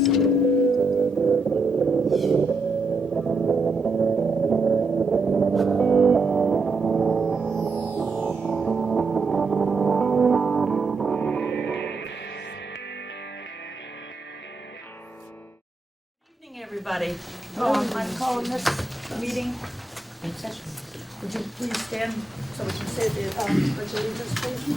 Everybody, I'm calling this meeting in session. Would you please stand so we can say the pledge of allegiance, please?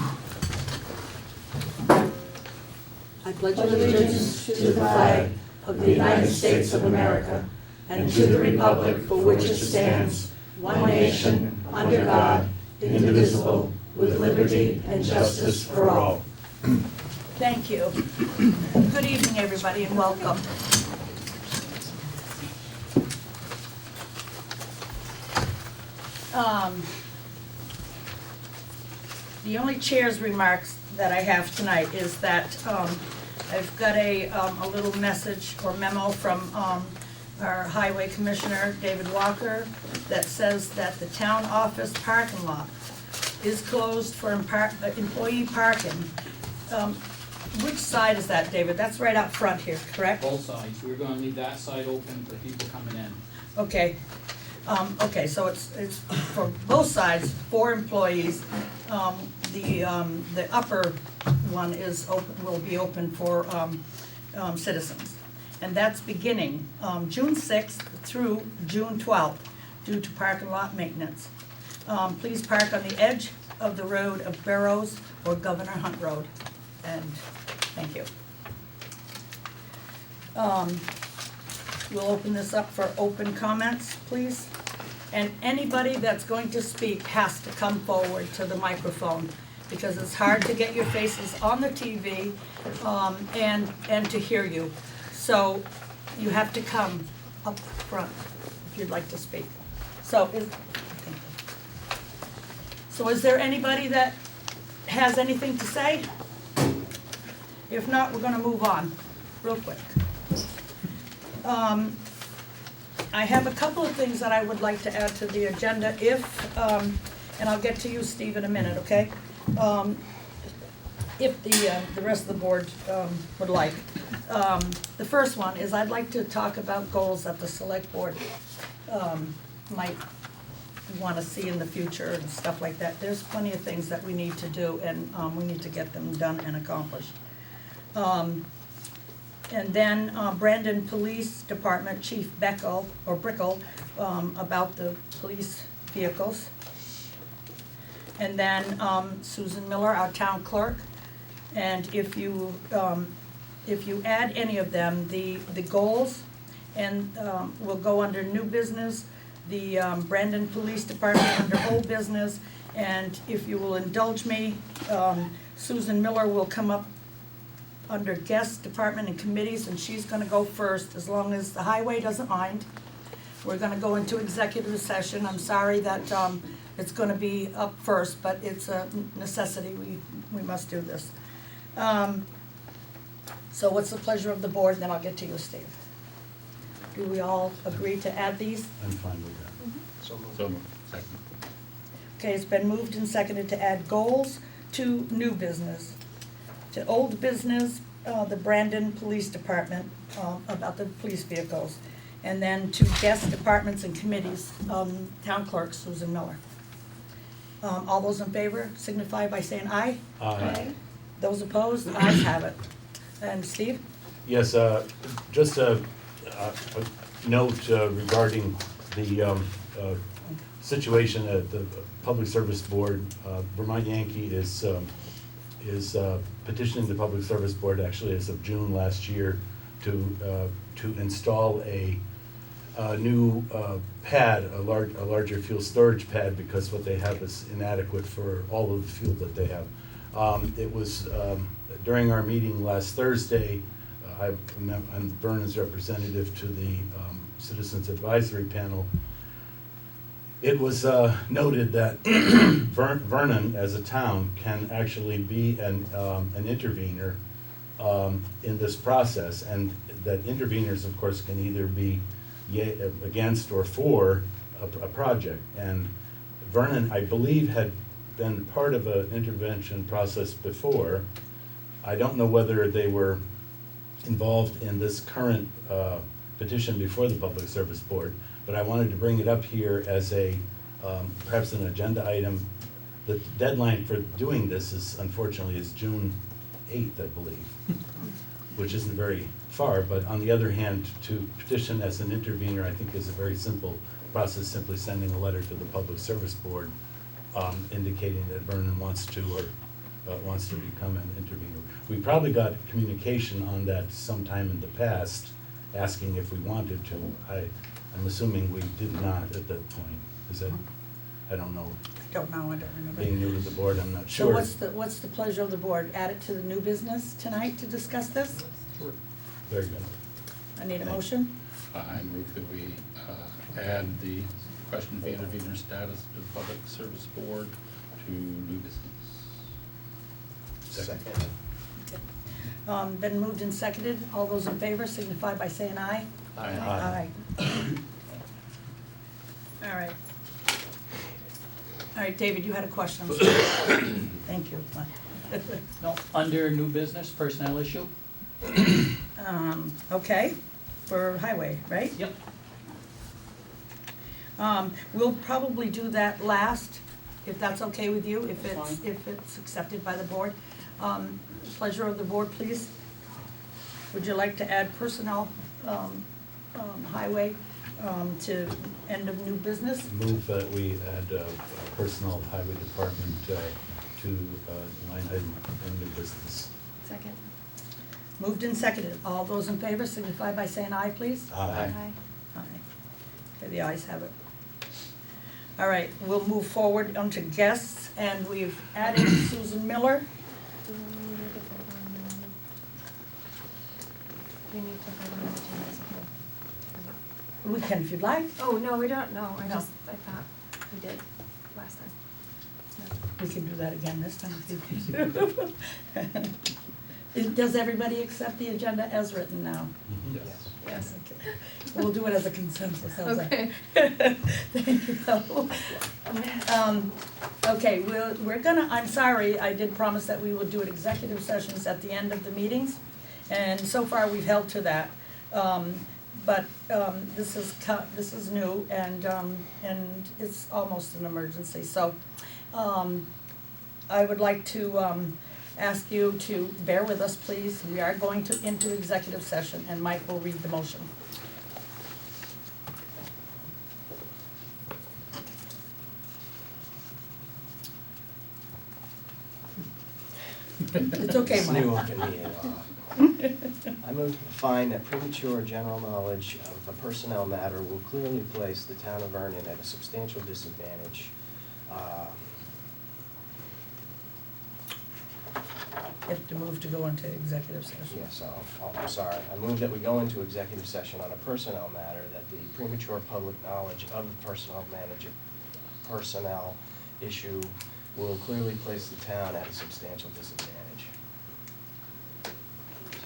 I pledge allegiance to the flag of the United States of America and to the republic for which it stands, one nation, under God, indivisible, with liberty and justice for all. Thank you. Good evening, everybody, and welcome. The only chair's remarks that I have tonight is that I've got a little message or memo from our Highway Commissioner, David Walker, that says that the town office parking lot is closed for employee parking. Which side is that, David? That's right out front here, correct? Both sides. We're gonna leave that side open for people coming in. Okay. Okay, so it's for both sides, for employees. The upper one is open, will be open for citizens. And that's beginning June 6th through June 12th due to parking lot maintenance. Please park on the edge of the road of Barrows or Governor Hunt Road. And thank you. We'll open this up for open comments, please. And anybody that's going to speak has to come forward to the microphone because it's hard to get your faces on the TV and to hear you. So you have to come up front if you'd like to speak. So is there anybody that has anything to say? If not, we're going to move on real quick. I have a couple of things that I would like to add to the agenda and I'll get to you, Steve, in a minute, okay? If the rest of the board would like. The first one is I'd like to talk about goals that the select board might want to see in the future and stuff like that. There's plenty of things that we need to do and we need to get them done and accomplished. And then Brandon Police Department Chief Brickle about the police vehicles. And then Susan Miller, our town clerk. And if you add any of them, the goals, and will go under new business, the Brandon Police Department under old business, and if you will indulge me, Susan Miller will come up under guest department and committees, and she's gonna go first, as long as the highway doesn't mind. We're gonna go into executive session. I'm sorry that it's gonna be up first, but it's a necessity. We must do this. So what's the pleasure of the board? Then I'll get to you, Steve. Do we all agree to add these? I'm fine with that. Mm-hmm. So moved. Second. Okay, it's been moved and seconded to add goals to new business. To old business, the Brandon Police Department, about the police vehicles. And then to guest departments and committees, town clerk Susan Miller. All those in favor signify by saying aye. Aye. Those opposed, the ayes have it. And Steve? Yes, just a note regarding the situation at the Public Service Board. Vermont Yankee is petitioning the Public Service Board actually as of June last year to install a new pad, a larger fuel storage pad, because what they have is inadequate for all of the fuel that they have. It was during our meeting last Thursday. I'm Vernon's representative to the Citizens Advisory Panel. It was noted that Vernon, as a town, can actually be an intervener in this process, and that interveners, of course, can either be against or for a project. And Vernon, I believe, had been part of an intervention process before. I don't know whether they were involved in this current petition before the Public Service Board, but I wanted to bring it up here as a, perhaps an agenda item. The deadline for doing this is, unfortunately, is June 8th, I believe, which isn't very far, but on the other hand, to petition as an intervener, I think is a very simple process, simply sending a letter to the Public Service Board indicating that Vernon wants to become an intervener. We probably got communication on that sometime in the past, asking if we wanted to. I'm assuming we did not at that point. Is that, I don't know. I don't know, I don't remember. Being new to the board, I'm not So sure. what's the pleasure of the board? Add it to the new business tonight to discuss this? Very good. I need a motion. I move that we add the question of intervener status to the Public Service Board to new business. Second. Been moved and seconded. All those in favor signify by saying aye. Aye. All right. All right, David, you had a question. Thank you. No, under new business, personnel issue? Okay, for highway, right? Yep. We'll probably do that last, if that's okay with you, if That's it's, fine. if it's accepted by the board. Pleasure of the board, please. Would you like to add personnel, highway, to end of new business? Move that we add personnel highway department to line item in new business. Second. Moved and seconded. All those in favor signify by saying aye, please. Aye. Aye. Okay, the ayes have it. All right, we'll move forward onto guests, and we've added Susan Miller. Do we need to vote on the agenda as a whole? We can if you'd like. Oh, no, we don't, no, I No. thought we did last time. We can do that again this time if you Does everybody accept the agenda as written now? Yes. Yes. Okay. We'll do it as a consensus, how's that? Okay. Thank you, though. Okay, we're gonna, I'm sorry, I did promise that we would do it executive sessions at the end of the meetings, and so far we've held to that. But this is new, and it's almost an emergency, so I would like to ask you to bear with us, please. We are going into executive session, and Mike will read the motion. It's okay, It's new Mike. up in the air. I move to find that premature general knowledge of a personnel matter will clearly place the town of Vernon at a substantial disadvantage. You have to move to go into executive session. Yes, I'm sorry. I move that we go into executive session on a personnel matter, that the premature public knowledge of the personnel issue will clearly place the town at a substantial disadvantage.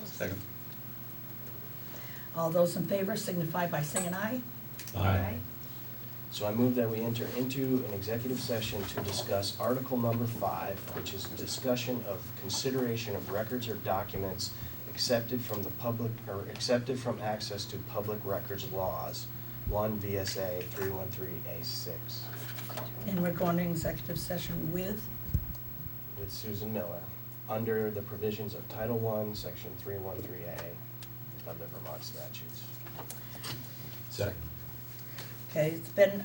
Second. All those in favor signify by saying aye. Aye. So I move that we enter into an executive session to discuss Article number 5, which is a discussion of consideration of records or documents accepted from the public, or accepted from access to public records laws, 1 VSA 313A6, And we're going to executive session with? Susan Miller, under the provisions of Title I, Section 313A of the Vermont statutes. Second. Okay, it's been,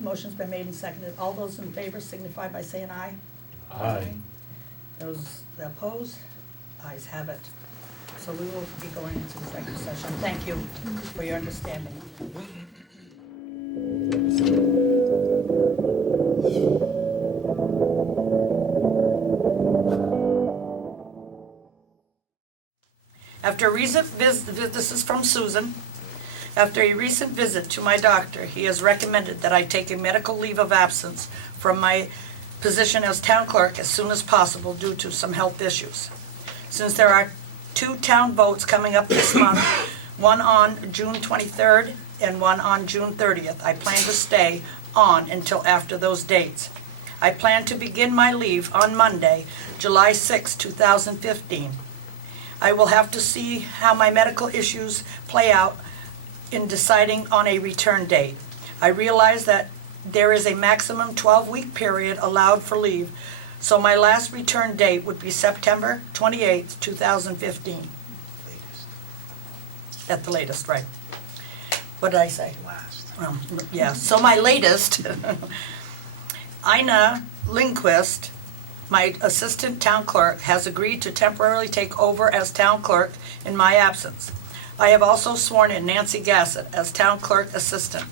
motion's been made and seconded. All those in favor signify by saying aye. Aye. Those opposed, ayes have it. So we will be going into executive session. Thank you for your understanding. After a recent visit, this is from Susan. After a recent visit to my doctor, he has recommended that I take a medical leave of absence from my position as town clerk as soon as possible due to some health issues. Since there are 2 town votes coming up this month, one on June 23rd and one on June 30th, I plan to stay on until after those dates. I plan to begin my leave on Monday, July 6, 2015. I will have to see how my medical issues play out in deciding on a return date. I realize that there is a maximum 12-week period allowed for leave, so my last return date would be September 28th, 2015. At the latest, right. What did I say? Last. Yeah, so my latest, Ina Lindquist, my assistant town clerk, has agreed to temporarily take over as town clerk in my absence. I have also sworn in Nancy Gassett as town clerk assistant.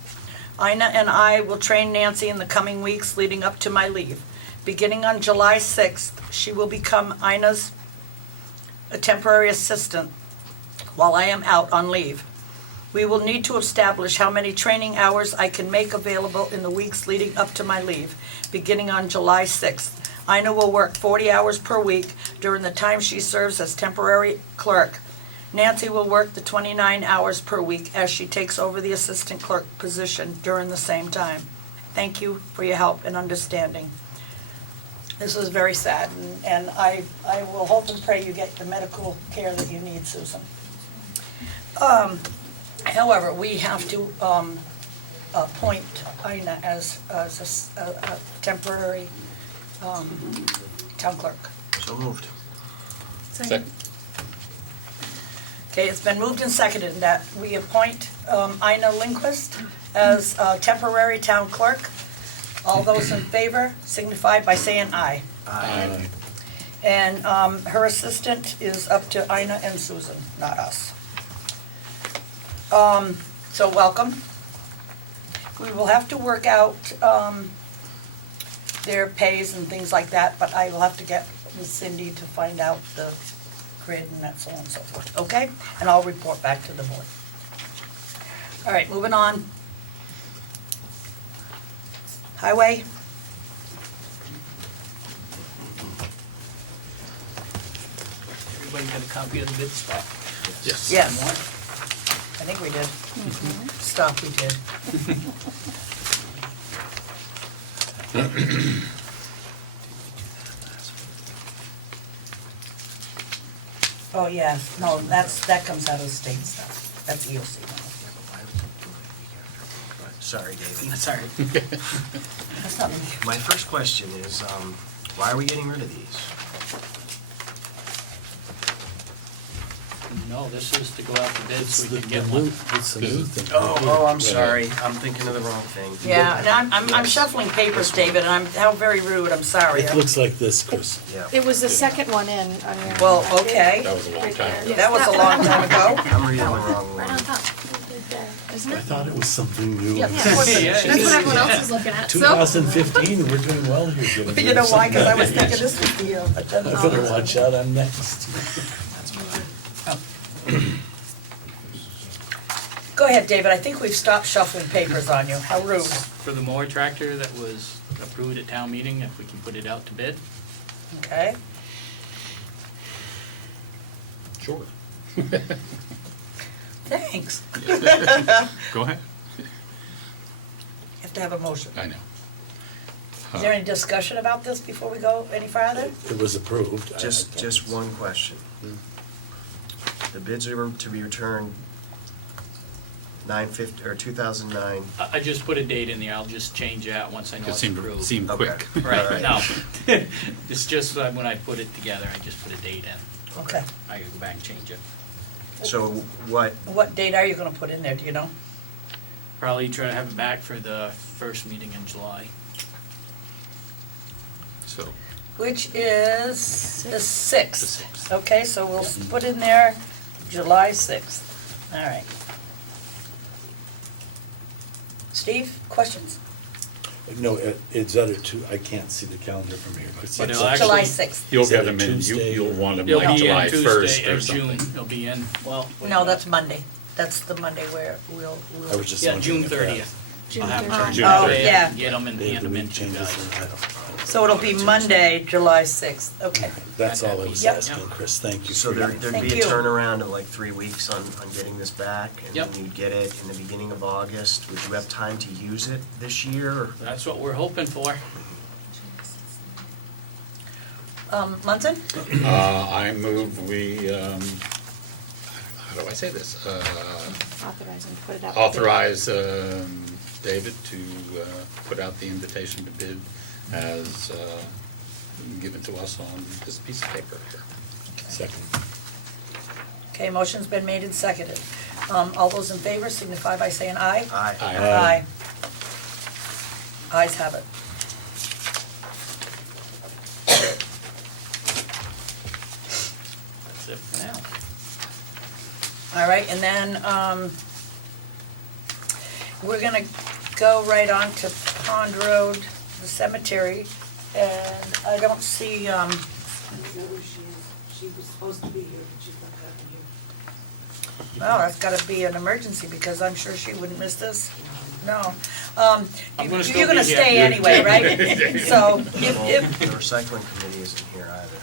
Ina and I will train Nancy in the coming weeks leading up to my leave. Beginning on July 6th, she will become Ina's temporary assistant while I am out on leave. We will need to establish how many training hours I can make available in the weeks leading up to my leave, beginning on July 6th. Ina will work 40 hours per week during the time she serves as temporary clerk. Nancy will work the 29 hours per week as she takes over the assistant clerk position during the same time. Thank you for your help and understanding. This is very sad, and I will hope and pray you get the medical care that you need, Susan. However, we have to appoint Ina as a temporary town clerk. So moved. Second. Okay, it's been moved and seconded that we appoint Ina Lindquist as temporary town clerk. All those in favor signify by saying aye. Aye. And her assistant is up to Ina and Susan, not us. So welcome. We will have to work out their pays and things like that, but I will have to get with Cindy to find out the grid and that, so on and so forth, okay? And I'll report back to the board. All right, moving on. Highway. Everybody got a copy of the bid spec? Yes. Yes. I think we did. Stop, we did. Oh, yeah, no, that comes out of state stuff. That's EOC money. Sorry, David. That's all right. That's not me. My first question is, why are we getting rid of these? No, this is to go out to bid so we can get one. It's the new thing. Oh, I'm sorry. I'm thinking of the wrong thing. Yeah, and I'm shuffling papers, David, and how very rude, I'm sorry. It looks like this, Chris. Yeah. It was the second one in on your. Well, okay, That was a long time ago. that was a long time ago. I'm reading the wrong Right on one. top. Isn't I it? thought it was something new. Yeah, Yeah, that's what yeah. everyone else is looking at, so. 2015, we're doing well here. getting You know rid of why, because I was something. thinking this was the year, but then. I better watch out, I'm next. Go ahead, David, I think we've stopped shuffling papers on you, how rude. For the mower tractor that was approved at town meeting, if we can put it out to bid. Okay, Sure. thanks. Go ahead. Have to have a motion. I know. Is there any discussion about this before we go any farther? It was approved. I Just thought- one question. The bids are to be returned 2009. I just put a date in there, I'll just change that once I know It it's seemed approved. Okay. quick. Right, Alright. no, it's just when I put it together, I just put a date in. Okay. I could go back and change it. So what, What date are you gonna put in there, do you know? Probably try to have it back for the first meeting in July. So, Which is the 6th. The 6th. Okay, so we'll put in there July 6th. All right. Steve, questions? No, it's other two, I can't see the calendar from here. But But it's it'll like- July actually- 6th. you'll Is that get a them in, Tuesday? you'll want them It'll like be July in 1st Tuesday or of June, something. it'll be in, well. wait a No, minute. that's Monday. That's the Monday where we'll. I was just Yeah, wondering June if that- 30th. June I'll have to 30th. turn June it Oh, in, yeah. Get them and They hand them do in to you changes guys. in- I don't know. So it'll be Monday, July 6th. Okay. That's all I was Yep. asking, Chris, thank you. so for there- your- there'd Thank be a you. turnaround of like 3 weeks on getting this back? And Yep. then you'd get it in the beginning of August. Would you have time to use it this year? Or- That's what we're hoping for. Munson? I move we, how do I say this? Authorize and put it out. Authorize David to put out the invitation to bid as given to us on this piece of paper here. Second. Okay, motion's been made and seconded. All those in favor signify by saying aye. Aye. Aye. Ayes have it. That's it for now. All right, and then, we're gonna go right on to Pond Road, the cemetery, and I don't see, I don't know where she is. She was supposed to be here, but she's not coming here. oh, that's gotta be an emergency, because I'm sure she wouldn't miss this. No. I'm gonna still You're gonna be here. stay anyway, right? So, Well, if, the recycling committee isn't here either.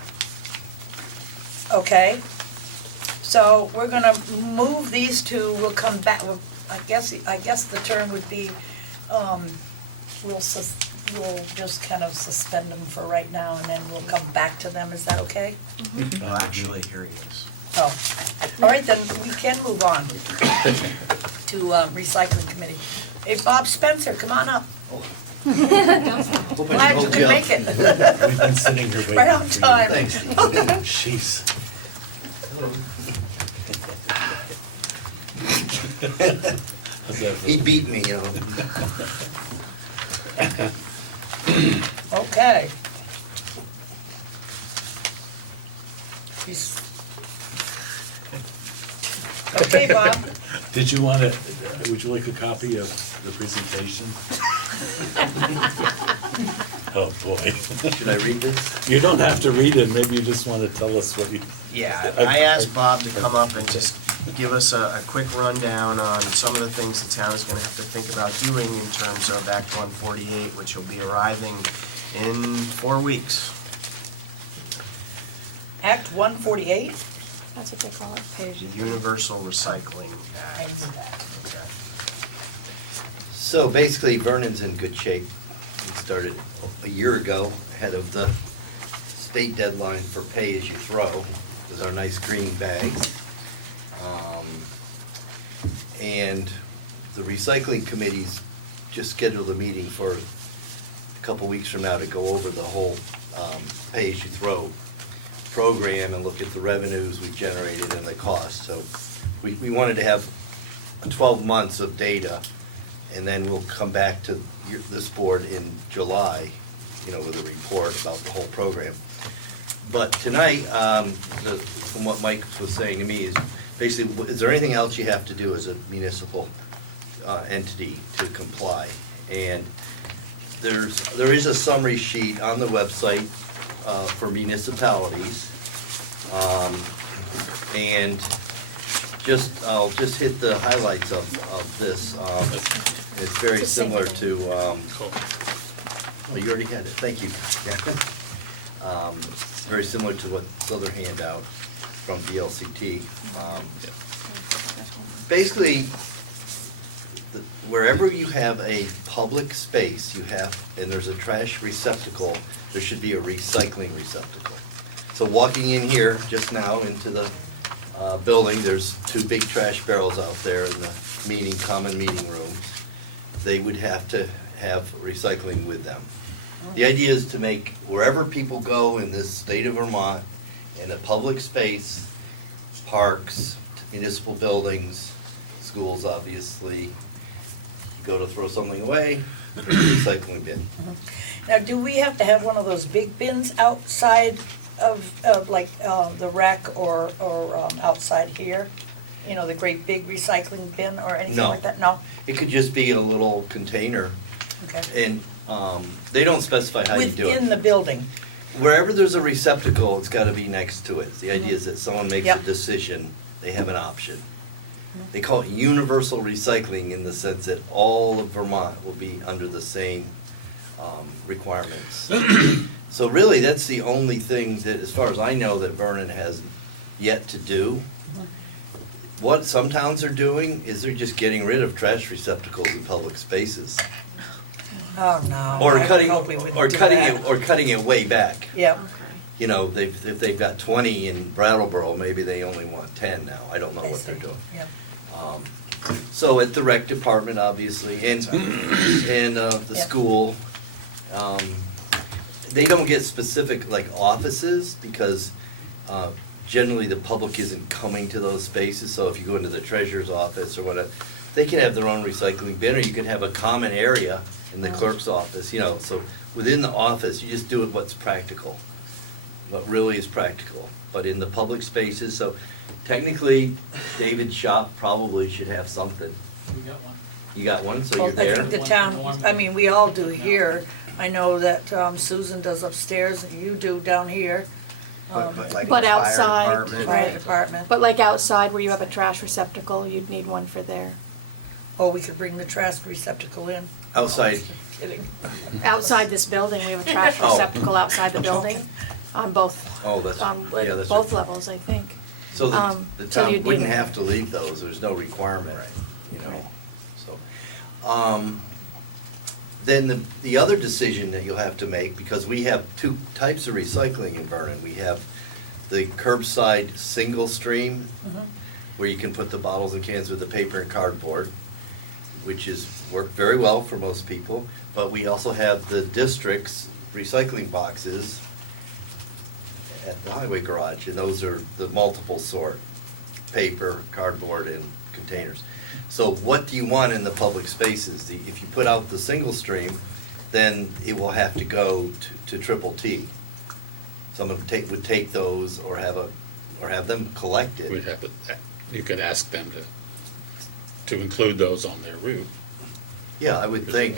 okay. So we're gonna move these two, we'll come back, I guess the term would be, we'll just kind of suspend them for right now, and then we'll come back to them, is that okay? Well, actually, here he is. Oh, all right, then we can move on to recycling committee. Hey, Bob Spencer, come on up. Glad you could make it. We've been sitting here waiting Right on for you. time. Jeez. How's that He feel? beat me, you know. Okay. He's- Okay, Bob. Did you want to, would you like a copy of the presentation? Oh, boy. Should I read this? You don't have to read it, maybe you just want to tell us what you. Yeah, I asked Bob to come up and just give us a quick rundown on some of the things the town is gonna have to think about doing in terms of Act 148, which will be arriving in 4 weeks. Act 148? That's what they call it. The Universal Recycling I Act. knew that. Okay. So basically, Vernon's in good shape. It started a year ago, ahead of the state deadline for pay-as-you-throw, with our nice green bags. And the recycling committee's just scheduled a meeting for a couple weeks from now to go over the whole pay-as-you-throw program and look at the revenues we've generated and the costs. So we wanted to have 12 months of data, and then we'll come back to this board in July, with a report about the whole program. But tonight, from what Mike was saying to me, is basically, is there anything else you have to do as a municipal entity to comply? And there is a summary sheet on the website for municipalities. And I'll just hit the highlights of this. It's very It's the same similar thing. to, oh, you already had it, thank you. Very similar to what's other handout from VLCT. Basically, wherever you have a public space, and there's a trash receptacle, there should be a recycling receptacle. So walking in here just now into the building, there's 2 big trash barrels out there in the common meeting rooms. They would have to have recycling with them. The idea is to make wherever people go in this state of Vermont, in a public space, parks, municipal buildings, schools obviously, you go to throw something away, there's a recycling bin. Now, do we have to have one of those big bins outside of like the rec or outside here? The great big recycling bin or anything No. like that? No? It could just be a little container, Okay. and they don't specify how you do it. Within the building? Wherever there's a receptacle, it's gotta be next to it. The idea is that someone makes a Yep. decision, they have an option. They call it universal recycling in the sense that all of Vermont will be under the same requirements. So really, that's the only thing that, as far as I know, that Vernon has yet to do. What some towns are doing is they're just getting rid of trash receptacles in public spaces. Oh, no. Or I cutting, hope we wouldn't or do cutting that. it, or cutting it way back. Yep. you know, if they've got 20 in Brattleboro, maybe they only want 10 now. I don't know what they're doing. Yep. So at the rec department, obviously, and the school, they don't get specific like offices because generally the public isn't coming to those spaces. So if you go into the treasurer's office or whatever, they can have their own recycling bin, or you can have a common area in the clerk's office, you know. So within the office, you just do it what's practical, what really is practical. But in the public spaces, so technically, David's shop probably should have something. We got one. You got one, so Well, you're I there? think the town, I mean, we all do here. I know that Susan does upstairs, and you do down here. Like But the fire outside, department. Fire right. department. But like outside where you have a trash receptacle, you'd need one for there. Or we could bring the trash receptacle in. Outside, Kidding. Outside this building, we have a trash Oh. receptacle outside the building on both, oh, that's, on yeah, that's both right. levels, I think. So the so town you'd wouldn't need- have to leave those, there's no requirement, you know, Right. so. Then the other decision that you'll have to make, because we have two types of recycling in Vernon. We have the curbside single stream, where you can put the bottles and cans with the paper and cardboard, which is worked very well for most people. But we also have the district's recycling boxes at the highway garage, and those are the multiple sort, paper, cardboard, and containers. So what do you want in the public spaces? If you put out the single stream, then it will have to go to Triple T. Someone would take those or have them collected. We'd have you could ask them to include those on their route. Yeah, I would think.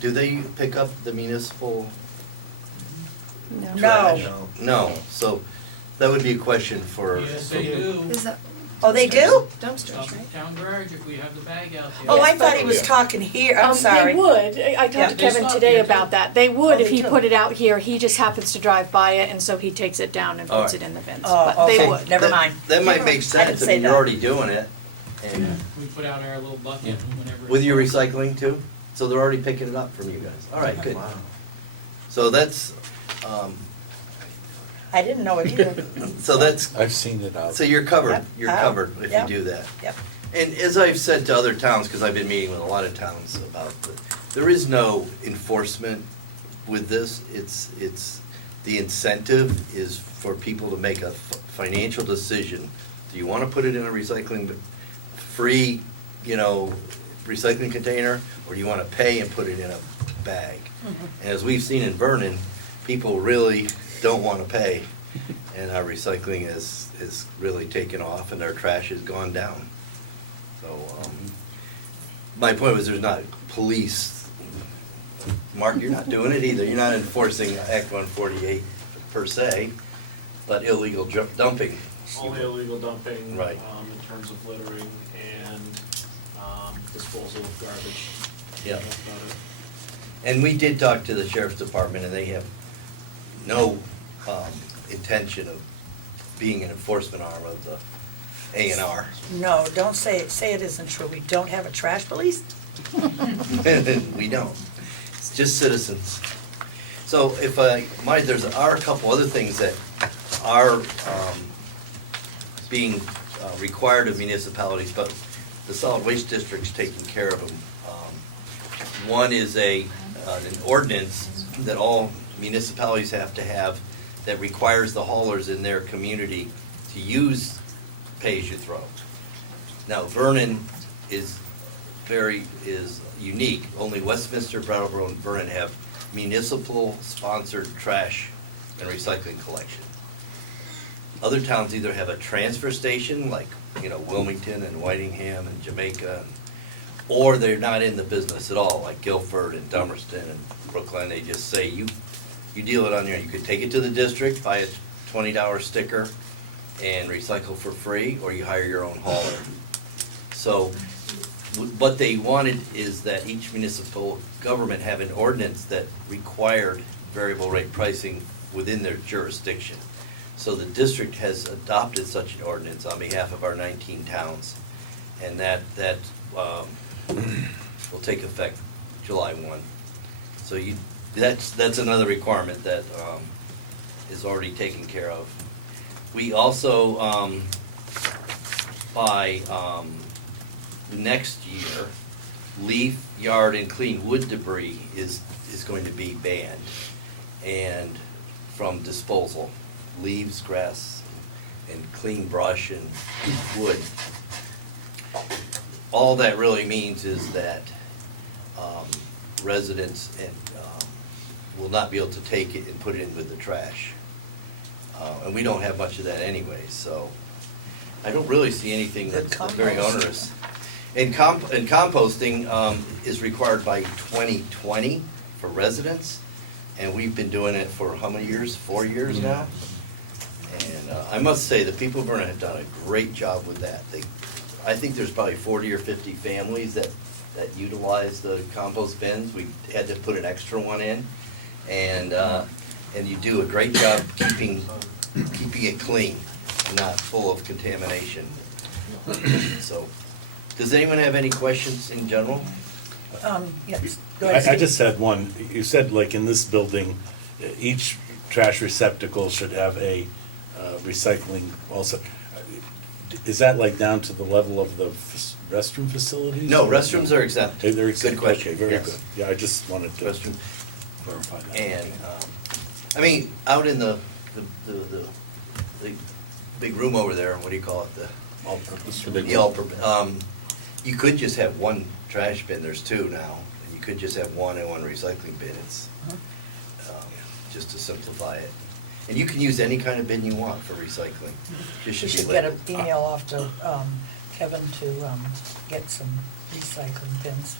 Do they pick up the municipal? No. No. No, so that would be a question for. Yes, they do. Is that Oh, they do? dumpsters, right? Town garage, if we have the bag out there. Oh, I Yes, thought but- he was talking here, I'm They sorry. would. I talked Yeah. to They Kevin stop today here, too. about that. They would Oh, if they he do. put it out here. He just happens to drive by it, and so he takes it down and All puts right. it in the bins. Oh, But they okay. would. Never That- mind. That might Never make mind. I sense, didn't I say mean, you're that. already doing it. And We put out our little bucket whenever. with your recycling too? So they're already picking it up from you guys. All right, good. Wow. So that's, I didn't know it either. so that's, I've seen it out. so you're covered, Yep. you're Oh, covered if you yep. do that. Yep. And as I've said to other towns, because I've been meeting with a lot of towns about there is no enforcement with this. It's, the incentive is for people to make a financial decision. Do you want to put it in a recycling, free, you know, recycling container, or do you want to pay and put it in a bag? And as we've seen in Vernon, people really don't want to pay, and our recycling is really taken off, and our trash has gone down. So, my point was there's not police. Mark, you're not doing it either. You're not enforcing Act 148 per se, but illegal dumping. Only illegal dumping. Right. In terms of littering and disposal of garbage. Yeah. That's about it. And we did talk to the sheriff's department, and they have no intention of being an enforcement arm of the A&R. No, don't say it, say it isn't true. We don't have a trash police? We don't. It's just citizens. So if I might, there are a couple other things that are being required of municipalities, but the solid waste district's taking care of them. One is an ordinance that all municipalities have to have that requires the haulers in their community to use pay-as-you-throw. Now, Vernon is unique. Only Westminster, Brattleboro, and Vernon have municipal-sponsored trash and recycling collection. Other towns either have a transfer station, like, you know, Wilmington and Whitingham and Jamaica, or they're not in the business at all, like Guilford and Dummerston and Brookline. They just say, you deal it on your own. You could take it to the district, buy a $20 sticker, and recycle for free, or you hire your own hauler. So what they wanted is that each municipal government have an ordinance that required variable rate pricing within their jurisdiction. So the district has adopted such an ordinance on behalf of our 19 towns, and that will take effect July 1. So that's another requirement that is already taken care of. We also, by next year, leaf, yard, and clean wood debris is going to be banned and from disposal. Leaves, grass, and clean brush and wood. All that really means is that residents will not be able to take it and put it in with the trash. And we don't have much of that anyway, so I don't really see anything that's very onerous. And composting is required by 2020 for residents, and we've been doing it for how many years? 4 years now? And I must say, the people of Vernon have done a great job with that. I think there's probably 40 or 50 families that utilize the compost bins. We had to put an extra one in, and you do a great job keeping it clean, not full of contamination. So, does anyone have any questions in general? Yes, go ahead, I Steve. just had one. You said like in this building, each trash receptacle should have a recycling also. Is that like down to the level of the restroom facilities? No, restrooms are exempt. They're exempt. Good question. Okay, very Yes. good. Yeah, I just wanted to Restroom. clarify that. And, I mean, out in the big room over there, what do you call it, All-purpose. the all-purpose, you could just have one trash bin, there's two now, and you could just have one and one recycling bin, it's, just to simplify it. And you can use any kind of bin you want for recycling. You Just should be get an labeled. email off to Kevin to get some recycling bins.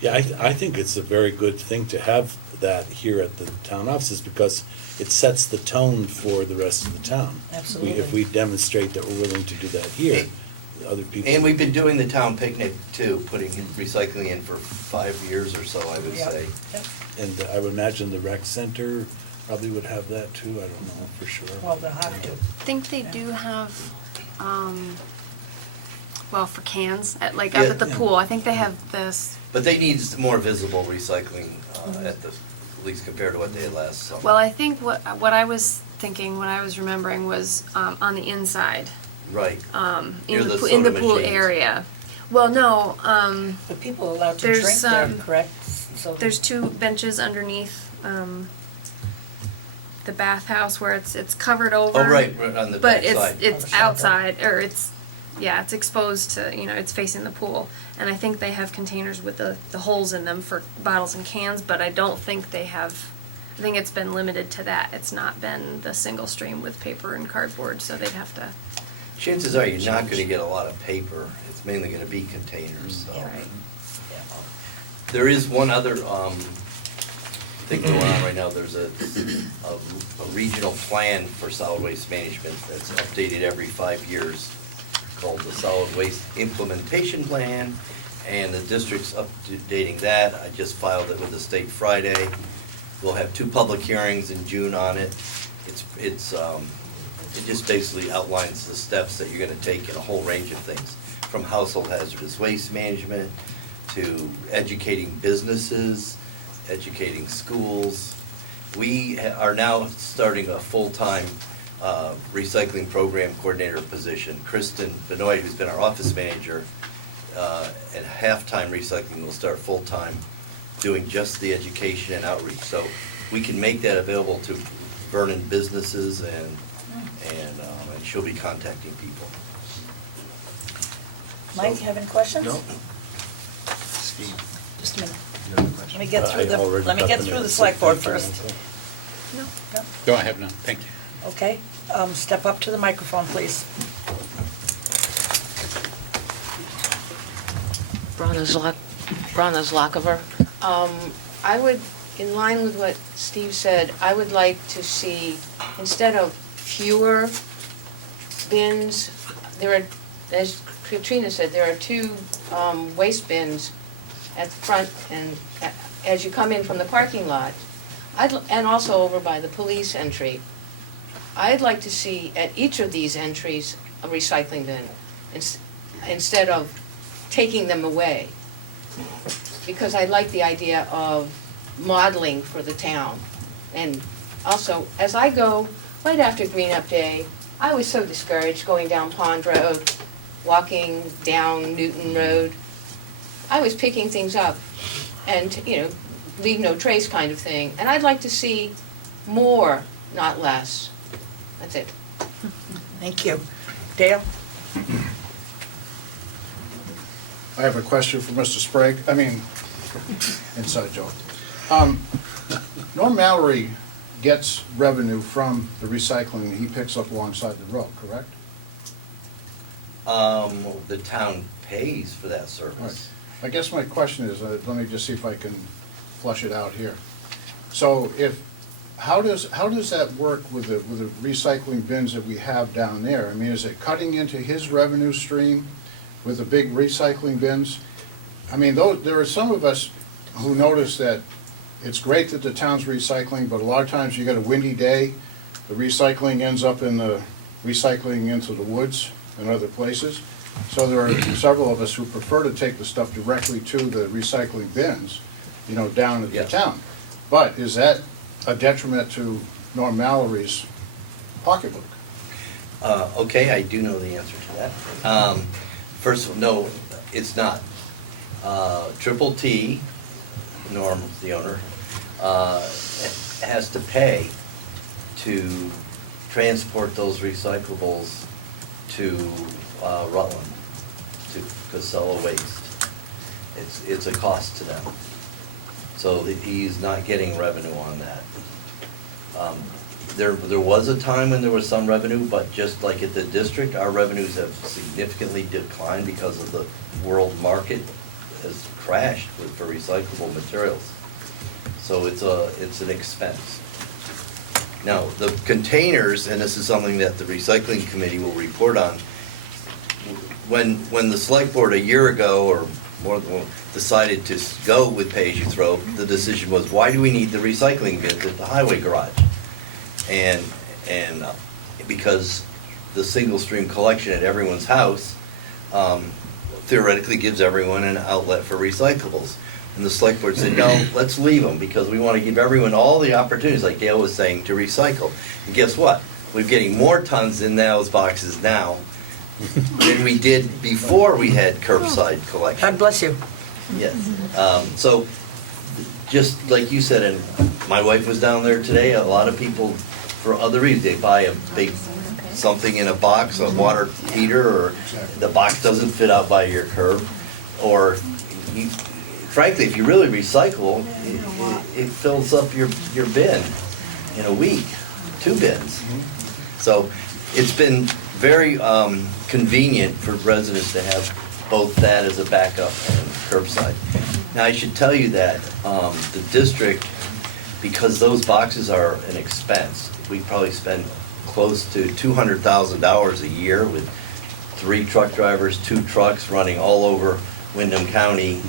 Yeah, I think it's a very good thing to have that here at the town offices because it sets the tone for the rest of the town. Absolutely. If we demonstrate that we're willing to do that here, other people. And we've been doing the town picnic too, putting recycling in for 5 years or so, I would Yep, say. yep. And I would imagine the rec center probably would have that too, I don't know for sure. Well, they'll have to. I think they do have, well, for cans, up Yeah. at the pool, I think they have this. But they need more visible recycling at least compared to what they had last summer. Well, I think what I was thinking, what I was remembering was on the inside, Right. Near in the the soda pool machines. area. Well, no, But people are allowed to There's, drink there, um, correct? So there's 2 benches underneath the bathhouse where it's covered over. Oh, right, on the But backside. it's Of the shelter. outside, or it's exposed to, it's facing the pool. And I think they have containers with the holes in them for bottles and cans, but I don't think they have, I think it's been limited to that. It's not been the single stream with paper and cardboard, so they'd have to. Chances are you're not gonna get a lot of paper. It's mainly gonna be containers, so. Right. There is one other thing going on right now. There's a regional plan for solid waste management that's updated every 5 years called the Solid Waste Implementation Plan, and the district's updating that. I just filed it with the state Friday. We'll have 2 public hearings in June on it. It just basically outlines the steps that you're gonna take in a whole range of things, from household hazardous waste management to educating businesses, educating schools. We are now starting a full-time recycling program coordinator position. Kristen Benoit, who's been our office manager, at half-time recycling will start full-time doing just the education and outreach. So we can make that available to Vernon businesses and she'll be contacting people. Mike, have any questions? No. Steve, Just a minute. you have a question? Let me get through I already got the minutes. select board Thank you, first. Michael. No. No, I have none. Thank you. Okay, step up to the microphone, please. Bronna Zlockover. I would, in line with what Steve said, I would like to see, instead of fewer bins, there are, as Katrina said, there are 2 waste bins at the front and as you come in from the parking lot, and also over by the police entry. I'd like to see at each of these entries a recycling bin instead of taking them away. Because I like the idea of modeling for the town. And also, as I go right after Green Up Day, I was so discouraged going down Pond Road, walking down Newton Road. I was picking things up and, leave no trace kind of thing. And I'd like to see more, not less. That's it. Thank you. Dale? I have a question for Mr. Sprague, inside joke. Norm Mallory gets revenue from the recycling he picks up alongside the road, correct? The town pays for that service. Right. I guess my question is, let me just see if I can flush it out here. So how does that work with the recycling bins that we have down there? Is it cutting into his revenue stream with the big recycling bins? There are some of us who notice that it's great that the town's recycling, but a lot of times you get a windy day, the recycling ends up in the recycling into the woods and other places. So there are several of us who prefer to take the stuff directly to the recycling bins, down at the town. But is that a detriment to Norm Mallory's pocketbook? Okay, I do know the answer to that. First of all, no, it's not. Triple T, Norm, the owner, has to pay to transport those recyclables to Rutland, to Casella Waste. It's a cost to them. So he's not getting revenue on that. There was a time when there was some revenue, but just like at the district, our revenues have significantly declined because of the world market has crashed for recyclable materials. So it's an expense. Now, the containers, and this is something that the recycling committee will report on, when the select board a year ago or more decided to go with pay-as-you-throw, the decision was, why do we need the recycling bins at the highway garage? And because the single stream collection at everyone's house theoretically gives everyone an outlet for recyclables. And the select board said, no, let's leave them because we want to give everyone all the opportunities, like Dale was saying, to recycle. And guess what? We're getting more tons in those boxes now than we did before we had curbside collection. God bless you. Yes. So, just like you said, and my wife was down there today, a lot of people, for other reasons, they buy a big something in a box, a water heater, or the box doesn't fit out by your curb, or frankly, if you really recycle, it fills up your bin in a week, 2 bins. So it's been very convenient for residents to have both that as a backup and curbside. Now, I should tell you that the district, because those boxes are an expense, we probably spend close to $200,000 a year with 3 truck drivers, 2 trucks running all over Windham County,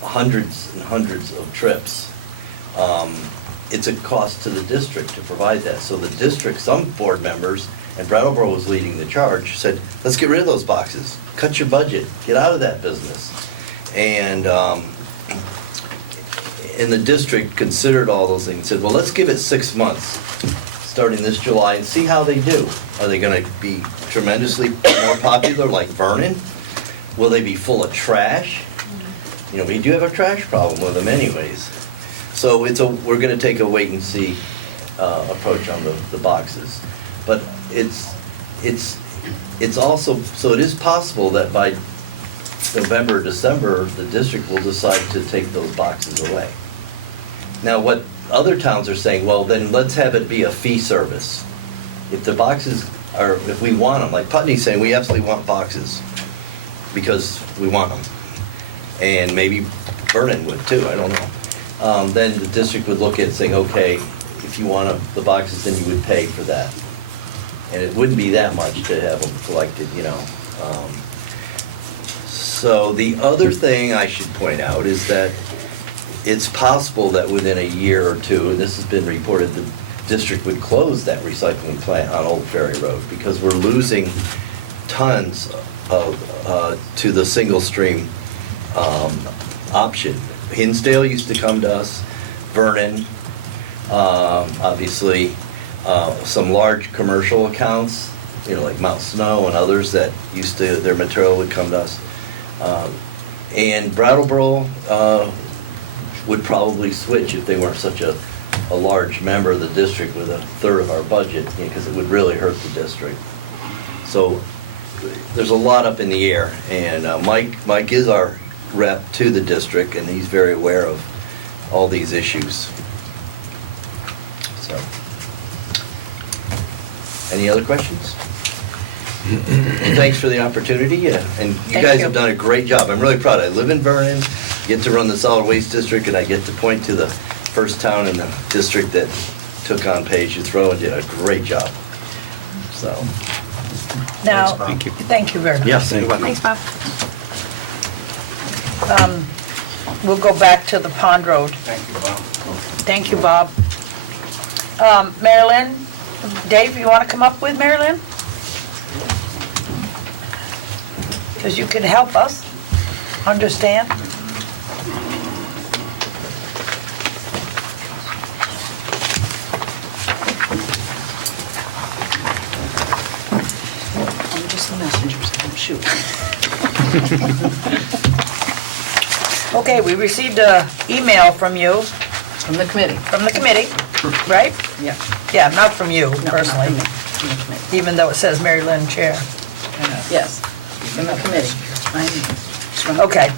hundreds and hundreds of trips. It's a cost to the district to provide that. So the district, some board members, and Brattleboro was leading the charge, said, let's get rid of those boxes. Cut your budget. Get out of that business. And the district considered all those things and said, well, let's give it 6 months, starting this July, and see how they do. Are they going to be tremendously more popular like Vernon? Will they be full of trash? We do have a trash problem with them anyways. So we're going to take a wait and see approach on the boxes. But it's also, so it is possible that by November or December, the district will decide to take those boxes away. Now, what other towns are saying, well, then let's have it be a fee service. If the boxes are, if we want them, like Putney's saying, we absolutely want boxes because we want them. And maybe Vernon would too, I don't know. Then the district would look at saying, okay, if you want the boxes, then you would pay for that. And it wouldn't be that much to have them collected, So the other thing I should point out is that it's possible that within a year or two, and this has been reported, the district would close that recycling plant on Old Ferry Road because we're losing tons to the single stream option. Hinsdale used to come to us, Vernon, obviously, some large commercial accounts, you know, like Mount Snow and others that used to, their material would come to us. And Brattleboro would probably switch if they weren't such a large member of the district with a third of our budget, because it would really hurt the district. So there's a lot up in the air, and Mike is our rep to the district, and he's very aware of all these issues. So, any other questions? Well, thanks for the opportunity, and you guys have done a great job. I'm really proud. I live in Vernon, get to run the solid waste district, and I get to point to the first town in the district that took on pay-as-you-throw and did a great job. So, Now, Thank you. thank you very much. yes, thank you. Thanks, Bob. We'll go back to the Pond Road. Thank you, Bob. Thank you, Bob. Marilyn, Dave, you want to come up with Marilyn? Because you can help us understand. I'm just the messenger, so don't shoot. Okay, we received an email from you, From the committee. right? Yeah. Yeah, not from you No, not personally, from me, from the committee. even though it says Mary Lynn Chair. Yes, from the committee. Okay.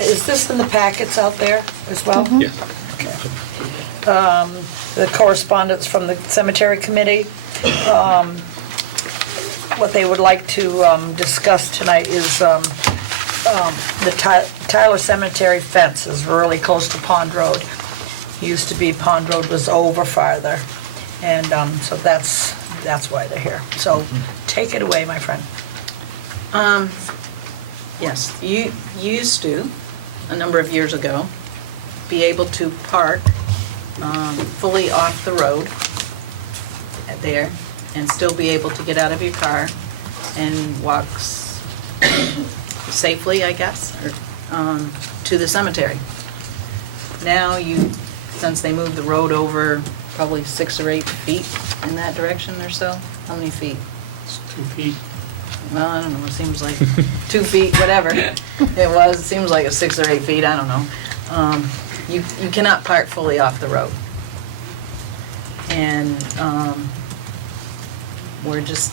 Is this in the packets out there as well? Yes. The correspondence from the cemetery committee. What they would like to discuss tonight is the Tyler Cemetery fence is really close to Pond Road. Used to be Pond Road was over farther, and so that's why they're here. So take it away, my friend. Yes, you used to, a number of years ago, be able to park fully off the road there and still be able to get out of your car and walk safely, I guess, or, to the cemetery. Now since they moved the road over probably 6 or 8 feet in that direction or so, how many feet? It's 2 feet. Well, I don't know, it seems like 2 feet, whatever it seems like it's 6 or 8 feet, I don't know. You cannot park fully off the road. And we're just,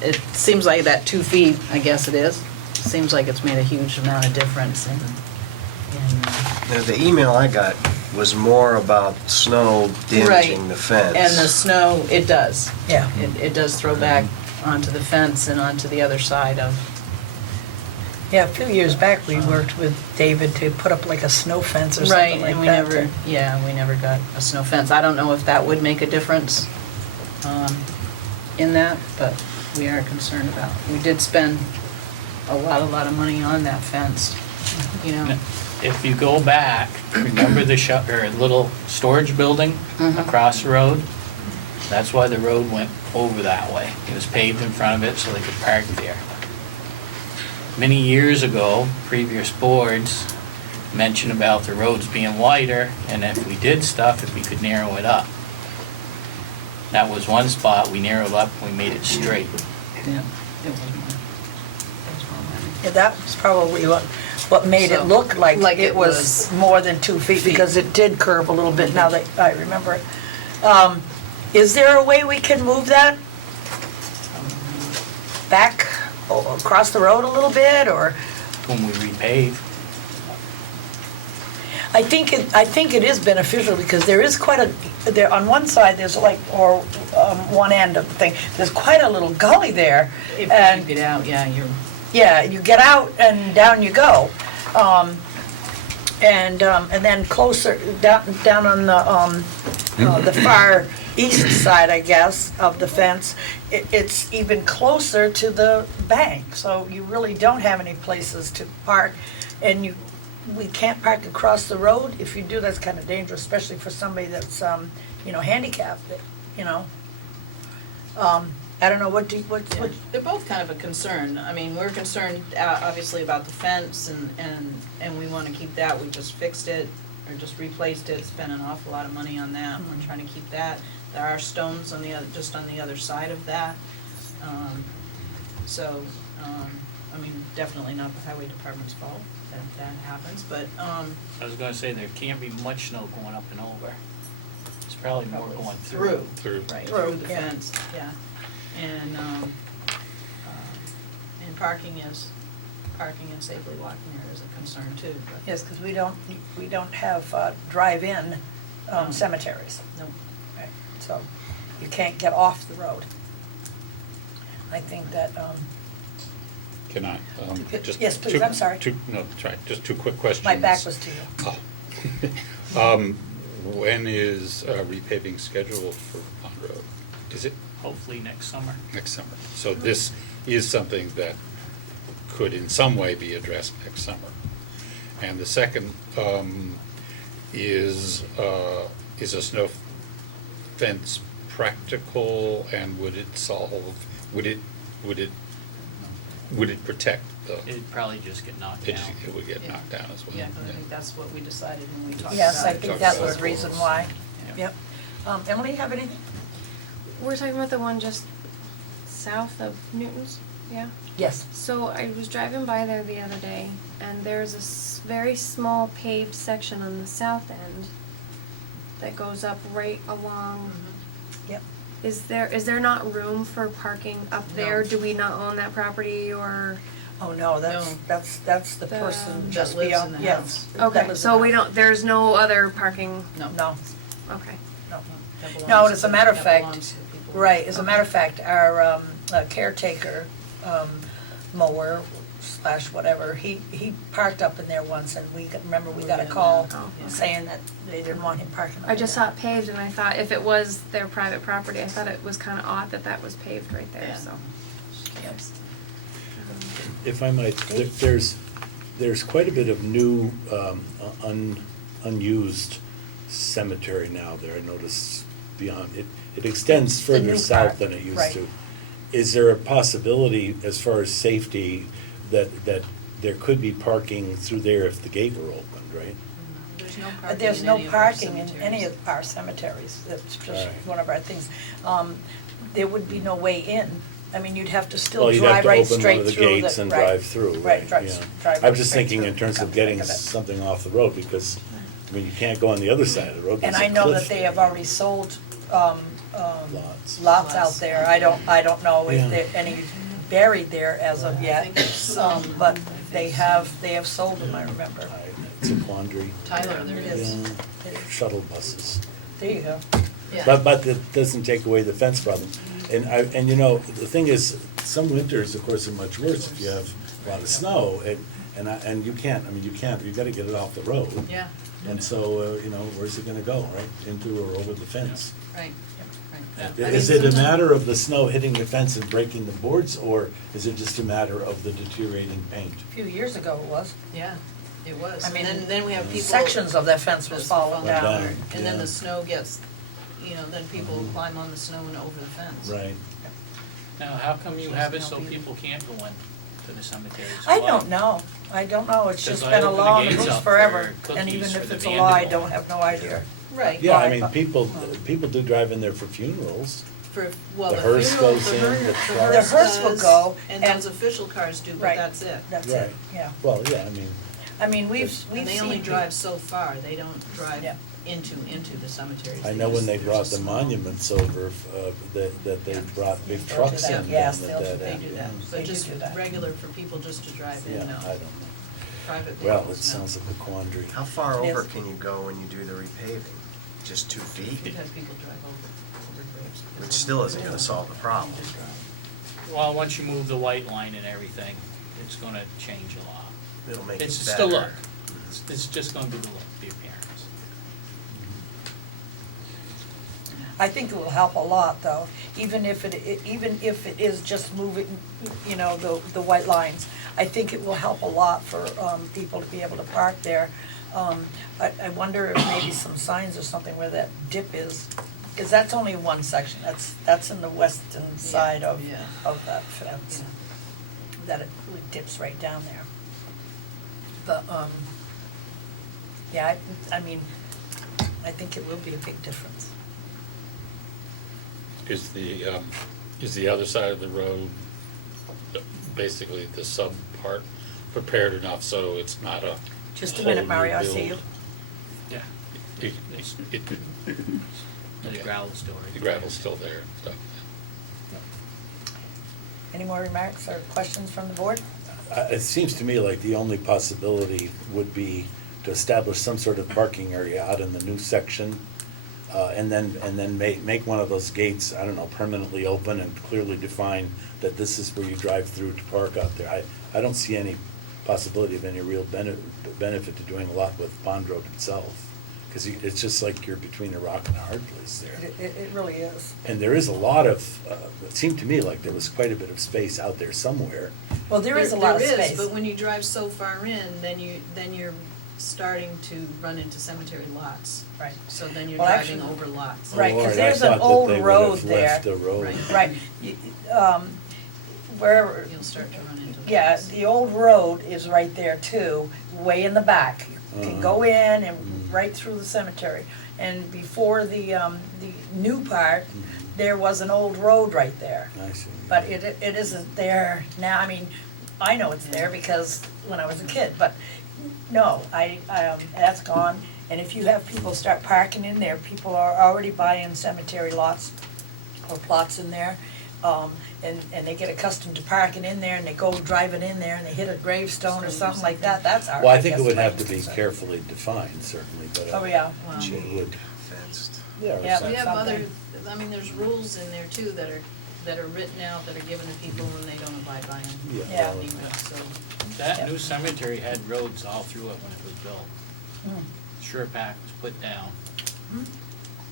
it seems like that 2 feet, I guess it is, seems like it's made a huge amount of difference in Now, the email I got was more about snow damaging the fence. and the snow, it does. Yeah. It does throw back onto the fence and onto the other side of, Yeah, a few years back, we worked with David to put up like a snow fence or right, something like and that. we never got a snow fence. I don't know if that would make a difference in that, but we are concerned about. We did spend a lot of money on that fence, you know. If you go back, remember the little storage building across the road? That's why the road went over that way. It was paved in front of it so they could park there. Many years ago, previous boards mentioned about the roads being wider, and if we did stuff, if we could narrow it up. That was one spot, we narrowed up, we made it straight. Yeah, it was Yeah, that was probably what made it So, look like like it it was was more than 2 feet, because it did curve a little bit, now that I remember it. Is there a way we can move that back across the road a little bit, or? When we repave, I think it is beneficial, because there is quite there, on one side, there's like, or one end of the thing, there's quite a little gully there. If and you get out, yeah, Yeah, you get out and down you go. And then closer, down on the far east side, I guess, of the fence, it's even closer to the bank, so you really don't have any places to park, and we can't park across the road. If you do, that's kind of dangerous, especially for somebody that's, handicapped, you know. I don't know, what they're both kind of a concern. I mean, we're concerned, obviously, about the fence, and we want to keep that. We just fixed it or just replaced it, spent an awful lot of money on that, we're trying to keep that. There are stones on the other, just on the other side of that. So, I mean, definitely not the highway department's fault that happens, but, I was gonna say, there can't be much snow going up and over. It's probably more going through, through. right, Through, through the yeah. fence, yeah. And parking and safely walking there is a concern too, but. Yes, because we don't have drive-in cemeteries. Nope. Right, so you can't get off the road. I think that, Can I, just Yes, please, two- I'm sorry. Just two quick questions. my back was to you. Oh. When is repaving scheduled for Pond Road? Is it Hopefully next summer. next summer? So this is something that could in some way be addressed next summer. And the second is a snow fence practical, and would it protect the? It'd probably just get knocked down. It would get Yeah. knocked down as well. Yeah, I think that's what we decided when we talked about it. Yes, I think Talk that about was it. the reason why. Yeah. Yep. Emily, you have anything? We're talking about the one just south of Newton's, yeah? Yes. So I was driving by there the other day, and there's a very small paved section on the south end that goes up right along. Yep. Is there not room for parking up there? No. Do we not own that property, or? Oh, no, No. that's the The- person That just lives beyond, in the yes. house. that Okay, lives so in we the house. don't, there's no other parking, No. No, okay. no. That belongs No, as a to- matter of that fact, belongs to the people. Right, as a matter of fact, our caretaker, Mower / whatever, he parked up in there once, and we got a call Oh. saying that they didn't want him parking up I just there. saw it paved, and I thought if it was their private property, I thought it was kinda odd that that was paved right there, Yeah. so. Yes. If I might, there's quite a bit of new, unused cemetery now there, I noticed beyond, it extends The further new south part, than it used right. to. Is there a possibility, as far as safety, that there could be parking through there if the gate were opened, right? There's no But parking there's in no any of our parking in cemeteries. any of our cemeteries, that's just Right. one of our things. There would be no way in, I mean, you'd have to still Well, you'd have drive to right open one straight of the through gates and right, drive through, right, drive, yeah. drive I'm right just straight thinking in through, terms come of to think getting of it. something off the road, because, I mean, you can't go on the other side of the road, And there's a I know cliff that they there. have already sold, Lots. lots out there, I don't know if Yeah. there any buried there as of I yet. think there's some. But they have sold them, I remember. It's a quandary. Tyler, there It is. is. Yeah, shuttle buses. There you go. Yeah. But that doesn't take away the fence problem. And you know, the thing is, some winters, of course, are much worse if you have a lot of snow, and you can't, you gotta get it off the road. Yeah, And so, you know, where's it gonna go, right? Into or over the fence? right, right. I Is mean, it a sometimes- matter of the snow hitting the fence and breaking the boards, or is it just a matter of the deteriorating paint? A few years ago it was. Yeah, it was. I And mean, then we have people. sections of that fence was that's falling Went down. down. And then Yeah. the snow gets, then people climb on the snow and over the fence. Right. Now, how come you Just have it no so people. people can't go in to the cemeteries? I Why? don't know, it's just Because I been a open the law on the gates books up forever, for and even cookies if for the it's a law, I vandal. don't have no idea. Right. Yeah, I Why? mean, people do drive in there for funerals. For, well, The the hearse funeral, goes in, the truck. The hearse will does, go, and and- those official cars do, but Right. that's it. That's Right. it, yeah. Well, yeah, I mean, we've And they only seen drive so far, they don't drive Yeah. into the cemeteries. I They know when just- they there's brought a the small- monuments over, that they Yeah. brought big They'll trucks do in that. down Yes, at they'll do- that They end. do that, They but do just do that. regular for people just to drive Yeah, in, no. I don't know. Private Well, vehicles, it no. sounds like a quandary. How far Yes. over can you go when you do the repaving? Just 2 feet? Because people drive over graves. Which still isn't gonna solve the problem. Well, once you move the white line and everything, it's gonna change a lot. It'll make it better. It's still look, it's just gonna be the look, the appearance. I think it will help a lot, though, even if it is just moving, the white lines. I think it will help a lot for, people to be able to park there. I wonder if maybe some signs or something where that dip is, because that's only one section, that's in the western side of Yeah. that fence. That it really dips right down there. But, Yeah, I mean, I think it will be a big difference. Is the other side of the road, basically the sub part, prepared enough so it's not a Just a minute, whole new Mario, I see you. build? Yeah, It could, the gravel's still right. the gravel's still there and stuff. Any more remarks or questions from the board? It seems to me like the only possibility would be to establish some sort of parking area out in the new section, and then make one of those gates, I don't know, permanently open and clearly define that this is where you drive through to park out there. I don't see any possibility of any real benefit to doing a lot with Pond Road itself, because it's just like you're between a rock and a hard place there. It really is. And there is a lot of, it seemed to me like there was quite a bit of space out there somewhere. Well, there is a lot of There is, space. but when you drive so far in, then you're starting to run into cemetery lots. Right. So then you're Well, driving actually- over lots. Right, Oh, 'cause I there's thought an that old they would road have left there. the road. Right. Right, where, You'll start to run into. yeah, lots. the old road is right there too, way in the back. You can go in and right through the cemetery. And before the new part, there was an old road right there. I see. But it isn't there now. I mean, I know it's there because when I was a kid, but no, that's gone. And if you have people start parking in there, people are already buying cemetery lots or plots in there. And they get accustomed to parking in there and they go driving in there and they hit a gravestone or something like that, that's our, Well, I I think it guess, would my have to be concern. carefully defined, certainly, but. Oh, yeah. Well, It would. Fenced. Yeah. or Yeah, something. We have other, something. I mean, there's rules in there too that are written out, that are given to people when they don't abide by them. Yeah. Anyway, so, That new cemetery had roads all through it when it was built. Mm. Sure pack was put down,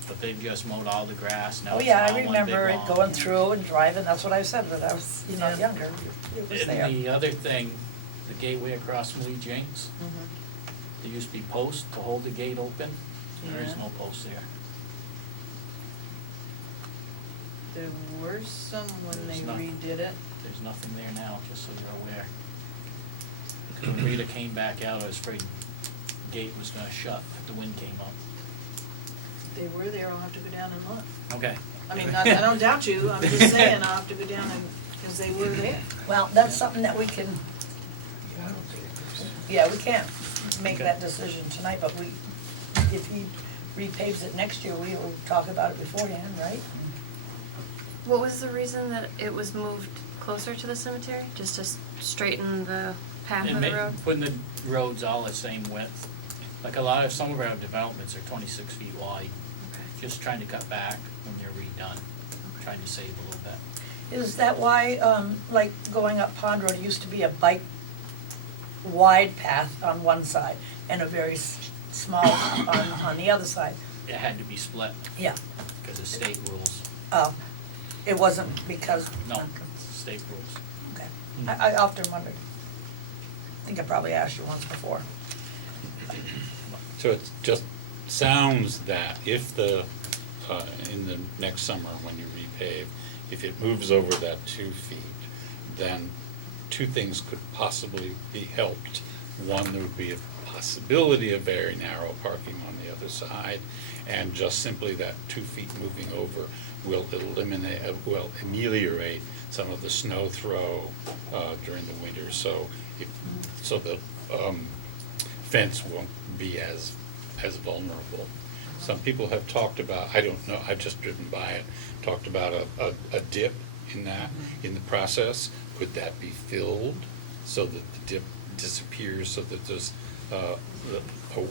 but they just mowed all the grass, now Oh, it's yeah, all I one big remember it lawn. going through and driving, that's what I said, when I was, Yeah. younger, it was there. And the other thing, the gateway across from Lee Jinks, there used to be posts to hold the gate open, there is Yeah. no posts there. there were some when they There's none. redid it. There's nothing there now, just so you're aware. Because when Rita came back out, I was afraid the gate was gonna shut if the wind came up. They were there, I'll have to go down and look. Okay. I mean, I don't doubt you, I'm just saying, I'll have to go down and, because they were there. Well, that's something that we can, yeah, we can't make Okay. that decision tonight, but if he repaves it next year, we will talk about it beforehand, right? What was the reason that it was moved closer to the cemetery? Just to straighten the path of the road? Putting the roads all the same width. Like some of our developments are 26 feet wide, Okay. just trying to cut back when they're redone, trying to save a little bit. Is that why, like going up Pond Road, it used to be a bike wide path on one side and a very small on the other side? It had to be split Yeah, because of state rules. it wasn't because. No, state rules. Okay, I often wondered. I think I probably asked you once before. So it just sounds that if in the next summer, when you repave, if it moves over that 2 feet, then two things could possibly be helped. One, there would be a possibility of very narrow parking on the other side, and just simply that 2 feet moving over will ameliorate some of the snow throw during the winter, so the fence won't be as vulnerable. Some people have talked about, I don't know, I've just driven by it, talked about a dip in the process. Could that be filled so that the dip disappears, so that there's a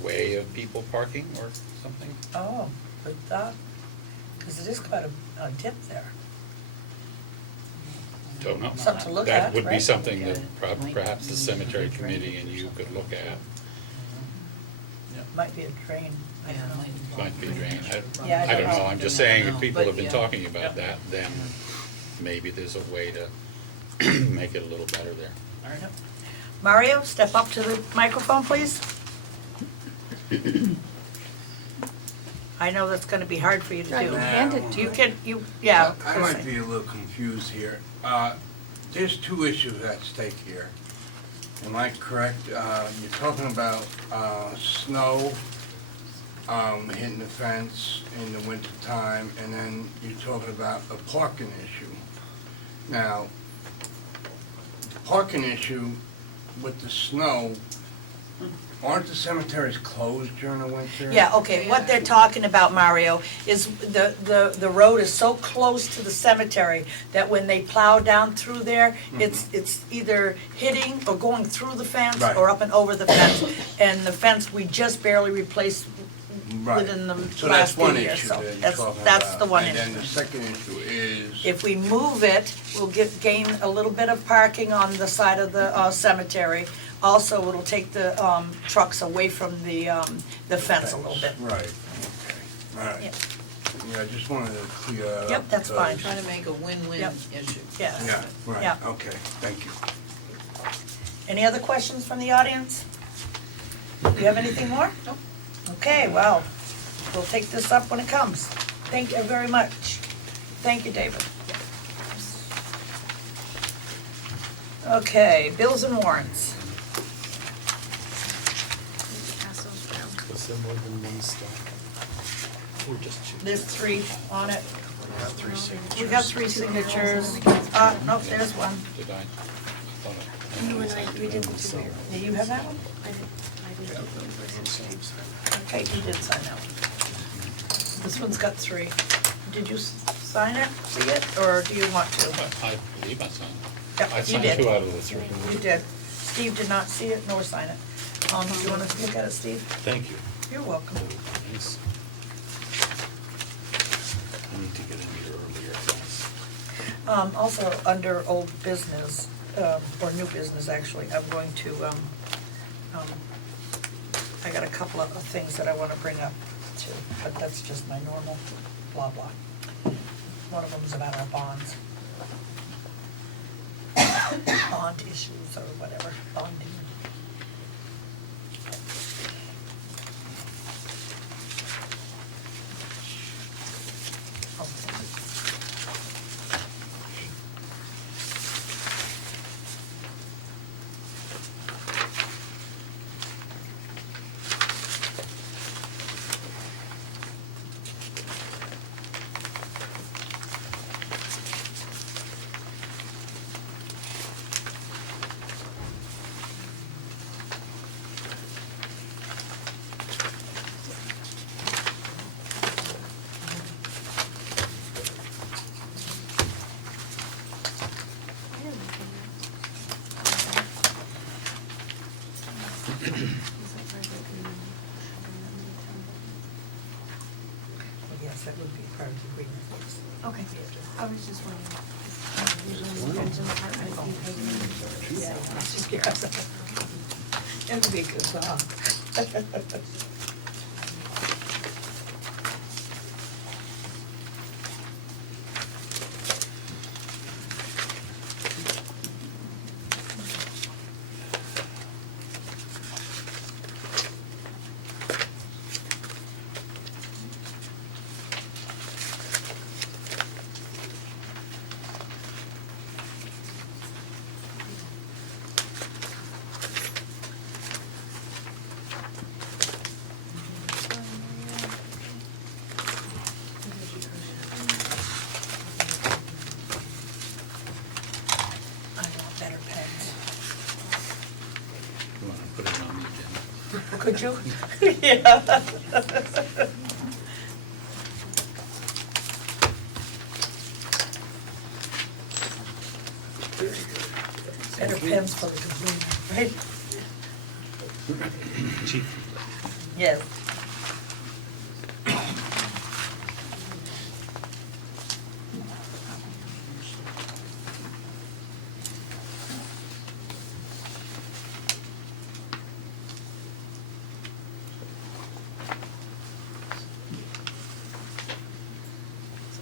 way of people parking or something? Oh, good thought, because it is quite a dip there. Don't know. Something to look That at, would be right? something that perhaps the cemetery committee and you could look at. Might be a drain, I don't know. Might be drained. Yeah, I don't know, I'm just saying, if people But, have been yeah. talking about that, then maybe there's a way to make it a little better there. All right. Mario, step up to the microphone, please. I know that's gonna be hard for you to Right, do. hand it to You her. can, yeah. I might be a little confused here. There's two issues at stake here. Am I correct? You're talking about snow hitting the fence in the winter time, and then you're talking about a parking issue. Now, the parking issue with the snow, aren't the cemeteries closed during the winter? Yeah, okay, what they're talking about, Mario, is the road is so close to the cemetery that when they plow down through there, it's either hitting or going through the fence Right. or up and over the fence. And the fence, we just barely replaced Right. within the So that's last few one years, issue so that you're talking about. that's the one issue. And then the second issue is, If we move it, we'll gain a little bit of parking on the side of the cemetery. Also, it'll take the trucks away from the fence a little bit. right, okay, all right. Yeah. Yeah, I just wanted to clear that up. Yep, that's fine. Trying to make a win-win Yep. issue. Yeah. Yeah, right, Yeah. okay, thank you. Any other questions from the audience? Do you have anything more? Nope. Okay, well, we'll take this up when it comes. Thank you very much. Thank you, David. Okay, bills and warrants. Pass those down. Was there more than one stack? Or just two? There's 3 on it. We got 3 signatures. We got 3 signatures. Nope, there's one. Did I? I thought I- You and I, we didn't do it. Do you have that one? I didn't do it. Okay, you did sign that one. This one's got 3. Did you sign it, see it, or do you want to? I believe I signed. Yep, I you signed did. 2 out of the 3. You did. Steve did not see it nor sign it. Do you want to look at it, Steve? Thank you. You're welcome. Nice. I need to get in here earlier, I guess. Also, under old business, or new business, actually, I'm going to, I got a couple of things that I want to bring up too, but that's just my normal blah blah. One of them is about our bonds. Bond issues or whatever, bonding. Yes, that would be part of the agreement, yes. Okay, I was just wondering. Usually there's an apartment fee Yeah, that would be a good song. I want better pens. You want to put it on the agenda? Could you? Yeah. Better pens for the computer, right? Yes.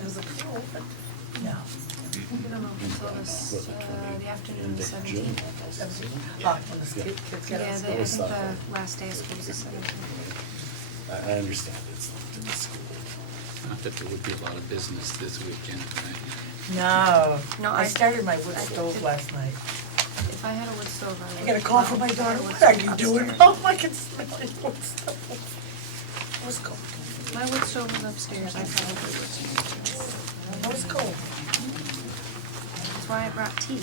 Is it still open? No. We don't know until this, the afternoon of the June. 17th. Ah, when the kids get Yeah, out of I school. think the last day of school is the 17th. I understand it's linked to the school. Not that there would be a lot of business this weekend, right? No. No, I I- started my wood I stove did- last night. If If I had a wood stove, I I would. get a call from my well, daughter, I would what are stove you doing? upstairs. Oh, I can smell it, wood stove. It was cold. My wood stove was upstairs, I probably would stove too. It was cold. That's why I brought tea.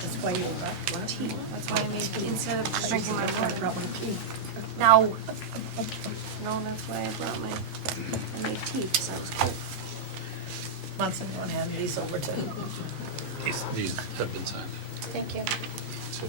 That's why you brought what? Tea. That's why I made, instead of drinking my I water. brought my tea. No. No, that's why I brought my, I made tea, because I was cold. Munson, you wanna hand these over to? These have been signed. Thank you. So,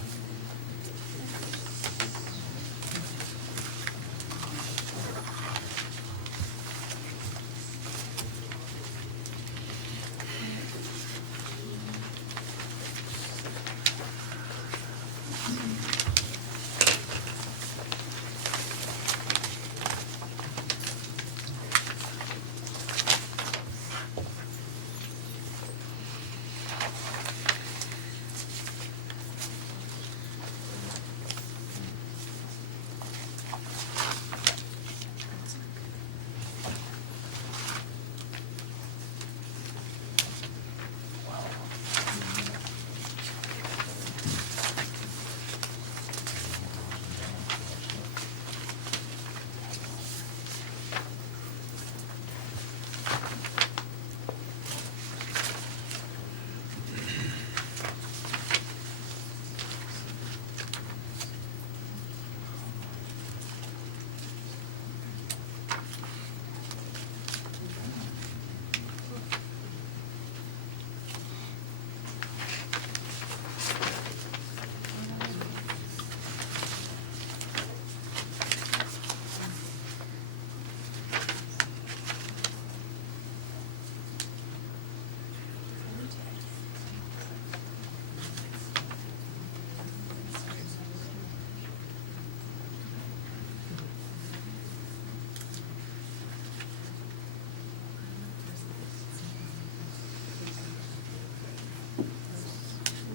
You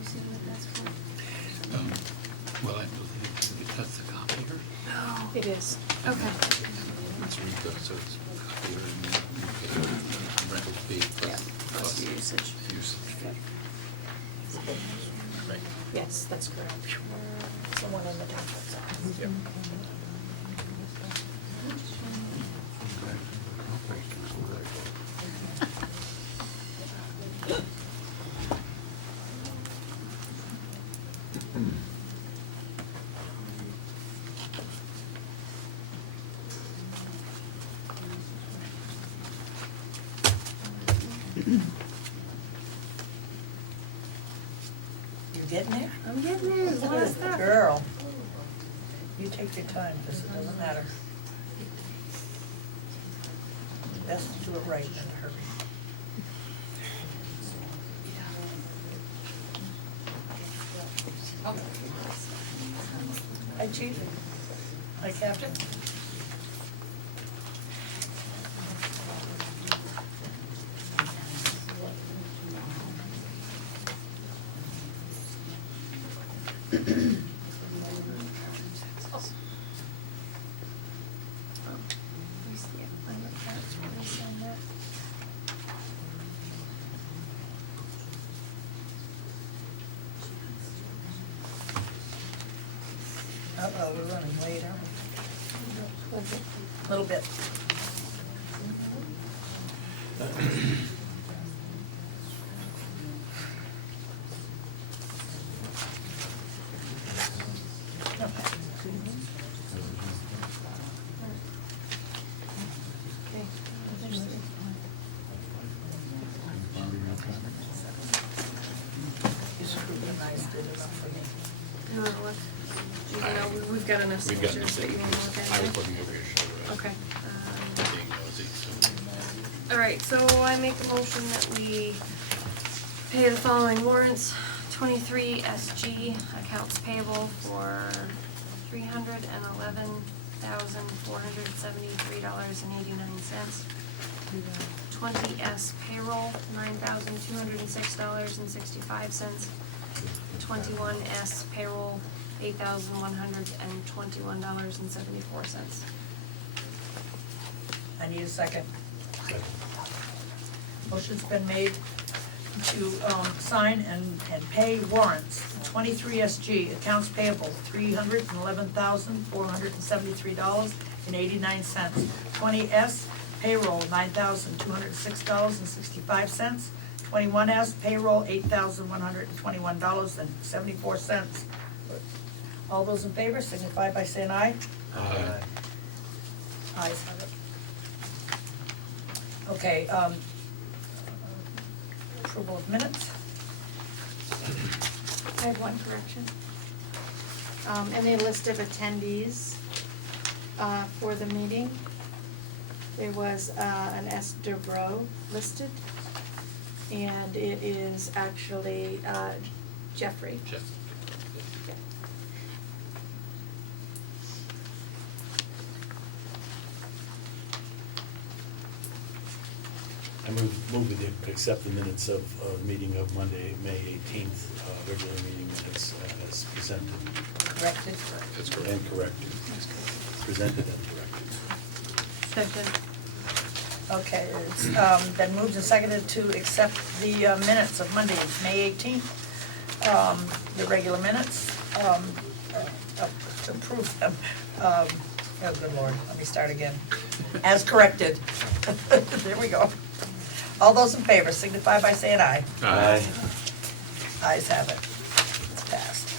see what that's for? well, I believe that's the copier. No. It is. Okay. It's Rico, so it's copier and rental fee Yeah, plus plus usage. usage fee. Right. Yes, that's correct. Someone in the township's office. You getting there? I'm getting there, there's a lot of Good stuff. girl. You take your time, because it doesn't matter. Best to do it right in a hurry. Hi, Chief. Hi, Captain. Uh-oh, we're running late, aren't we? A little bit. Okay. There's three. You scrutinized it enough for me. You wanna look? You know, we've got enough We've got signatures that you wanna look at. I was yeah? looking over your shoulder. Okay. Being nosy, so. All right, so I make a motion that we pay the following warrants. 23 SG, accounts payable for $311,473.89. 20 S payroll, $9,206.65. 21 S payroll, $8,121.74. I need a second. Motion's been made to sign and pay warrants. 23 SG, accounts payable, $311,473.89. 20S, payroll, $9,206.65. 21S, payroll, $8,121.74. All those in favor signify by saying aye. Aye. Ayes have it. Okay, approval of minutes. I have one correction. In the list of attendees for the meeting, there was an S. DeVroe listed, and it is actually Jeffrey. Jeff. I move we accept the minutes of meeting of Monday, May 18th, regular meeting minutes as presented Corrected. That's correct. and corrected. Presented and corrected. Second. Okay, it's been moved and seconded to accept the minutes of Monday, May 18th, the regular minutes, to approve them. Oh, good Lord, let me start again. As corrected. There we go. All those in favor signify by saying aye. Aye. Ayes have it. It's passed.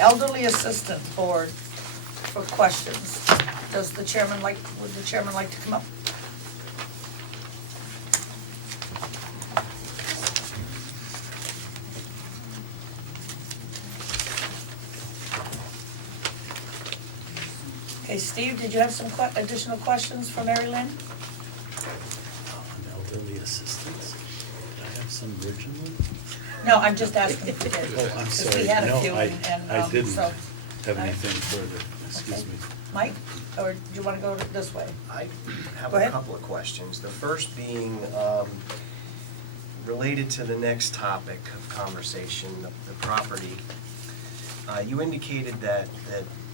Elderly Assistant Board for questions. Would the chairman like to come up? Okay, Steve, did you have some additional questions for Mary Lynn? An elderly assistance. Did I have some originally? No, I'm just asking if you did. Oh, I'm Because sorry. we had a No, few I didn't so. have anything further. Excuse Okay. me. Mike, or do you want to go this way? I have Go a ahead. couple of questions. The first being related to the next topic of conversation, the property. You indicated that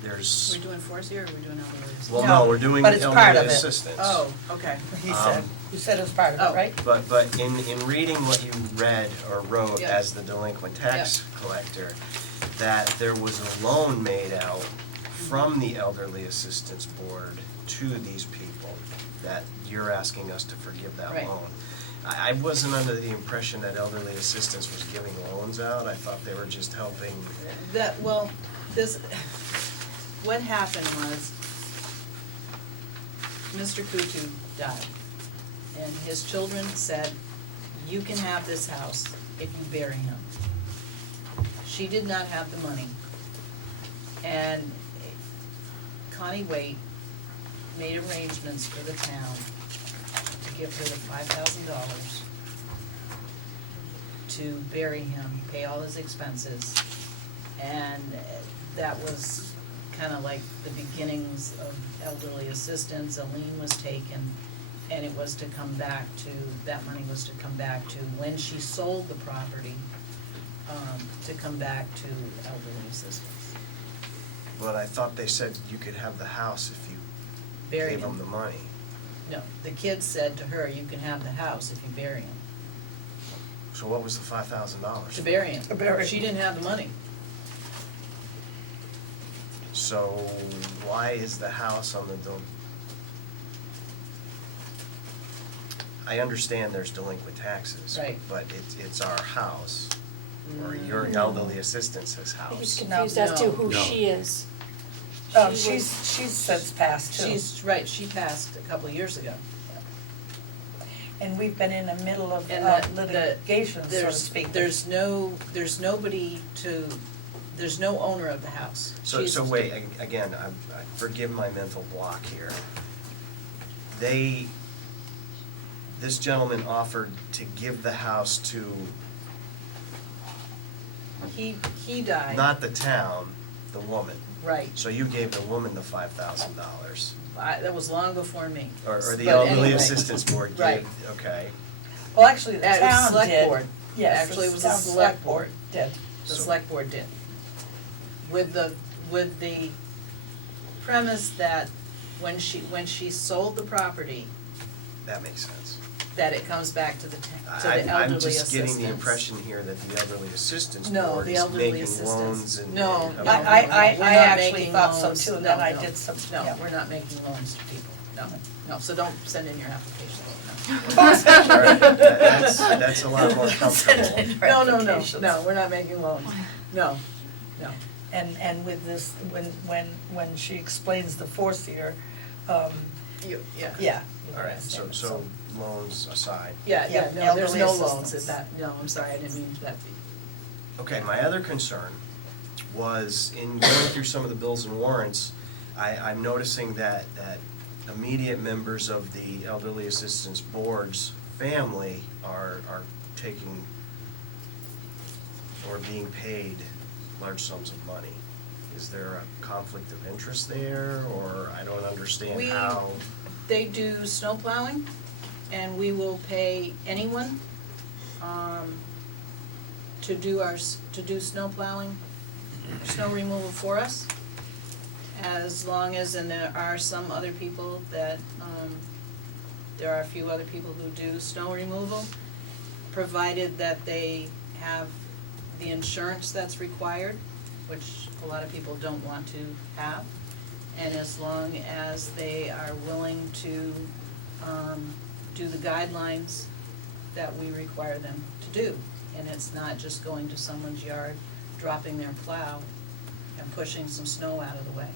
there's, We're doing Forcier or are we doing elderly? well, No, no, we're doing but it's part elderly of it. assistance. Oh, okay. He said, you said it was part of Oh. it, right? But in reading what you read or wrote Yeah. as the delinquent tax collector, that there was a loan made out from the Elderly Assistance Board to these people, that you're asking us to forgive that Right. loan. I wasn't under the impression that Elderly Assistance was giving loans out. I thought they were just helping. What happened was, Mr. Kutu died, and his children said, you can have this house if you bury him. She did not have the money, and Connie Waite made arrangements for the town to give her the $5,000 to bury him, pay all his expenses, and that was kind of like the beginnings of elderly assistance. A lien was taken, and it was to come back to, that money was to come back to, when she sold the property, to come back to elderly assistance. But I thought they said you could have the house if you Bury gave them him. the money. No, the kid said to her, you can have the house if you bury him. So what was the $5,000? To bury him. To bury. She didn't have the money. So why is the house on the I understand there's delinquent taxes. Right. But it's our house, or your elderly assistance's I think he's house. confused as to No. who No. she is. She's since passed too. She's, right, she passed a couple of years ago. And we've been in the middle of And litigation, so to There's, speak. there's nobody to, there's no owner of the house. So She's- wait, again, I forgive my mental block here. This gentleman offered to give the house to, He died. not the town, the woman. Right, So you gave the woman the $5,000, that was long before me. or the But Elderly anyway. Assistance Board Right. gave, okay. Well, actually, the It was town select did. board. Yes, Actually, it was the town select board. Did. The So- select board did. With the premise that when she sold the property, That makes sense. that it comes back to the elderly I'm assistance. just getting the impression here that the elderly assistance No, board the is elderly making assistance. loans and. No, and- no, I we're not actually making thought so loans. too, No, then I no. did some, No, yeah. we're not making loans to people, no, so don't send in your application, All right, that's a lot more comfortable. no. No, Applications. no, we're not making loans, no. And with this, when she explains the Forcier, Yeah. yeah. All right, so loans aside. Yeah, Yeah, no, there's elderly no loans assistance. at that, no, I'm sorry, I didn't mean that. Okay, my other concern was in going through some of the bills and warrants, I'm noticing that immediate members of the elderly assistance board's family are taking or being paid large sums of money. Is there a conflict of interest there, or I don't understand how? They do snow plowing, and we will pay anyone, to do snow plowing, snow removal for us, as long as, and there are some other people that, there are a few other people who do snow removal, provided that they have the insurance that's required, which a lot of people don't want to have, and as long as they are willing to, do the guidelines that we require them to do. And it's not just going to someone's yard, dropping their plow and pushing some snow out of the way.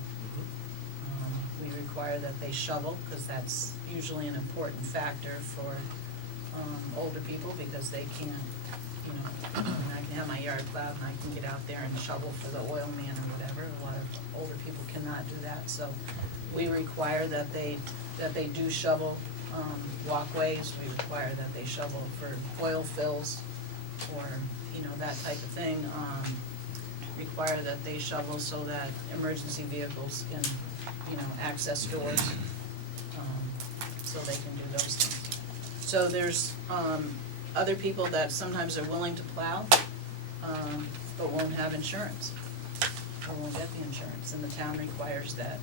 We require that they shovel, because that's usually an important factor for older people, because they can't, you know, I can have my yard plowed and I can get out there and shovel for the oil man or whatever. A lot of older people cannot do that, so we require that they do shovel walkways. We require that they shovel for oil fills or, you know, that type of thing. Require that they shovel so that emergency vehicles can, you know, access doors, so they can do those things. So there's, other people that sometimes are willing to plow, but won't have insurance, or won't get the insurance, and the town requires that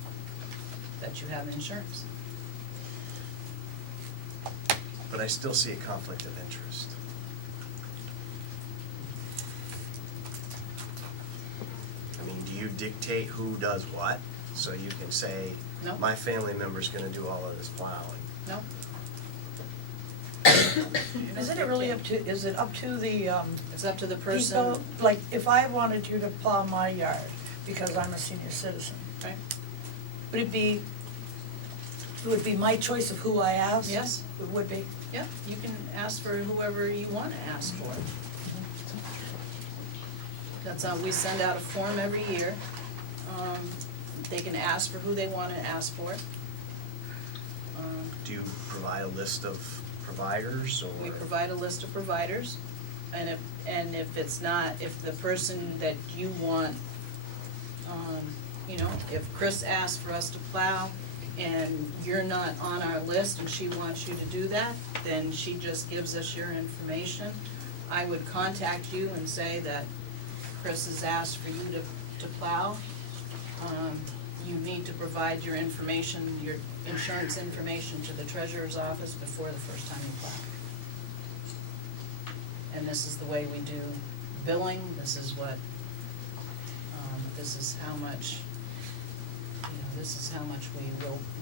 you have insurance. But I still see a conflict of interest. I mean, do you dictate who does what? So you can say, No. my family member's gonna do all of this plowing. No? Isn't it really up to, is it up to the, It's up to the person. people, like, if I wanted you to plow my yard, because I'm a senior citizen, Right. would it be my choice of who I ask? Yes. It would be. Yeah, you can ask for whoever you wanna ask for. That's how, we send out a form every year. They can ask for who they wanna ask for. Do you provide a list of providers or? We provide a list of providers, and if it's not, if the person that you want, you know, if Chris asks for us to plow and you're not on our list and she wants you to do that, then she just gives us your information. I would contact you and say that Chris has asked for you to plow. You need to provide your information, your insurance information to the treasurer's office before the first time you plow. And this is the way we do billing, this is what, this is how much, you know, this is how much we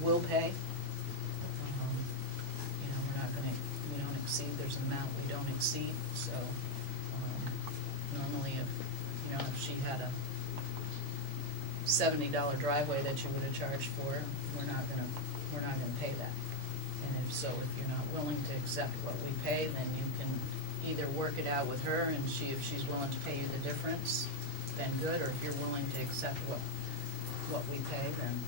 will pay. You know, we don't exceed, there's an amount we don't exceed, so, normally if, you know, if she had a $70 driveway that you would have charged for, we're not gonna pay that. And if so, if you're not willing to accept what we pay, then you can either work it out with her and if she's willing to pay you the difference, then good, or if you're willing to accept what we pay, then.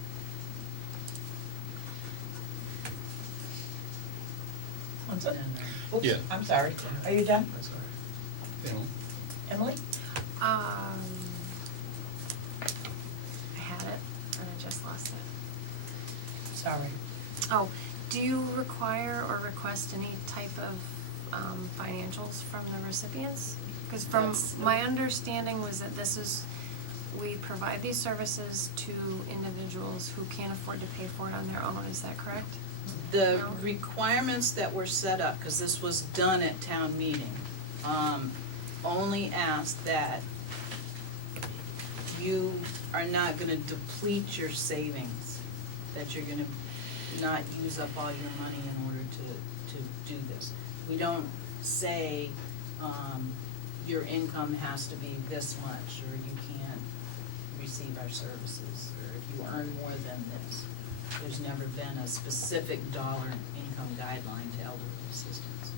One then, Oops, Yeah. I'm sorry. Are you done, That's all right. You know, Emily? I had it, and I just lost it. Sorry. Oh, do you require or request any type of financials from the recipients? Because from That's- my understanding was that we provide these services to individuals who can't afford to pay for it on their own, is that correct? The requirements that were set up, because this was done at town meeting, only asked that you are not gonna deplete your savings, that you're gonna not use up all your money in order to do this. We don't say, your income has to be this much, or you can't receive our services, or if you earn more than this. There's never been a specific dollar income guideline to elderly assistance.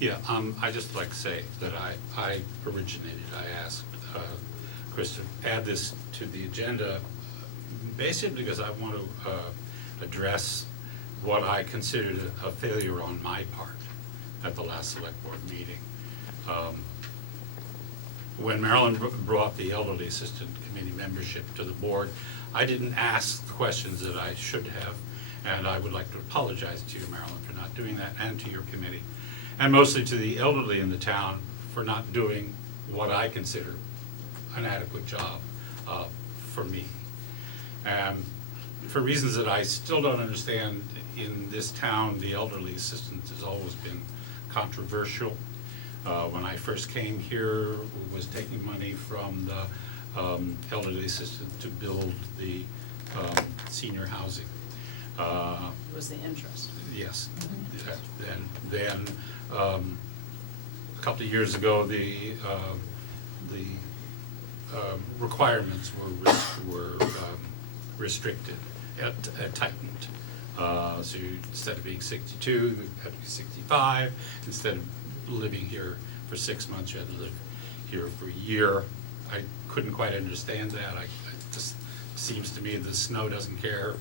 Yeah, I just like to say that I originated, I asked Chris to add this to the agenda, basically because I want to address what I considered a failure on my part at the last select board meeting. When Marilyn brought the elderly assistant committee membership to the board, I didn't ask the questions that I should have, and I would like to apologize to you, Marilyn, for not doing that, and to your committee, and mostly to the elderly in the town for not doing what I consider an adequate job for me. For reasons that I still don't understand, in this town, the elderly assistance has always been controversial. When I first came here, was taking money from the elderly assistant to build the senior housing. Was the interest. Yes. Then a couple of years ago, the requirements were restricted, tightened. So instead of being 62, you had to be 65. Instead of living here for 6 months, you had to live here for a year. I couldn't quite understand that. It just seems to me the snow doesn't care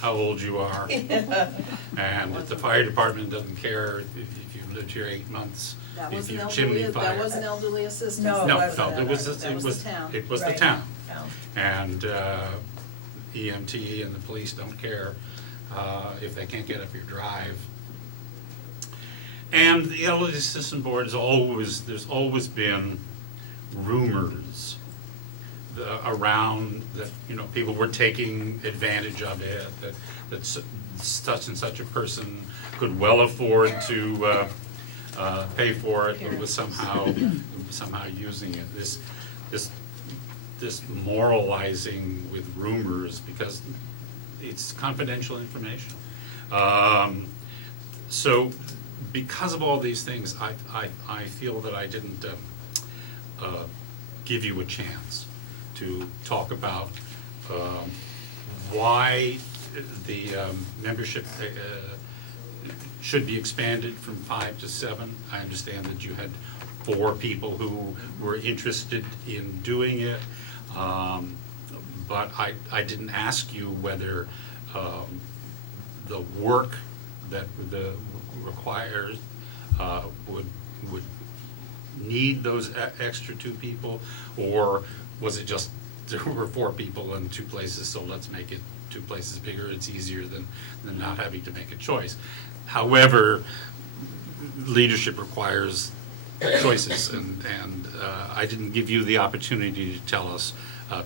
how old you are. And if the fire department doesn't care if you've lived here 8 months, That if was an you've elderly, chimney fire. that was an elderly assistance. No, No, it wasn't. it was the town. It was the Right. town. Town. And EMT and the police don't care if they can't get up your drive. And the elderly assistance board is there's always been rumors around that, people were taking advantage of it, that such and such a person could well afford to pay for it, but was somehow using it. This moralizing with rumors, because it's confidential information. So because of all these things, I feel that I didn't give you a chance to talk about why the membership should be expanded from 5 to 7. I understand that you had 4 people who were interested in doing it, but I didn't ask you whether the work that requires would need those extra 2 people, or was it just there were 4 people in 2 places, so let's make it 2 places bigger. It's easier than not having to make a choice. However, leadership requires choices, and I didn't give you the opportunity to tell us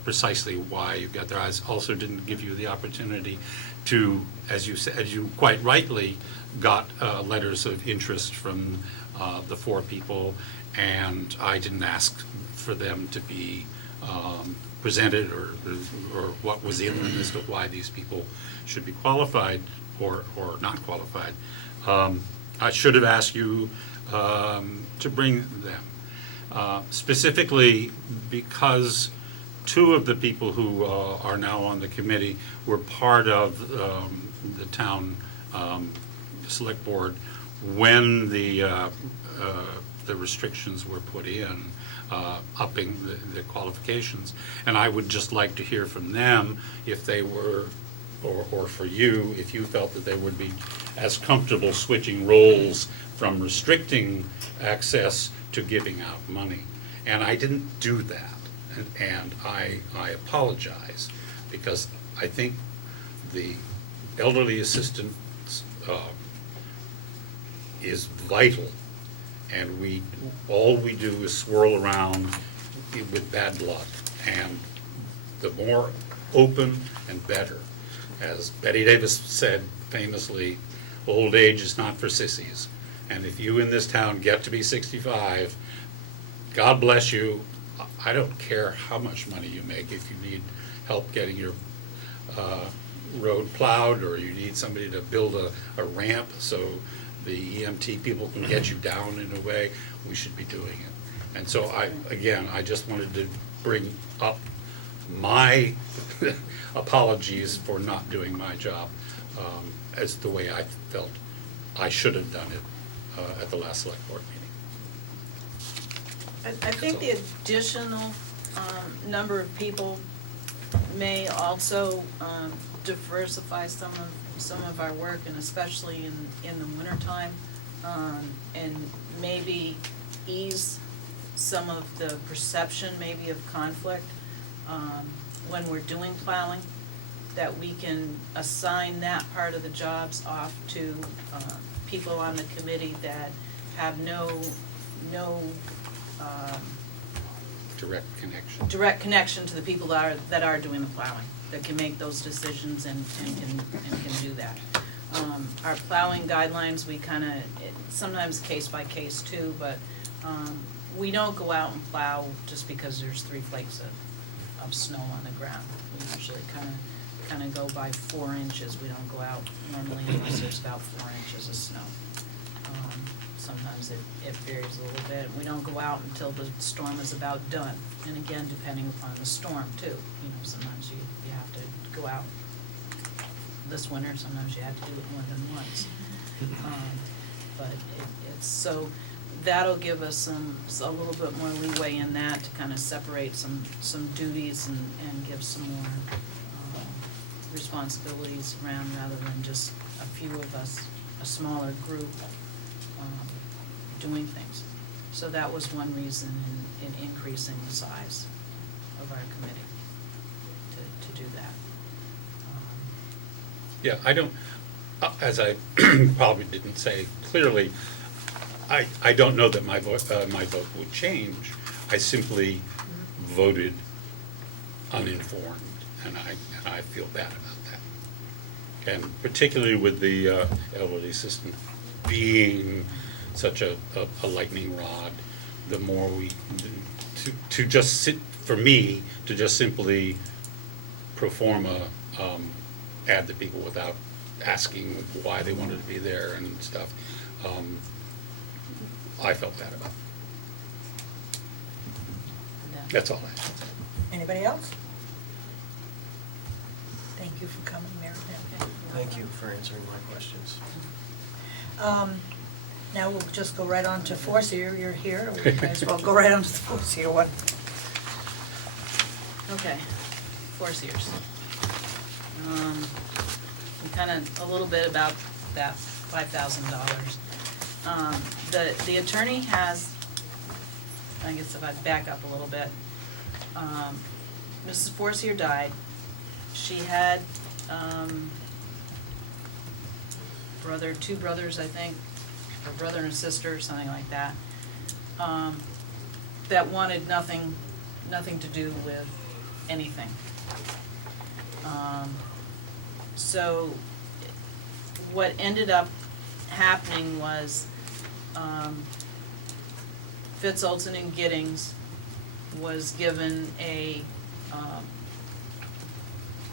precisely why you got there. I also didn't give you the opportunity to, as you said, as you quite rightly got letters of interest from the 4 people, and I didn't ask for them to be presented or what was in them as to why these people should be qualified or not qualified. I should have asked you to bring them, specifically because 2 of the people who are now on the committee were part of the town select board when the restrictions were put in, upping the qualifications. And I would just like to hear from them if they were, or for you, if you felt that they would be as comfortable switching roles from restricting access to giving out money. And I didn't do that. And I apologize, because I think the elderly assistance is vital, and all we do is swirl around with bad luck, and the more open and better. as Betty Davis said famously, old age is not for sissies. And if you in this town get to be 65, God bless you. I don't care how much money you make. If you need help getting your road plowed, or you need somebody to build a ramp so the EMT people can get you down in a way, we should be doing it. And so I just wanted to bring up my apologies for not doing my job as the way I felt I should have done it at the last select board meeting. I think the additional number of people may also diversify some of our work, and especially in the wintertime, and maybe ease some of the perception maybe of conflict when we're doing plowing, that we can assign that part of the jobs off to people on the committee that have no direct connection to the people that are doing the plowing, that can make those decisions and can do that. Our plowing guidelines, we sometimes case by case too, but we don't go out and plow just because there's 3 flakes of snow on the ground. We usually kind of go by 4 inches. We don't go out normally unless there's about 4 inches of snow. Sometimes it varies a little bit. We don't go out until the storm is about done. And again, depending upon the storm too. Sometimes you have to go out this winter, sometimes you have to do it more than once. But it's so, that'll give us a little bit more leeway in that to kind of separate some duties and give some more responsibilities around, rather than just a few of us, a smaller group doing things. So that was one reason in increasing the size of our committee to do that. Yeah, I don't, as I probably didn't say clearly, I don't know that my vote would change. I simply voted uninformed, and I feel bad about that. And particularly with the elderly assistant being such a lightning rod, the more we, to just sit, for me, to just simply pro forma add the people without asking why they wanted to be there and stuff, I felt bad about. That's all I have to say. Anybody else? Thank you for coming, Mary Beth. Thank you for answering my questions. Now we'll just go right on to Forcier. You're here. We might as well go right on to the Forcier one. Okay, Forciers. A little bit about that $5,000. The attorney has, I guess if I back up a little bit, Mrs. Forcier died. She had two brothers, I think, a brother and a sister, something like that, that wanted nothing to do with anything. So what ended up happening was Fitz, Olson, and Giddings was given a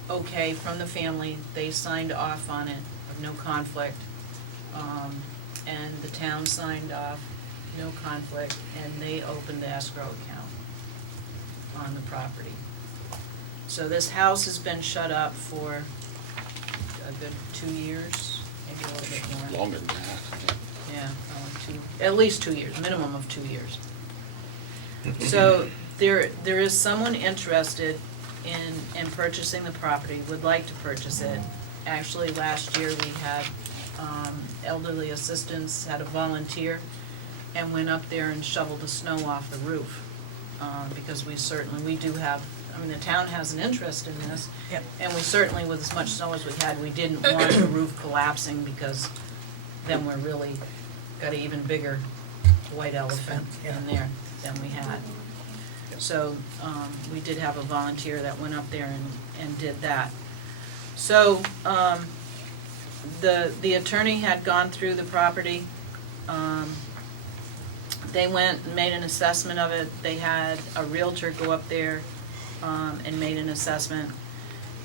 okay from the family. They signed off on it of no conflict, and the town signed off, no conflict, and they opened the escrow account on the property. So this house has been shut up for a good 2 years, maybe a little bit more. Longer than that. Yeah, at least 2 years, minimum of 2 years. So there is someone interested in purchasing the property, would like to purchase it. Actually, last year we had elderly assistants, had a volunteer, and went up there and shoveled the snow off the roof. Because we do have, the town has an interest in this. Yep. And we certainly, with as much snow as we had, we didn't want the roof collapsing, because then we're really got an even bigger white elephant in there than we had. So we did have a volunteer that went up there and did that. So, the attorney had gone through the property. They went and made an assessment of it. They had a realtor go up there, and made an assessment.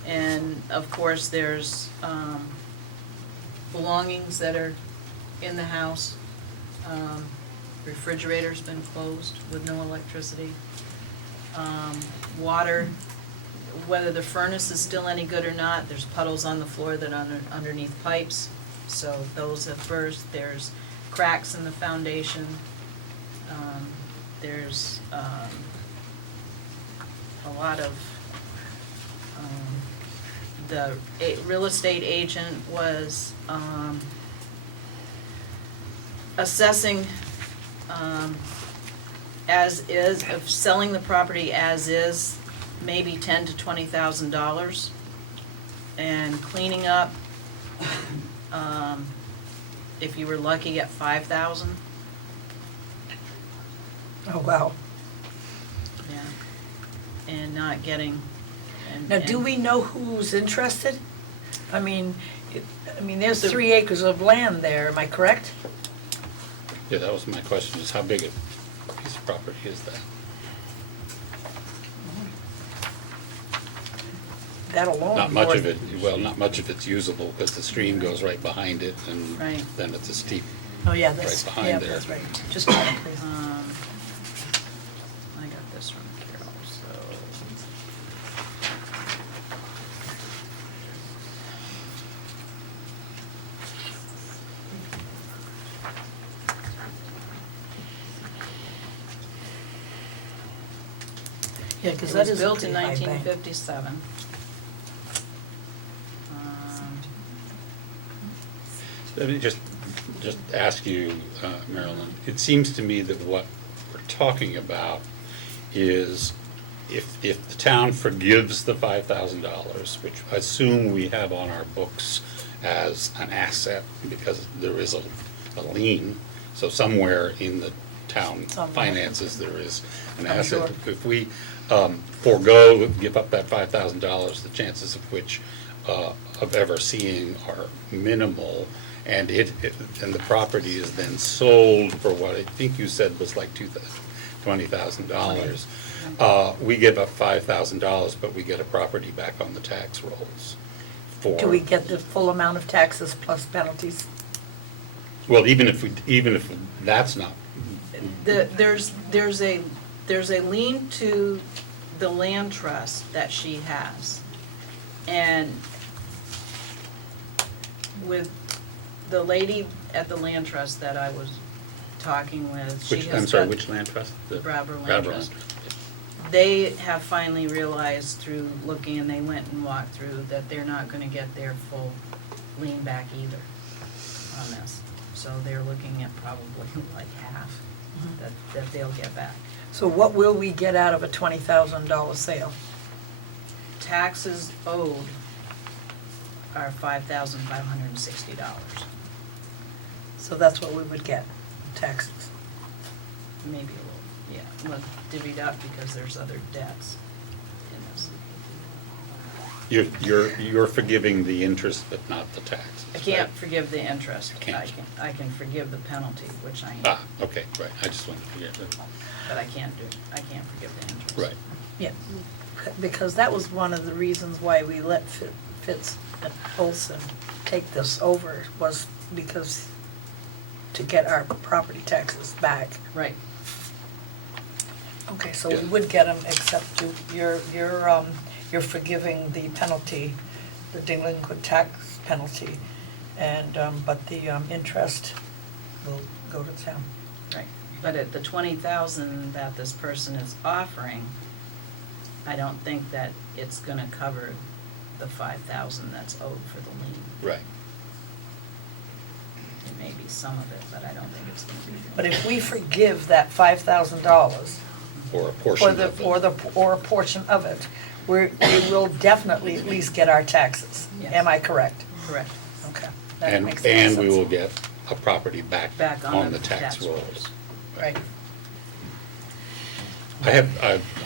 And of course, there's, belongings that are in the house. Refrigerator's been closed with no electricity. Water, whether the furnace is still any good or not, there's puddles on the floor that are underneath pipes, so those have burst. There's cracks in the foundation. There's a lot of, the real estate agent was assessing as is, of selling the property as is, maybe $10,000 to $20,000, and cleaning up, if you were lucky, at $5,000. Oh, wow. Yeah, and not getting. Now, do we know who's interested? I mean, there's 3 acres of land there, am I correct? Yeah, that was my question, is how big a piece of property is that? That alone. Not much of worth- it, well, not much of it's usable, because the stream goes right behind it, and Right. then it's a steep, Oh, yeah, that's, right behind yeah, there. that's right. Just a minute, please. I got this from Carol, so. Yeah, because It that was is built in pretty high bank. 1957. Let me just ask you, Marilyn, it seems to me that what we're talking about is if the town forgives the $5,000, which I assume we have on our books as an asset because there is a lien, so somewhere in the town finances there is an I'm asset. sure. If we forego, give up that $5,000, the chances of which of ever seeing are minimal, and and the property is then sold for what I think you said was like $20,000. We give up $5,000, but we get a property back on the tax rolls. Do we get the full amount of taxes plus penalties? Well, even if that's not. There's a lien to the land trust that she has. And with the lady at the land trust that I was talking with, she has I'm sorry, got- which land trust? The Brattleboro Land Brattleboro Trust. They have finally realized through looking, and they went and walked through, that they're not gonna get their full lien back either on this. So they're looking at probably like half that they'll get back. So what will we get out of a $20,000 sale? Taxes owed are $5,560, So that's what we would get, taxes. maybe a little, yeah, well, divvied up because there's other debts in this. You're forgiving the interest, but not the taxes. I can't right? forgive the interest. Can't. I can forgive the penalty, which I am, Ah, okay, right, I just wanted to get it. but I can't forgive the interest. Right. Yeah, because that was one of the reasons why we let Fitz and Olson take this over, was because to get our property taxes back. Right. Okay, so we Yeah. would get them, except you're forgiving the penalty, the delinquent tax penalty, and, but the interest will go to town. Right, but at the 20,000 that this person is offering, I don't think that it's gonna cover the 5,000 that's owed for the lien. Right. It may be some of it, but I don't think it's gonna be. But if we forgive that $5,000, Or a portion of it. or a portion of it, we will definitely at least get our taxes. Yes. Am I correct? Correct. Okay. That And makes a lot of we sense. will get a property back Back on the tax rolls. Right. I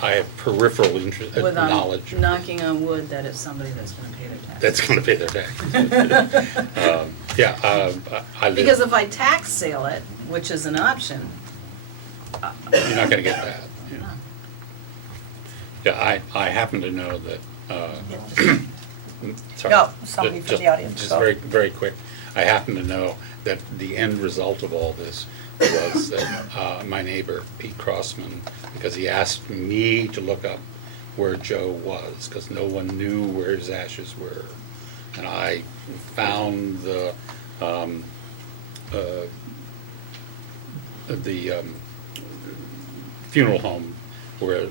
have peripheral interest, With knowledge. knocking on wood that it's somebody that's gonna pay their taxes. That's gonna pay their taxes. Yeah, I live. Because if I tax sale it, which is an option, You're not gonna get that. Yeah, I happen to know that, sorry. No, somebody from Just- the audience, Just go. very, very quick. I happen to know that the end result of all this was that my neighbor, Pete Crossman, because he asked me to look up where Joe was, because no one knew where his ashes were. And I found the funeral home where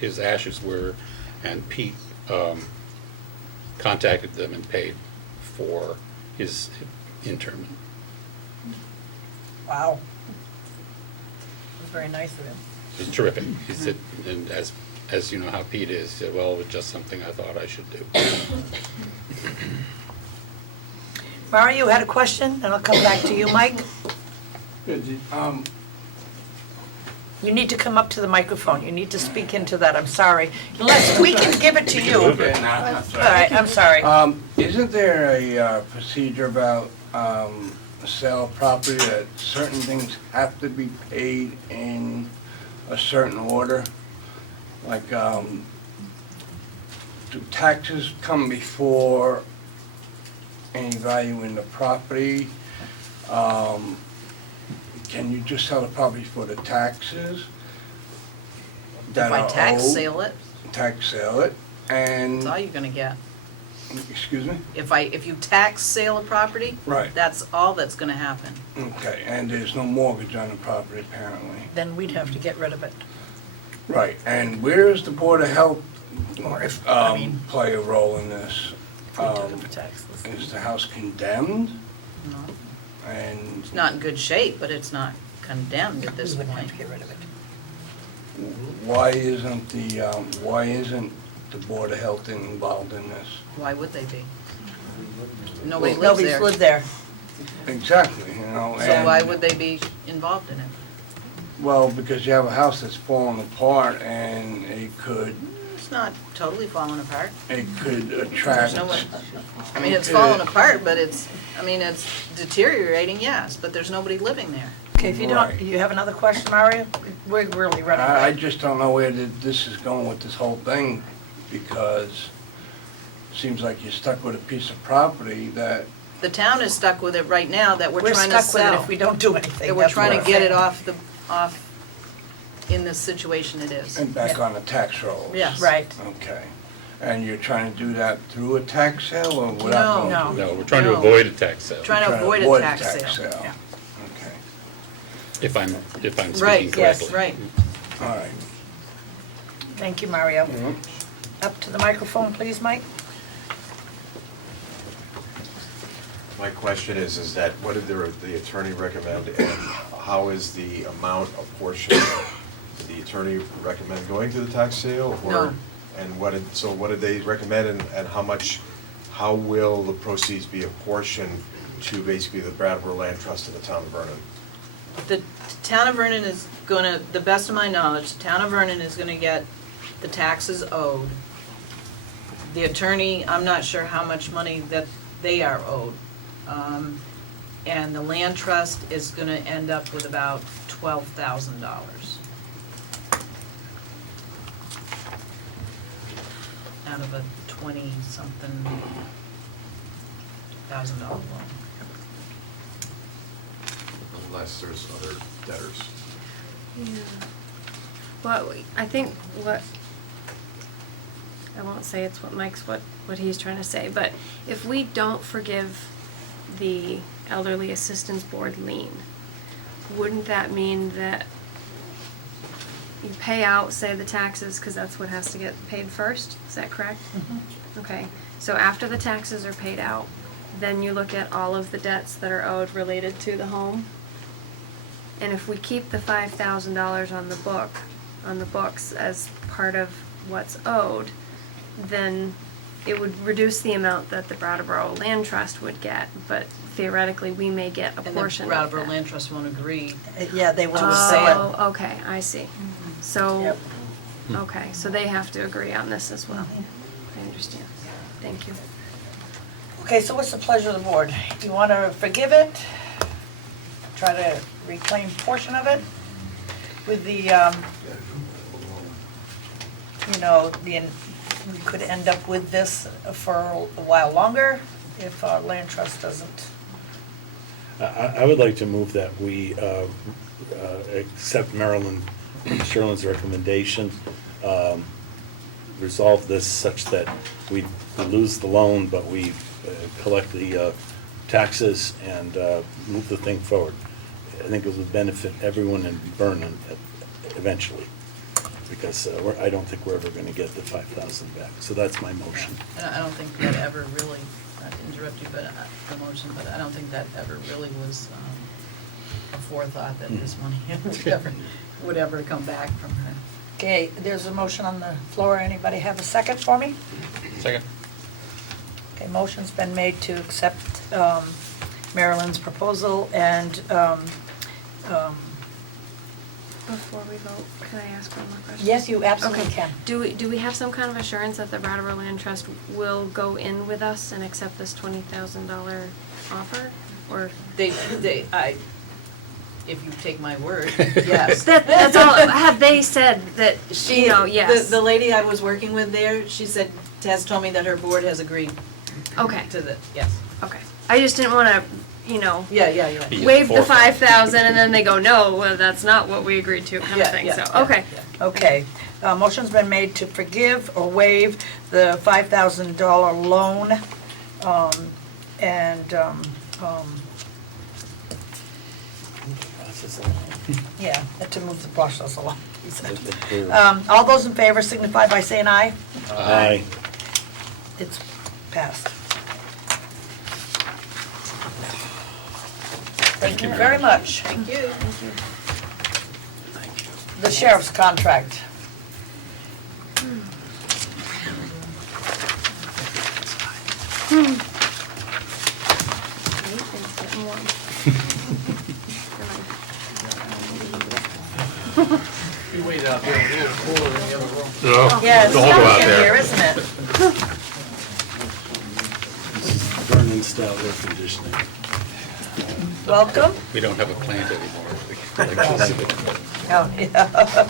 his ashes were, and Pete contacted them and paid for his interment. Wow. It was very nice of him. It was terrific. He said, and as you know how Pete is, he said, well, it was just something I thought I should do. Mario, you had a question, and I'll come back to you. Mike? You need to come up to the microphone. You need to speak into that. I'm sorry. Unless we can give it to you. Okay, I'm All sorry. right, I'm sorry. Isn't there a procedure about sale of property that certain things have to be paid in a certain order? Like, do taxes come before any value in the property? Can you just sell the property for the taxes that if I are tax owed? sale it, Tax sale it, and, that's all you're gonna get. excuse me? If you tax sale a property, Right, that's all that's gonna happen. okay, and there's no mortgage on the property apparently. Then we'd have to get rid of it. Right, and where is the Board of Health Or if, play a role in this? if we did it for taxes. Is the house condemned? No, And it's not in good shape, but it's not condemned at this We would point. have to get rid of it. why isn't the Board of Health involved in this? Why would they be? Nobody lives Nobody's there, lived there. Exactly, you know, so and, why would they be involved in it? well, because you have a house that's falling apart and it could It's not totally falling apart. attract. There's no one, I mean, it's falling apart, but it's deteriorating, yes, but there's nobody living there. Okay, if you don't, Right. you have another question, Mario? We're really running I late. just don't know where this is going with this whole thing, because it seems like you're stuck with a piece of property that, The town is stuck with it right now that we're trying to stuck with it sell. if we don't do anything. That we're That's trying what to get I'm it saying. off in this situation it is. and back on the tax rolls. Yes. Right. Okay. And you're trying to do that through a tax sale or without going No. through? No, we're trying to No. avoid a tax sale, Trying to avoid a tax sale. Yeah. Okay, if I'm speaking Right, correctly. yes, right. all right. Thank you, Mario. Mhm. Up to the microphone, please, Mike. My question is that what did the attorney recommend, and how is the amount apportioned? Did the attorney recommend going to the tax sale, or? No. And what did they recommend, and how will the proceeds be apportioned to basically the Brattleboro Land Trust and the town of Vernon? The town of Vernon is gonna, the best of my knowledge, the town of Vernon is gonna get the taxes owed. The attorney, I'm not sure how much money that they are owed. And the land trust is gonna end up with about $12,000 out of a 20-something $1,000 loan. Unless there's other debtors. Yeah. Well, I think what, I won't say it's what Mike's, what he's trying to say, but if we don't forgive the Elderly Assistance Board lien, wouldn't that mean that you pay out, say, the taxes, because that's what has to get paid first? Is that correct? Okay, so after the taxes are paid out, then you look at all of the debts that are owed related to the home. And if we keep the $5,000 on the books as part of what's owed, then it would reduce the amount that the Brattleboro Land Trust would get, but theoretically, we may get a And the portion of Brattleboro that. Land Trust won't agree. Yeah, they want to Oh. sell it. Oh, okay, I see. So, Yep. okay, so they have to agree on this as well. I understand. Thank you. Okay, so what's the pleasure of the board? You want to forgive it? Try to reclaim portion of it? With the, we could end up with this for a while longer if land trust doesn't. I would like to move that we accept Marilyn Sherlin's recommendation, resolve this such that we lose the loan, but we collect the taxes and move the thing forward. I think it would benefit everyone in Vernon eventually, because I don't think we're ever going to get the 5,000 back. So that's my motion. And I don't think that ever really, not to interrupt you, but the motion, but I don't think that ever really was a forethought that this money would ever come back from her. Okay, there's a motion on the floor. Anybody have a second for me? Second. Okay, motion's been made to accept Marilyn's proposal and Before we vote, can I ask one more question? yes, you absolutely Okay. can. Do we have some kind of assurance that the Brattleboro Land Trust will go in with us and accept this $20,000 offer? Or If you take my word, yes. that's all, have they said that, yes? The lady I was working with there, she said, has told me that her board has agreed Okay, to the, yes. okay. I just didn't wanna, Yeah. waive the 5,000 and then they go, no, well, that's not what we agreed to, kind of thing, so, okay. Okay, motion's been made to forgive or waive the $5,000 loan, and, yeah, to move the process along, he said. All those in favor signify by saying aye. Aye. It's passed. Thank you very much. Thank you. The sheriff's contract. Nathan's getting warm. You wait out there, a little cooler in the other room. Yeah, it's Don't go out snowing in there. here, isn't it? Vernon style air conditioning. Welcome. We don't have a plant anymore. Oh, yeah.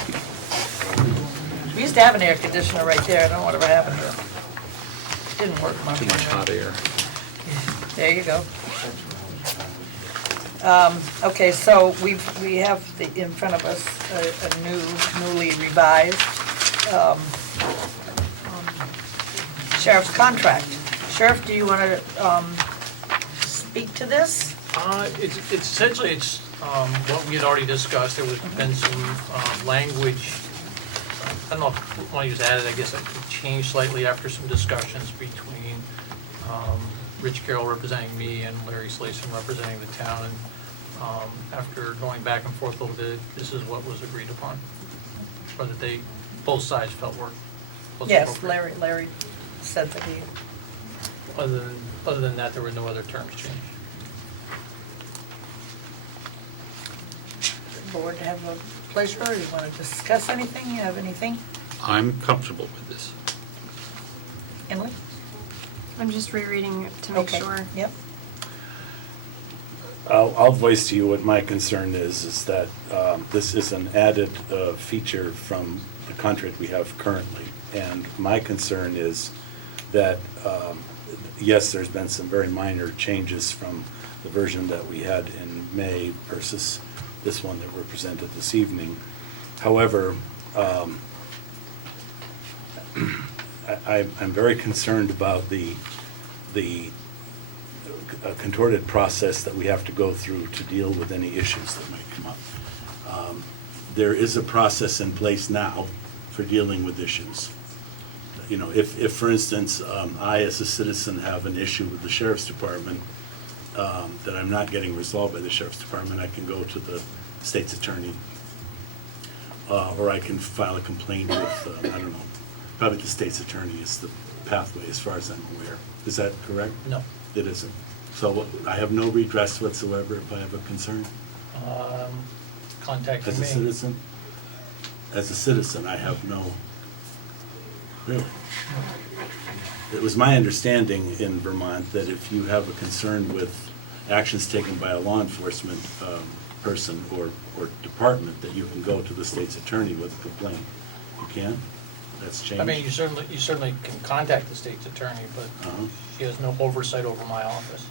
We used to have an air conditioner right there, I don't know whatever happened to it. Didn't work much. Too much hot air. There you go. Okay, so we have in front of us a newly revised sheriff's contract. Sheriff, do you want to speak to this? It's essentially, what we had already discussed. There was been some language, I don't know if I want to use added, I guess it changed slightly after some discussions between Rich Carroll representing me and Larry Slason representing the town. And after going back and forth a little bit, this is what was agreed upon, or that both sides felt was Yes, appropriate. Larry said that he, Other than that, there were no other terms changed. board have a pleasure, or you want to discuss anything? You have anything? I'm comfortable with this. Emily? I'm just rereading it to make Okay. sure. Yep. I'll voice to you what my concern is that this is an added feature from the contract we have currently. And my concern is that, yes, there's been some very minor changes from the version that we had in May versus this one that we're presented this evening. However, I'm very concerned about the contorted process that we have to go through to deal with any issues that might come up. There is a process in place now for dealing with issues. You know, if for instance, I as a citizen have an issue with the sheriff's department that I'm not getting resolved by the sheriff's department, I can go to the state's attorney. Or I can file a complaint with, I don't know, probably the state's attorney is the pathway as far as I'm aware. Is that correct? No. It isn't. So I have no redress whatsoever if I have a concern Contacting as me. a citizen? as a citizen, I have no, really. It was my understanding in Vermont that if you have a concern with actions taken by a law enforcement person or department, that you can go to the state's attorney with a complaint. You can? That's changed? I mean, you certainly can contact the state's attorney, but she has no oversight over my office.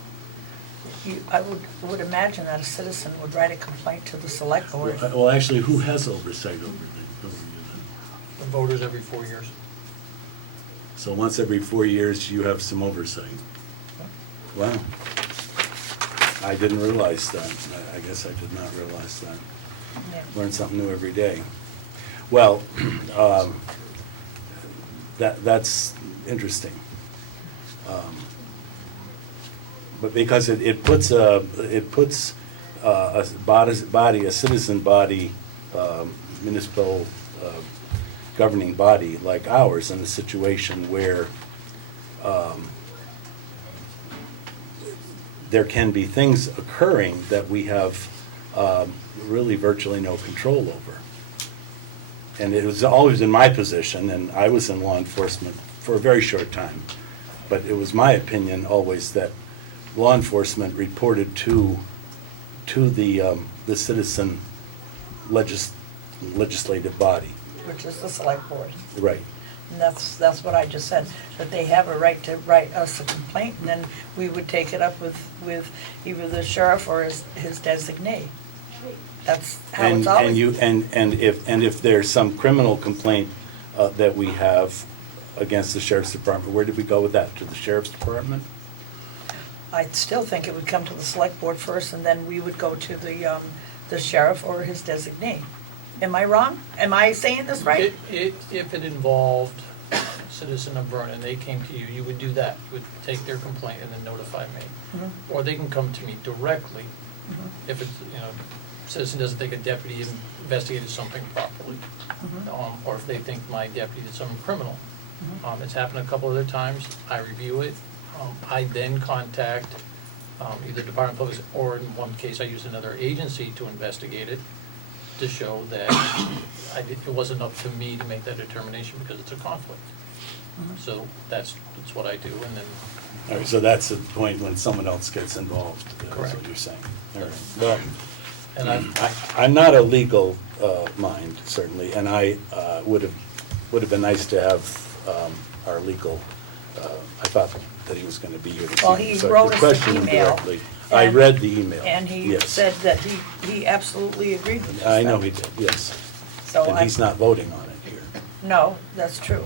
I would imagine that a citizen would write a complaint to the select board. Well, actually, who has oversight over you then? The voters every 4 years. So once every 4 years, you have some oversight. Wow. I didn't realize that. I guess I did not realize that. Yeah. Learn something new every day. Well, that's interesting. But because it puts a body, a citizen body, municipal governing body like ours in a situation where there can be things occurring that we have really virtually no control over. And it was always in my position, and I was in law enforcement for a very short time, but it was my opinion always that law enforcement reported to the citizen legislative body. Which is the select board. Right. And that's what I just said, that they have a right to write us a complaint, and then we would take it up with either the sheriff or his designee. That's how it's always. And if there's some criminal complaint that we have against the sheriff's department, where did we go with that? To the sheriff's department? I still think it would come to the select board first, and then we would go to the sheriff or his designee. Am I wrong? Am I saying this right? If it involved a citizen of Vernon, they came to you, you would do that. You would take their complaint and then notify me. Mhm. Or they can come to me directly Mhm. if it's, citizen doesn't think a deputy investigated something properly. Or if they think my deputy did something criminal. It's happened a couple other times. I review it. I then contact either Department of Police, or in one case I used another agency to investigate it, to show that it wasn't up to me to make that determination because it's a conflict. So that's what I do, and then. All right, so that's the point when someone else gets involved, is Correct. what you're saying. All right. Well, And I'm not a legal mind, certainly, and I would have been nice to have our legal, I thought that he was going to be here this Well, evening, he so I wrote could us question an him email. directly. I read the email. And he yes. said that he absolutely agreed with this. I know he did, yes. So And he's not voting on it here. No, that's true.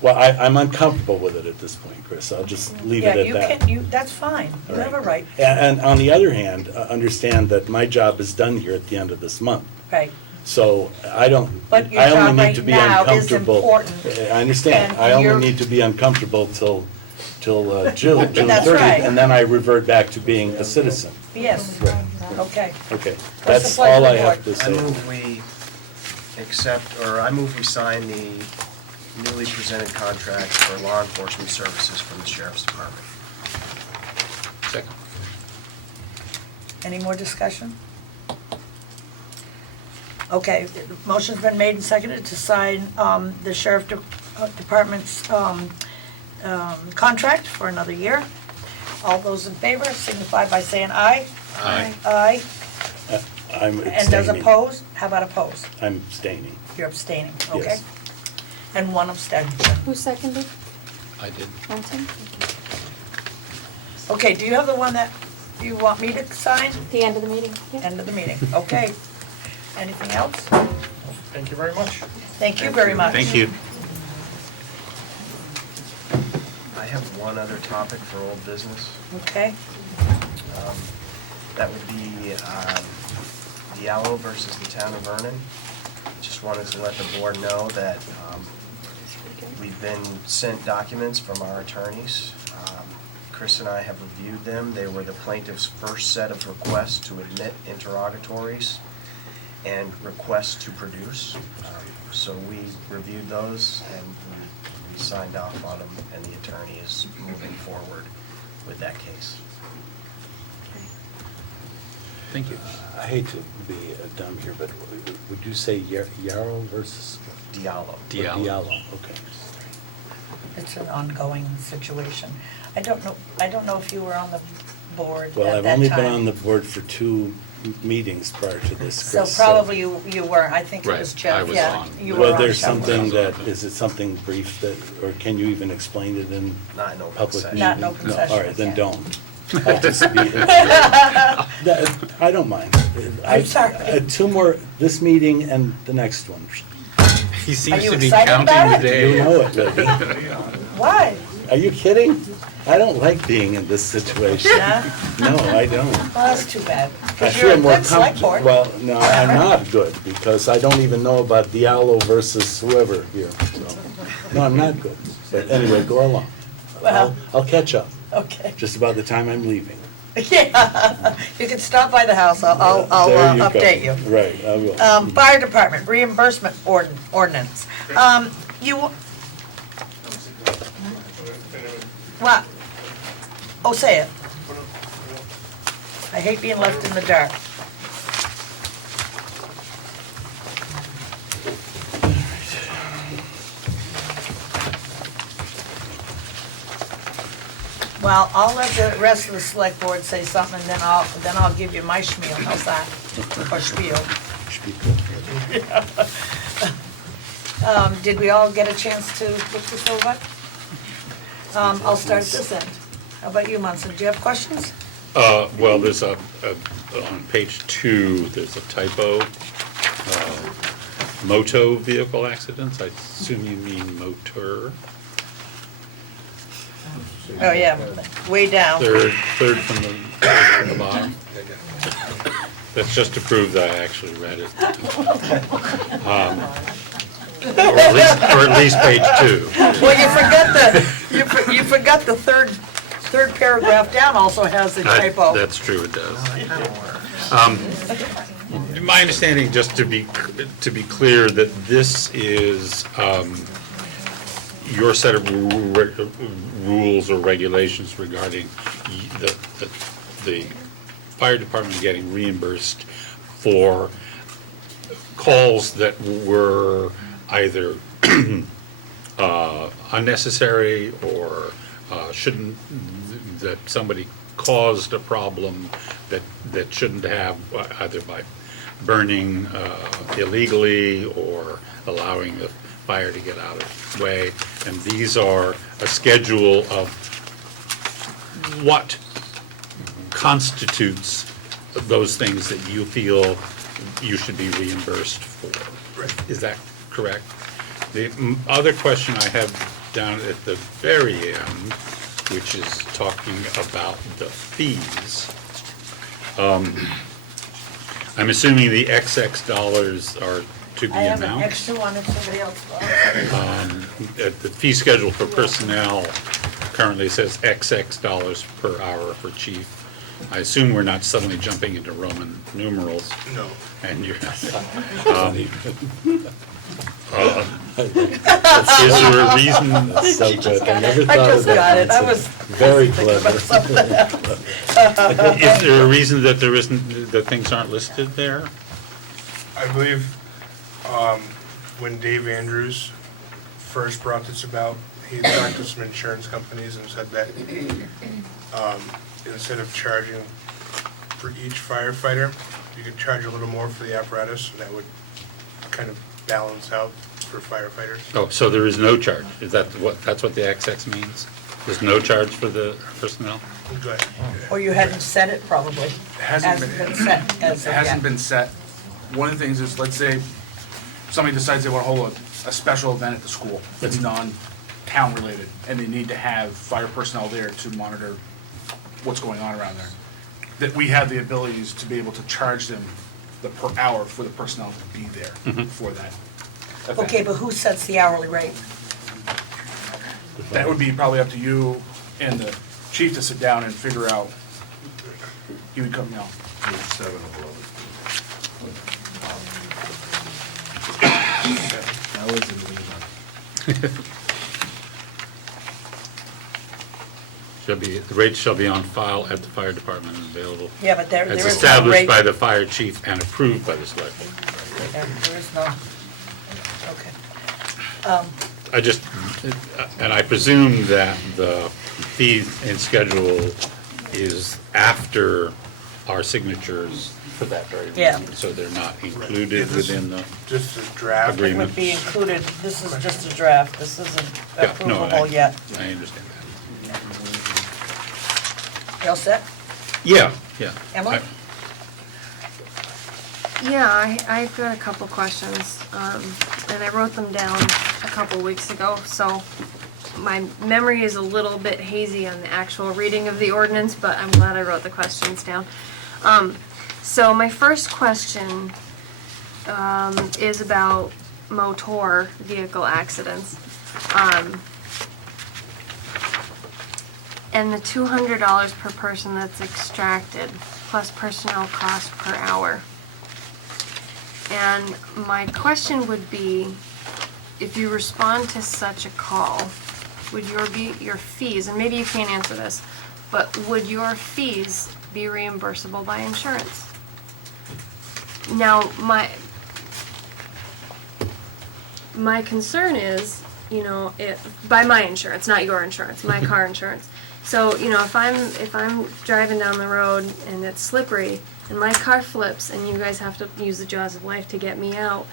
Well, I'm uncomfortable with it at this point, Chris. I'll just leave it at that. Yeah, that's fine. You have a right. And on the other hand, understand that my job is done here at the end of this month. Right. So I don't, But your I job only need right to be now is uncomfortable. important. I understand. And I only you're- need to be uncomfortable till June That's 30th, right. and then I revert back to being a citizen. Yes. Right. Okay. Okay, the that's pleasure all of I the have board? to I say. move we accept, or I move we sign the newly presented contract for law enforcement services from the sheriff's department. Second. Any more discussion? Okay, the motion's been made and seconded to sign the sheriff department's contract for another year. All those in favor signify by saying aye. Aye. Aye. I'm And does abstaining. opposed? How about opposed? I'm abstaining. You're abstaining, okay? Yes. And one abstention. Who seconded? I did. Anton? Okay, do you have the one that you want me to sign? The end of the meeting? Yeah. End of the meeting, okay. Anything else? Thank you very much. Thank you very much. Thank you. I have one other topic for old business. Okay, That would be Diallo versus the town of Vernon. Just wanted to let the board know that we've been sent documents from our attorneys. Chris and I have reviewed them. They were the plaintiff's first set of requests to admit interrogatories and requests to produce. So we reviewed those and we signed off on them, and the attorney is moving forward with that case. Thank you. I hate to be dumb here, but would you say Yarrow versus? Diallo. Diallo. Okay. It's an ongoing situation. I don't know if you were on the board Well, at I've that only been time. on the board for 2 meetings prior to this, So Chris. probably you were, I think it Right, was Jeff, I was yeah. on. You were Well, on there's somewhere. something that, is it something brief that, or can you even explain it in Not in open public session. meeting? Not in open No, session, all right, then yeah. don't. I'll just be- I don't mind. I'm sorry. 2 more, this meeting and the next one. He seems you to be excited counting about the it? You days. know it, Libby. Why? Are you kidding? I don't like being in this situation. Yeah? No, I don't. Well, that's too bad. I Because you're a feel more good select comfortable. board. Well, no, I'm not good, because I don't even know about Diallo versus whoever here, so. No, I'm not good. But anyway, go along. Well, I'll catch up, okay. just about the time I'm leaving. Yeah, you can stop by the house, I'll There you go. update you. Right, I will. Fire department, reimbursement ordinance. What? Oh, say it. I hate being left in the dark. Well, I'll let the rest of the select board say something, and then I'll give you my spiel, how's that? Or spiel. Did we all get a chance to look this over? I'll start at this end. How about you, Munson, do you have questions? Well, there's on page 2, there's a typo. Moto vehicle accidents, I assume you mean motor. Oh, yeah, way down. Third from the bottom. That's just to prove that I actually read it. Or at least page 2. Well, you forgot the third paragraph down also has the typo. That's true, it does. My understanding, just to be clear, that this is your set of rules or regulations regarding the fire department getting reimbursed for calls that were either unnecessary or shouldn't, that somebody caused a problem that shouldn't have, either by burning illegally or allowing the fire to get out of the way. And these are a schedule of what constitutes those things that you feel you should be reimbursed for. Right. Is that correct? The other question I have down at the very end, which is talking about the fees. I'm assuming the XX dollars are to be I have an announced. extra one if somebody else wants. The fee schedule for personnel currently says XX dollars per hour for chief. I assume we're not suddenly jumping into Roman numerals. No. And you're, is there a reason? That's so good. I never I thought of just got it. I that. was Very thinking about clever. something else. Is there a reason that there isn't, that things aren't listed there? I believe when Dave Andrews first brought this about, he had talked to some insurance companies and said that instead of charging for each firefighter, you could charge a little more for the apparatus, and that would kind of balance out for firefighters. Oh, so there is no charge? Is that that's what the XX means? There's no charge for the personnel? Good. Or you hadn't said it probably. Hasn't been set as It of hasn't yet. been set. One of the things is, let's say somebody decides they want to hold a special event at the school that's non-town related, and they need to have fire personnel there to monitor what's going on around there. That we have the abilities to be able to charge them the per hour for the personnel to be there for that event. Okay, but who sets the hourly rate? That would be probably up to you and the chief to sit down and figure out. He would come, I was in Lima. The rates shall be on file at the fire department and available. Yeah, but there As is no established rate. by the fire chief and approved by the select board. Yeah, there is no, okay. And I presume that the fee and schedule is after our signatures for that very Yeah. reason. So they're not included within the Just a draft. It agreement. would be included, this is just a draft, this isn't Yeah, no, approvable yet. I understand that. You all set? Yeah. Emily? Yeah, I've got a couple questions, and I wrote them down a couple weeks ago, so my memory is a little bit hazy on the actual reading of the ordinance, but I'm glad I wrote the questions down. So my first question is about motor vehicle accidents. And the $200 per person that's extracted, plus personnel cost per hour. And my question would be, if you respond to such a call, would your fees, and maybe you can't answer this, but would your fees be reimbursable by insurance? Now, my concern is, by my insurance, not your insurance, my car insurance. So, if I'm driving down the road and it's slippery and my car flips and you guys have to use the jaws of life to get me out,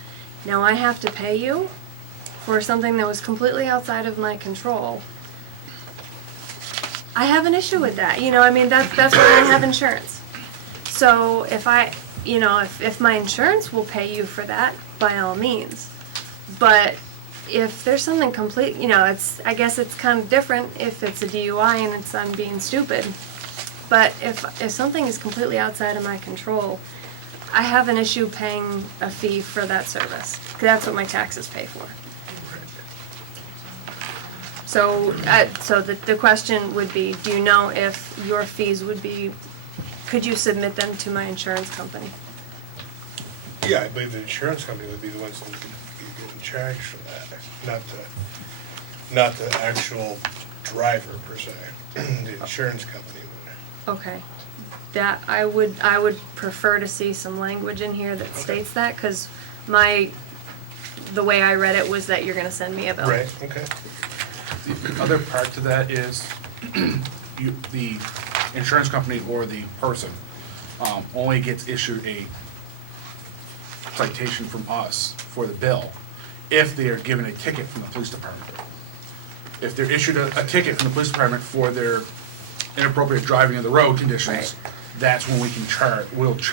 now I have to pay you for something that was completely outside of my control. I have an issue with that. That's why I have insurance. So if if my insurance will pay you for that, by all means. But if there's something complete, I guess it's kind of different if it's a DUI and it's I'm being stupid. But if something is completely outside of my control, I have an issue paying a fee for that service. 'Cause that's what my taxes pay for. So, the question would be, do you know if your fees would be, could you submit them to my insurance company? Yeah, I believe the insurance company would be the ones that would be getting charged for that, not the actual driver per se. The insurance company would. Okay. That, I would prefer to see some language in here that states that, because the way I read it was that you're gonna send me a bill. Right, okay. The other part to that is, the insurance company or the person only gets issued a citation from us for the bill if they are given a ticket from the police department. If they're issued a ticket from the police department for their inappropriate driving of the road conditions, that's when we can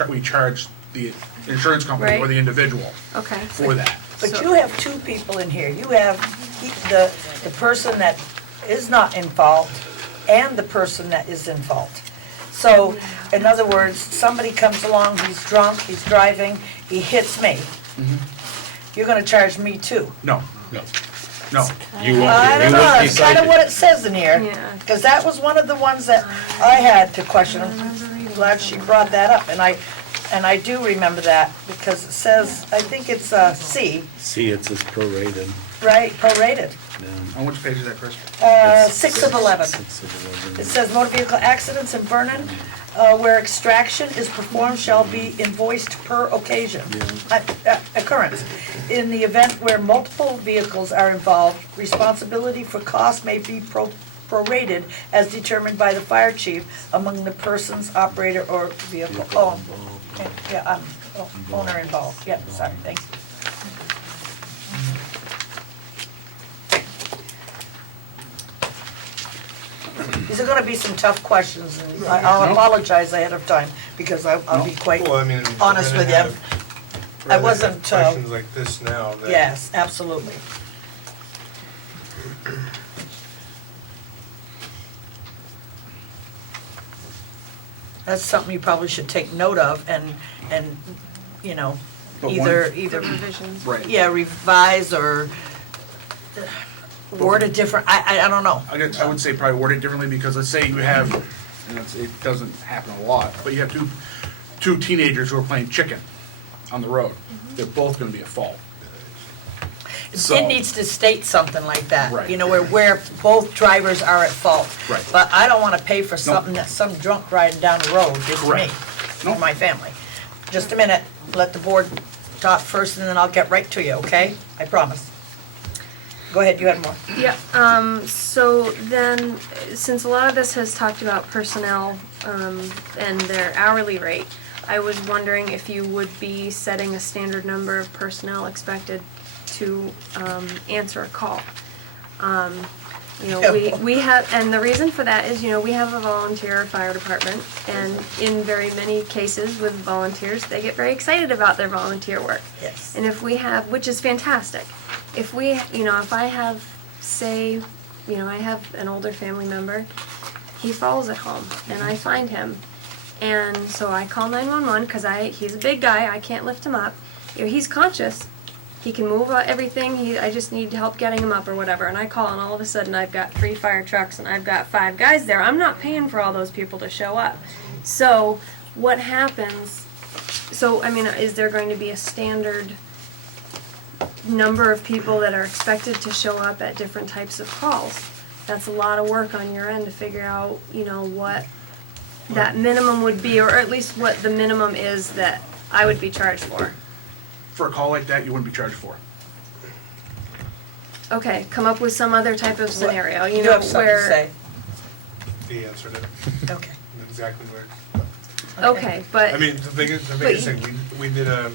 we charge the insurance company or Right. the individual Okay. for that. But you have two people in here. You have the person that is not in fault and the person that is in fault. So, in other words, somebody comes along, he's drunk, he's driving, he hits me. You're gonna charge me too. No. No. You won't. I don't know, that's kind of what it says in here. Yeah. Because that was one of the ones that I had to question. I'm glad she brought that up, and I do remember that, because it says, I think it's C, See, it says prorated. right, prorated. On which page is that, Chris? 6 of 11. 6 of 11. It says motor vehicle accidents in Vernon, where extraction is performed shall be invoiced per occasion, occurrence. In the event where multiple vehicles are involved, responsibility for cost may be prorated as determined by the fire chief among the persons, operator, or vehicle owned. Yeah, owner involved, yep, sorry, thanks. These are gonna be some tough questions, and I'll apologize ahead of time, because I'll be quite Well, I mean, honest we're with gonna you. have- I wasn't, Questions like this now that. Yes, absolutely. That's something you probably should take note of and, But either, Revisions. Right. yeah, revise or word it different, I don't know. I would say probably word it differently, because let's say you have, and it doesn't happen a lot, but you have two teenagers who are playing chicken on the road. They're both gonna be at fault. So- It needs to state something like that. Right. You know, where both drivers are at fault. Right. But I don't wanna pay for something that some drunk riding down the road did to me, Correct. or my family. Just a minute, let the board talk first and then I'll get right to you, okay? I promise. Go ahead, you had more. Yeah, so then, since a lot of this has talked about personnel, and their hourly rate, I was wondering if you would be setting a standard number of personnel expected to, answer a call. You know, we have, and the reason for that is, you know, we have a volunteer fire department, and in very many cases with volunteers, they get very excited about their volunteer work. Yes. And if we have, which is fantastic, if we, you know, if I have, say, you know, I have an older family member, he falls at home, and I find him, and so I call 911, because he's a big guy, I can't lift him up. You know, he's conscious, he can move everything, I just need help getting him up or whatever, and I call, and all of a sudden I've got 3 fire trucks, and I've got 5 guys there. I'm not paying for all those people to show up. So, what happens, so, I mean, is there going to be a standard number of people that are expected to show up at different types of calls? That's a lot of work on your end to figure out, you know, what that minimum would be, or at least what the minimum is that I would be charged for. For a call like that, you wouldn't be charged for. Okay, come up with some other type of scenario, you You know, have something to where, say. He answered it Okay. exactly where. okay, but. I mean, the biggest thing, we did a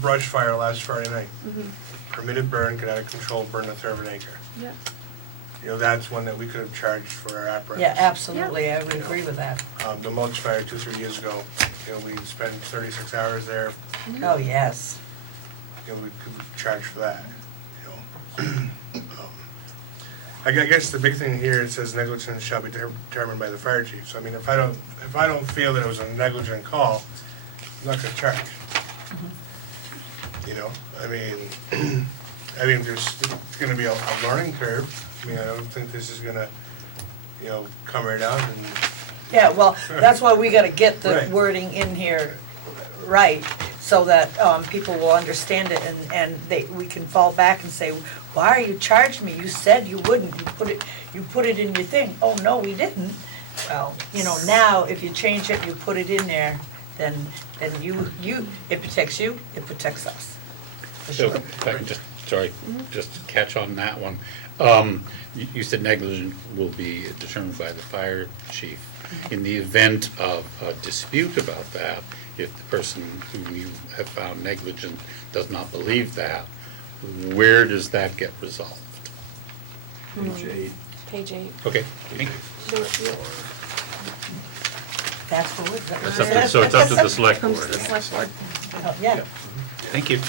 brush fire last Friday night. Mhm. Permitted burn, get out of control, burn a third of an acre. Yep. You know, that's one that we could have charged for our apparatus. Yeah, absolutely, I would agree with that. The mulch fire 2-3 years ago, you know, we spent 36 hours there, Oh, yes. you know, we could charge for that, you know. I guess the big thing here, it says negligence shall be determined by the fire chief. So I mean, if I don't feel that it was a negligent call, I'm not gonna charge. You know, I mean, there's gonna be a learning curve. I mean, I don't think this is gonna, you know, come right out and. Yeah, well, that's why we gotta get the Right. wording in here right, so that, people will understand it and we can fall back and say, why are you charging me? You said you wouldn't, you put it in your thing. Oh, no, we didn't. Well, you know, now, if you change it, you put it in there, then it protects you, it protects us. For So sure. if I can just catch on that one. You said negligent will be determined by the fire chief. In the event of a dispute about that, if the person whom you have found negligent does not believe that, where does that get resolved? Page 8. Page 8. Okay. That's for what. So it's up to the select Comes board. to the select board. Yeah. Thank you.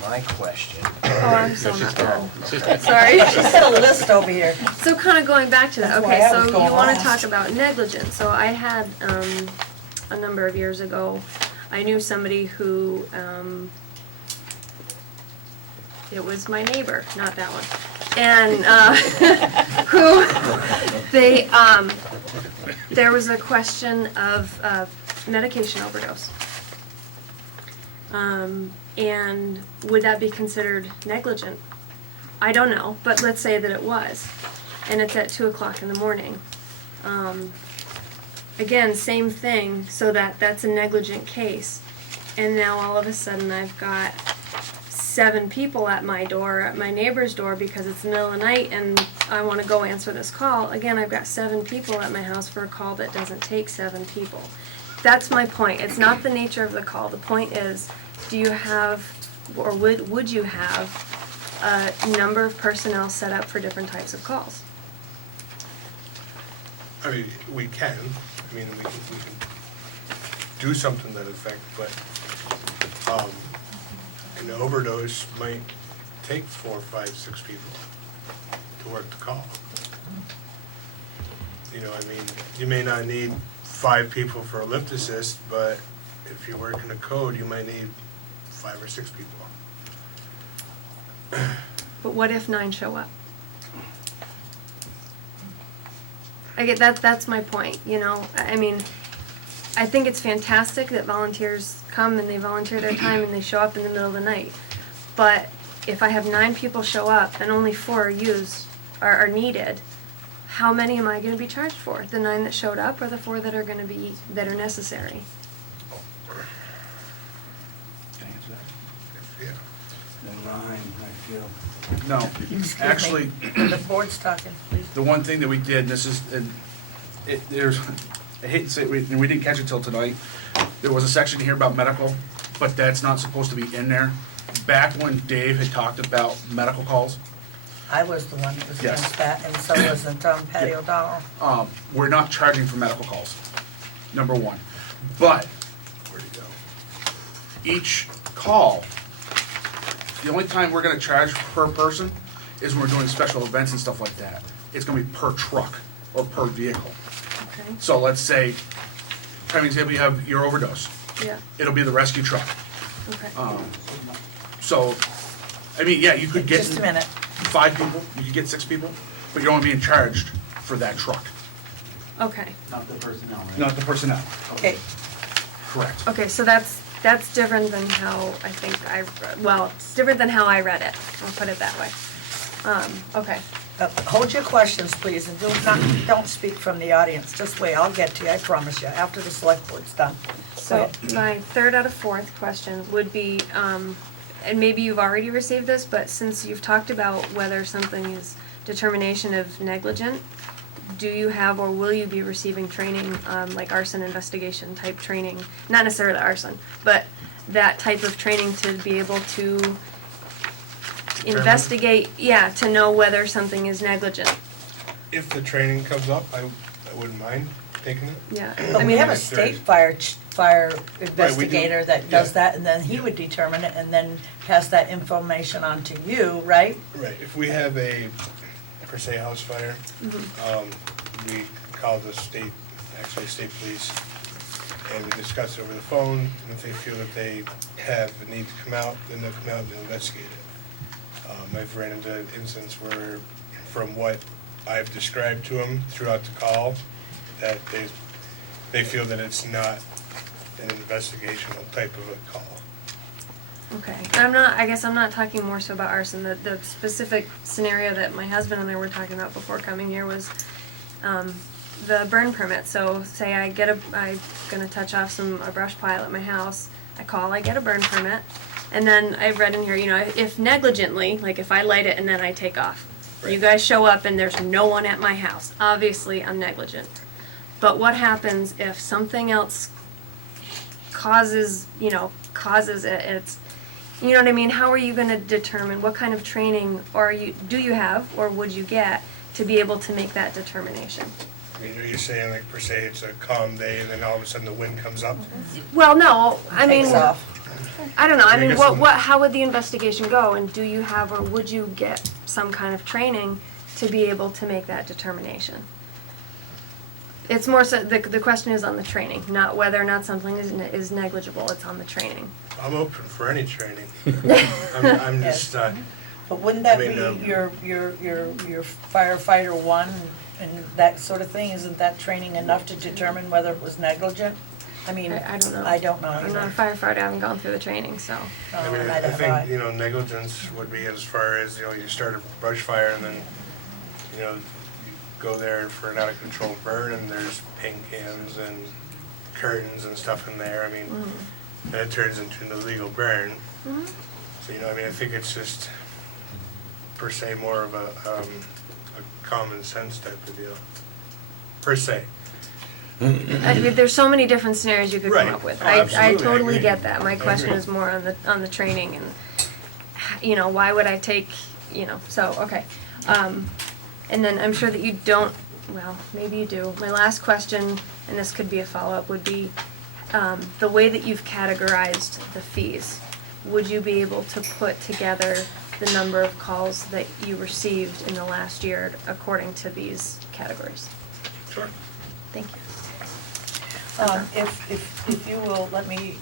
My question. Oh, I'm so not done. Sorry. Sorry. She's got a list over here. So kind of going back to that, That's why okay, I so was you going want to last. talk about negligence. So I had, a number of years ago, I knew somebody who, it was my neighbor, not that one. And, who, there was a question of, medication overdose. And would that be considered negligent? I don't know, but let's say that it was, and it's at 2:00 in the morning. Again, same thing, so that's a negligent case. And now all of a sudden I've got 7 people at my door, at my neighbor's door, because it's the middle of the night and I wanna go answer this call. Again, I've got 7 people at my house for a call that doesn't take 7 people. That's my point. It's not the nature of the call. The point is, do you have, or would you have a number of personnel set up for different types of calls? I mean, we can, we can do something to that effect, but, an overdose might take 4, 5, 6 people to work the call. You know, I mean, you may not need 5 people for a lift assist, but if you're working a code, you might need 5 or 6 people. But what if 9 show up? I get that's my point, you know, I mean, I think it's fantastic that volunteers come and they volunteer their time and they show up in the middle of the night. But if I have 9 people show up and only 4 are needed, how many am I gonna be charged for? The 9 that showed up or the 4 that are necessary? Can I answer that? Yeah. The line, I feel. No, Excuse me. actually, The board's talking, please. the one thing that we did, and this is, there's, I hate to say it, and we didn't catch it till tonight, there was a section here about medical, but that's not supposed to be in there. Back when Dave had talked about medical calls, I was the one that was Yes. against that, and so wasn't Patty O'Donnell. we're not charging for medical calls, number one. But, where'd it go? Each call, the only time we're gonna charge per person is when we're doing special events and stuff like that. It's gonna be per truck or per vehicle. Okay, So let's say, prime example, you have your overdose. yeah, It'll be the rescue truck. okay. So, I mean, yeah, you could get Just a minute. 5 people, you could get 6 people, but you're only being charged for that truck, Okay, Not the personnel, right? not the personnel. Okay, Correct. okay, so that's different than how I think it's different than how I read it, I'll put it that way. Okay, hold your questions, please, and don't speak from the audience. Just wait, I'll get to you, I promise you, after the select board's done. so my third out of fourth question would be, and maybe you've already received this, but since you've talked about whether something is determination of negligent, do you have or will you be receiving training, like arson investigation type training? Not necessarily arson, but that type of training to be able to investigate, to know whether something is negligent. If the training comes up, I wouldn't mind taking it. Yeah, But we have a if state there's- fire investigator that does yeah. that, and then he would determine it, and then pass that information on to you, right? Right, if we have a, per se, house fire, we call the state police, and we discuss it over the phone, and if they feel that they have a need to come out, then they'll come out and investigate it. I've ran into an instance where, from what I've described to them throughout the call, that they feel that it's not an investigational type of a call. okay. I guess I'm not talking more so about arson. The specific scenario that my husband and I were talking about before coming here was, the burn permit. So say I'm gonna touch off a brush pile at my house, I get a burn permit, and then I've read in here, if negligently, like if I light it and then I take off, you guys show up and there's no one at my house, obviously I'm negligent. But what happens if something else causes it, it's, you know what I mean? How are you gonna determine, what kind of training do you have, or would you get to be able to make that determination? I mean, are you saying, like, per se, it's a calm day, and then all of a sudden the wind comes up? Well, no, I mean, Takes off. I don't know, I I mean, guess how would the investigation go, and do you have, or would you get some kind of training to be able to make that determination? It's more so, the question is on the training, not whether or not something is negligible, it's on the training. I'm open for any training. I'm just, But wouldn't that I be mean, your firefighter one and that sort of thing? Isn't that training enough to determine whether it was negligent? I mean, I don't know. I don't know I'm not a either. firefighter, I haven't gone through the training, so. I mean, I think, negligence would be as far as, you start a brush fire and then, you go there for an out-of-control burn and there's paint cans and curtains and stuff in there. I mean, that turns into an illegal burn. So, I think it's just, per se, more of a common sense type of deal. Per se. I mean, there's so many different scenarios you could come Right. up with. Oh, I absolutely. I totally agree. get that. My I question agree. is more on the training and, why would I take, so, okay. And then I'm sure that you don't, well, maybe you do. My last question, and this could be a follow-up, would be, the way that you've categorized the fees, would you be able to put together the number of calls that you received in the last year according to these categories? Sure. Thank you. If you will let me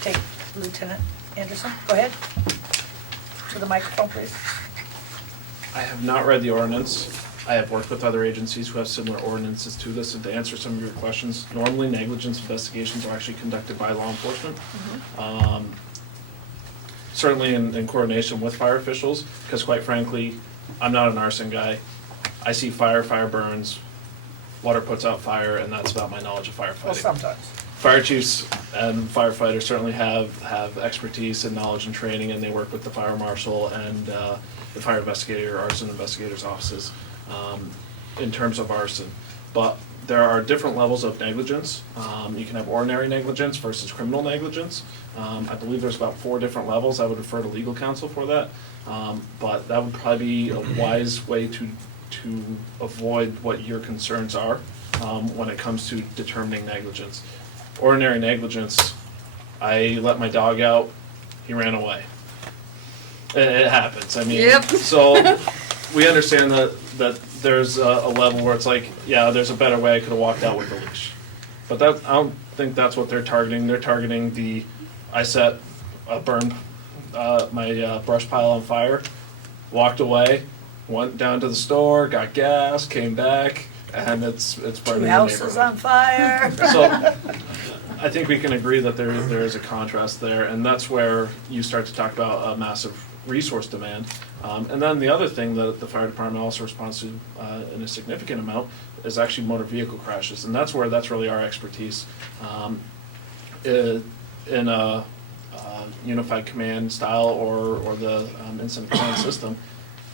take Lieutenant Anderson, go ahead. To the microphone, please. I have not read the ordinance. I have worked with other agencies who have similar ordinances to this, and to answer some of your questions, normally negligence investigations are actually conducted by law enforcement. certainly in coordination with fire officials, because quite frankly, I'm not an arson guy. I see fire, fire burns, water puts out fire, and that's about my knowledge of firefighting. Well, sometimes. Fire chiefs and firefighters certainly have expertise and knowledge and training, and they work with the fire marshal and the fire investigator or arson investigators' offices in terms of arson. But there are different levels of negligence. You can have ordinary negligence versus criminal negligence. I believe there's about 4 different levels. I would refer to legal counsel for that. But that would probably be a wise way to avoid what your concerns are when it comes to determining negligence. Ordinary negligence, I let my dog out, he ran away. It happens, I mean, Yep. so we understand that there's a level where it's like, yeah, there's a better way, I could have walked out with a leash. But that, I don't think that's what they're targeting. They're targeting I set burned my brush pile on fire, walked away, went down to the store, got gas, came back, and it's burning the 2 neighborhood. houses on fire. So I think we can agree that there is a contrast there, and that's where you start to talk about a massive resource demand. And then the other thing that the fire department also responds to in a significant amount is actually motor vehicle crashes, and that's really our expertise. In a unified command style or the incident command system,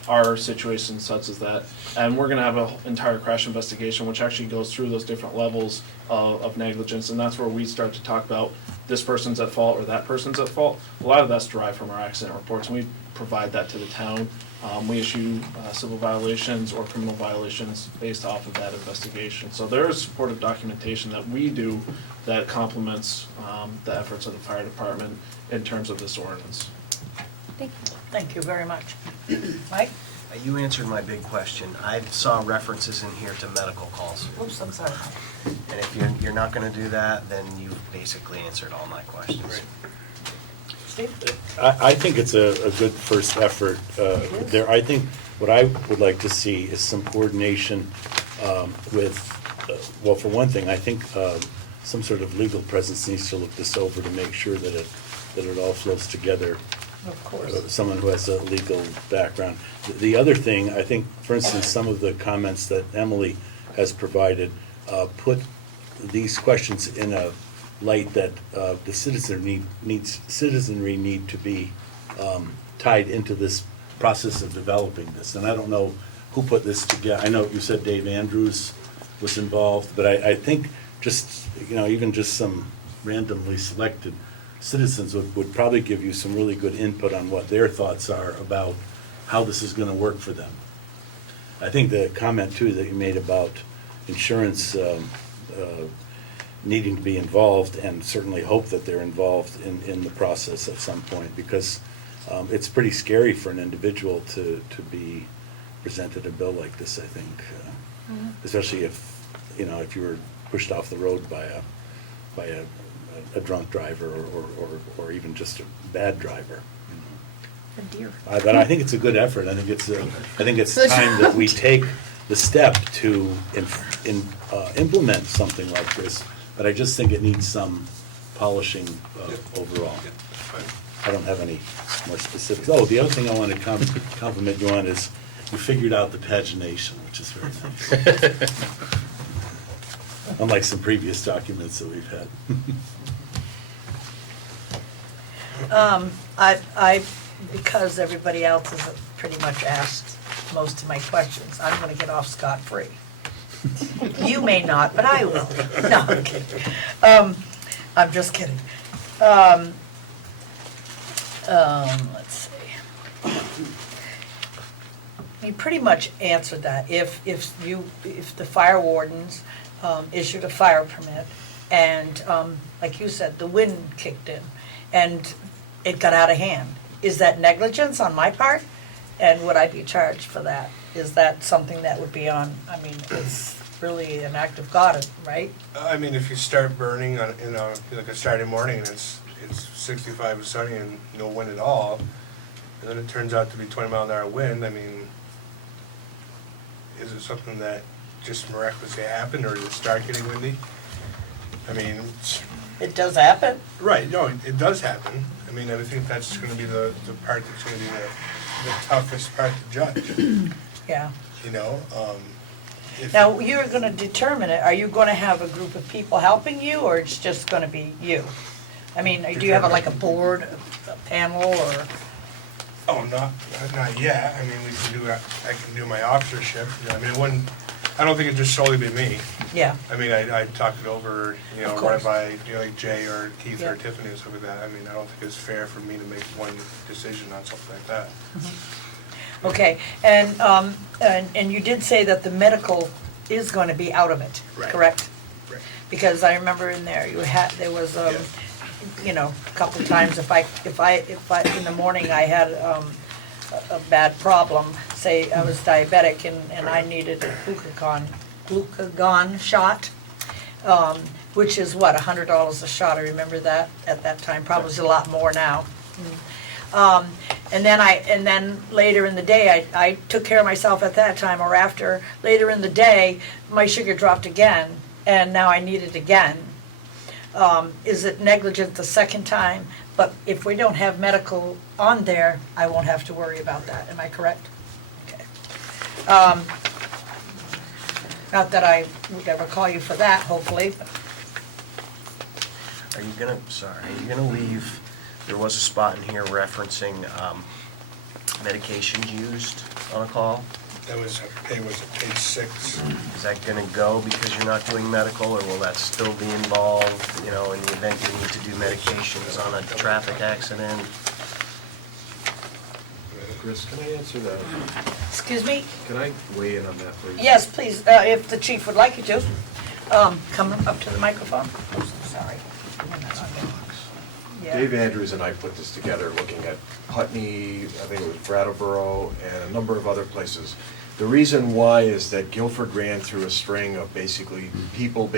are situations such as that. And we're gonna have an entire crash investigation, which actually goes through those different levels of negligence, and that's where we start to talk about this person's at fault or that person's at fault. A lot of that's derived from our accident reports, and we provide that to the town. We issue civil violations or criminal violations based off of that investigation. So there is supportive documentation that we do that complements the efforts of the fire department in terms of this ordinance. Thank you. Thank you very much. Mike? You answered my big question. I saw references in here to medical calls. Oops, I'm sorry. And if you're not gonna do that, then you basically answered all my questions. Steve? I think it's a good first effort. I think what I would like to see is some coordination with, well, for one thing, I think some sort of legal presence needs to look this over to make sure that it all flows together. Of course. Someone who has a legal background. The other thing, I think, for instance, some of the comments that Emily has provided put these questions in a light that the citizenry need to be tied into this process of developing this. And I don't know who put this together. I know you said Dave Andrews was involved, but I think just, even just some randomly selected citizens would probably give you some really good input on what their thoughts are about how this is going to work for them. I think the comment too that you made about insurance needing to be involved, and certainly hope that they're involved in the process at some point, because it's pretty scary for an individual to be presented a bill like this, I think, especially if you were pushed off the road by a drunk driver or even just a bad driver. A deer. But I think it's a good effort. I think it's time that we take the step to implement something like this. But I just think it needs some polishing overall. I don't have any more specifics. Oh, the other thing I want to compliment you on is you figured out the pagination, which is very nice. Unlike some previous documents that we've had. Because everybody else has pretty much asked most of my questions, I'm gonna get off scot-free. You may not, but I will. No, I'm kidding. I'm just kidding. Let's see. You pretty much answered that. If the fire wardens issued a fire permit and, like you said, the wind kicked in and it got out of hand, is that negligence on my part? And would I be charged for that? Is that something that would be on, it's really an act of God, right? I mean, if you start burning on, like a Saturday morning and it's 65 and sunny and no wind at all, and then it turns out to be 20-mile-an-hour wind, is it something that just miraculously happened, or did it start getting windy? It does happen. Right, no, it does happen. I mean, I think that's gonna be the part that's gonna be the toughest part to judge, Yeah. you know? If- Now, you're gonna determine it, are you gonna have a group of people helping you, or it's just gonna be you? I mean, do you have like a board, a panel, or? Oh, not yet. I mean, I can do my officership, you know, I mean, it wouldn't, I don't think it'd just solely be me. Yeah. I mean, I'd talk it over, you know, Of run course. it by, you know, like Jay or Keith Yeah. or Tiffany or something like that. I mean, I don't think it's fair for me to make one decision on something like that. Okay, and you did say that the medical is gonna be out of it, Right. correct? Right. Because I remember in there, there was, Yeah. you know, a couple of times, if I, in the morning I had, a bad problem, say I was diabetic and I needed a glucagon shot, which is what, $100 a shot, I remember that at that time, probably a lot more now. And then later in the day, I took care of myself at that time, or after, later in the day, my sugar dropped again, and now I need it again. Is it negligent the second time? But if we don't have medical on there, I won't have to worry about that, am I correct? Okay. Not that I would ever call you for that, hopefully, but Are you gonna leave, there was a spot in here referencing medications used on a call? That was page 6. Is that gonna go because you're not doing medical, or will that still be involved, you know, in the event you need to do medications on a traffic accident? Chris, can I answer that? excuse me? Can I weigh in on that, please? Yes, please, if the chief would like you to. Come up to the microphone. Oh, so sorry. Yeah. Dave Andrews and I put this together, looking at Putney, I think it was Brattleboro, and a number of other places. The reason why is that Guilford ran through a string of people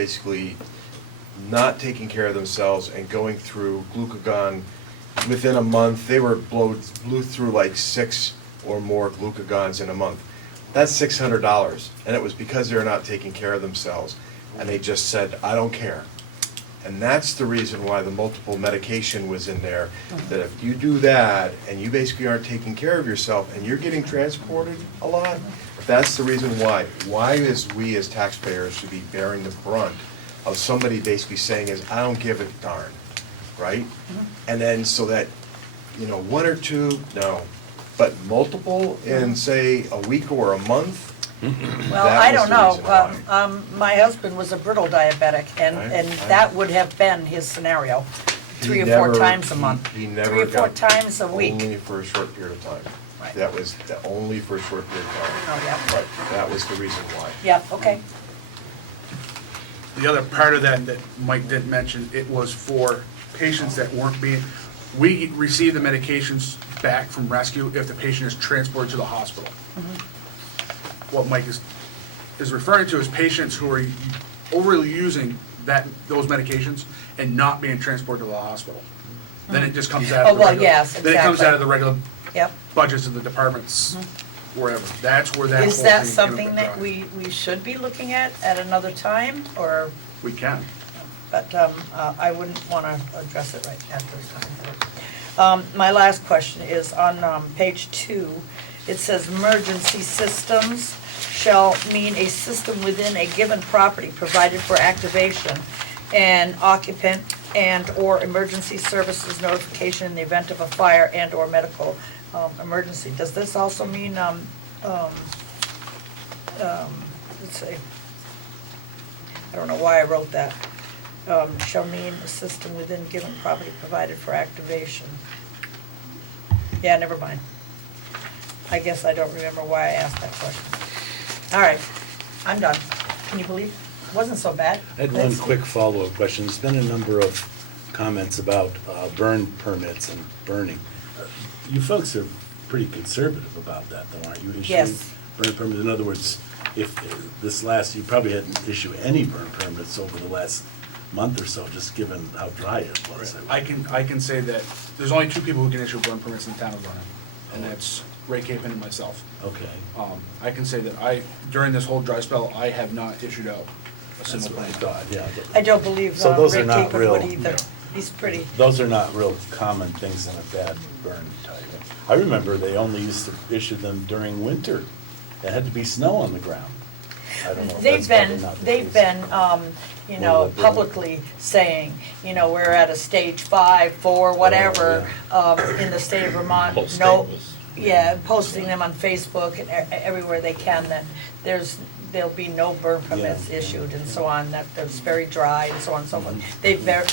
not taking care of themselves and going through glucagon. Within a month, they were blew through like 6 or more glucagons in a month. That's $600, and it was because they're not taking care of themselves. And they just said, I don't care. And that's the reason why the multiple medication was in there, that if you do that and you basically aren't taking care of yourself and you're getting transported a lot, that's the reason why. Why is we as taxpayers should be bearing the brunt of somebody basically saying is, I don't give a darn, right? And then so that, you know, 1 or 2, no, but multiple in, say, a week or a month? Well, I don't know. My husband was a brittle diabetic, and that would have been his scenario, 3 or 4 times a month. He never 3 or 4 got times a week. Only for a short period of time. Right. That was only for a short period of time. Oh, yeah. But that was the reason why. Yeah, okay. The other part of that Mike didn't mention, it was for patients that weren't we receive the medications back from rescue if the patient is transported to the hospital. What Mike is referring to is patients who are overly using those medications and not being transported to the hospital. Then it just comes out of the regular. Yes, Then it comes exactly. out of the regular Yep. budgets of the departments, wherever. That's where that whole Is that thing something came that about. we should be looking at another time, or, We can. but I wouldn't want to address it right at this time. My last question is on page 2. It says emergency systems shall mean a system within a given property provided for activation and occupant and/or emergency services notification in the event of a fire and/or medical emergency. Does this also mean, let's see, I don't know why I wrote that. Shall mean a system within given property provided for activation. Yeah, never mind. I guess I don't remember why I asked that question. All right, I'm done. Can you believe? It wasn't so bad. I had one quick follow-up question. There's been a number of comments about burn permits and burning. You folks are pretty conservative about that, though, aren't you? Yes. Burn permits, in other words, if you probably hadn't issued any burn permits over the last month or so, just given how dry it was. I can say that there's only 2 people who can issue burn permits in the town of Vernon, and that's Ray Capen and myself. Okay. I can say that during this whole dry spell, I have not issued out a That's single what I permit. thought, yeah. I don't believe So those are Rick not Keeper real, would either. He's pretty. Those are not real common things in a bad burn type. I remember they only used to issue them during winter. It had to be snow on the ground. I don't know if that's probably not the They've case. been, you know, Well, the- publicly saying, you know, we're at a stage 5, 4, whatever, in the state of Vermont. Whole No, state was- yeah, posting them on Facebook and everywhere they can, that there'll be no burn permits Yeah. issued and so on, that it's very dry and so on and so forth. They've been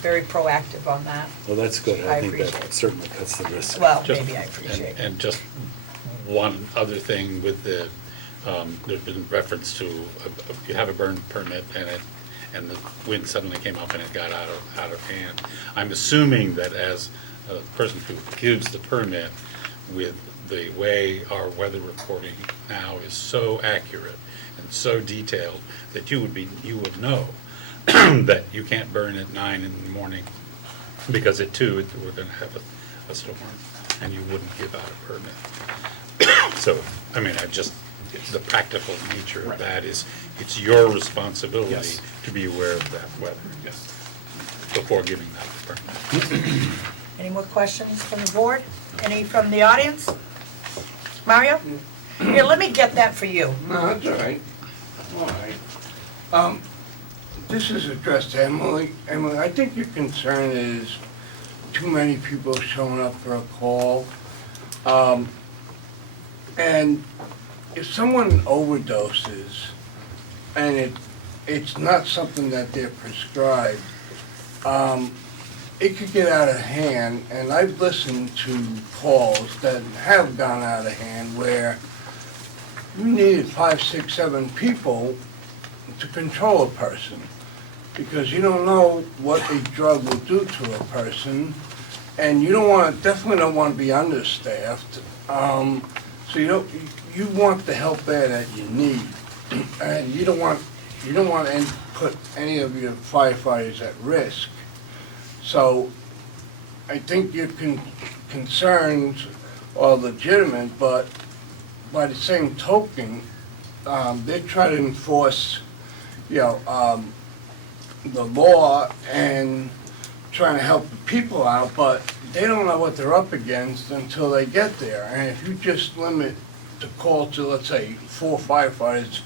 very proactive on that. Well, that's good. I I think appreciate that it. certainly cuts the risk. Well, Just- maybe I appreciate it. And just one other thing with the, there's been reference to, you have a burn permit and the wind suddenly came up and it got out of hand. I'm assuming that as a person who gives the permit, with the way our weather reporting now is so accurate and so detailed, that you would know that you can't burn at 9 in the morning, because at 2, we're gonna have a storm, and you wouldn't give out a permit. So, I mean, the practical nature of that is, it's your responsibility Yes. to be aware of that weather before giving that permit. Any more questions from the board? Any from the audience? Mario? Here, let me get that for you. No, that's all right. All right. This is addressed to Emily. Emily, I think your concern is too many people showing up for a call. And if someone overdoses and it's not something that they're prescribed, it could get out of hand, and I've listened to calls that have gone out of hand where you needed 5, 6, 7 people to control a person, because you don't know what a drug will do to a person, and you definitely don't want to be understaffed. So you want the help there that you need, and you don't want to put any of your firefighters at risk. So I think your concerns are legitimate, but by the same token, they try to enforce, the law and trying to help the people out, but they don't know what they're up against until they get there. And if you just limit the call to, let's say, 4 firefighters,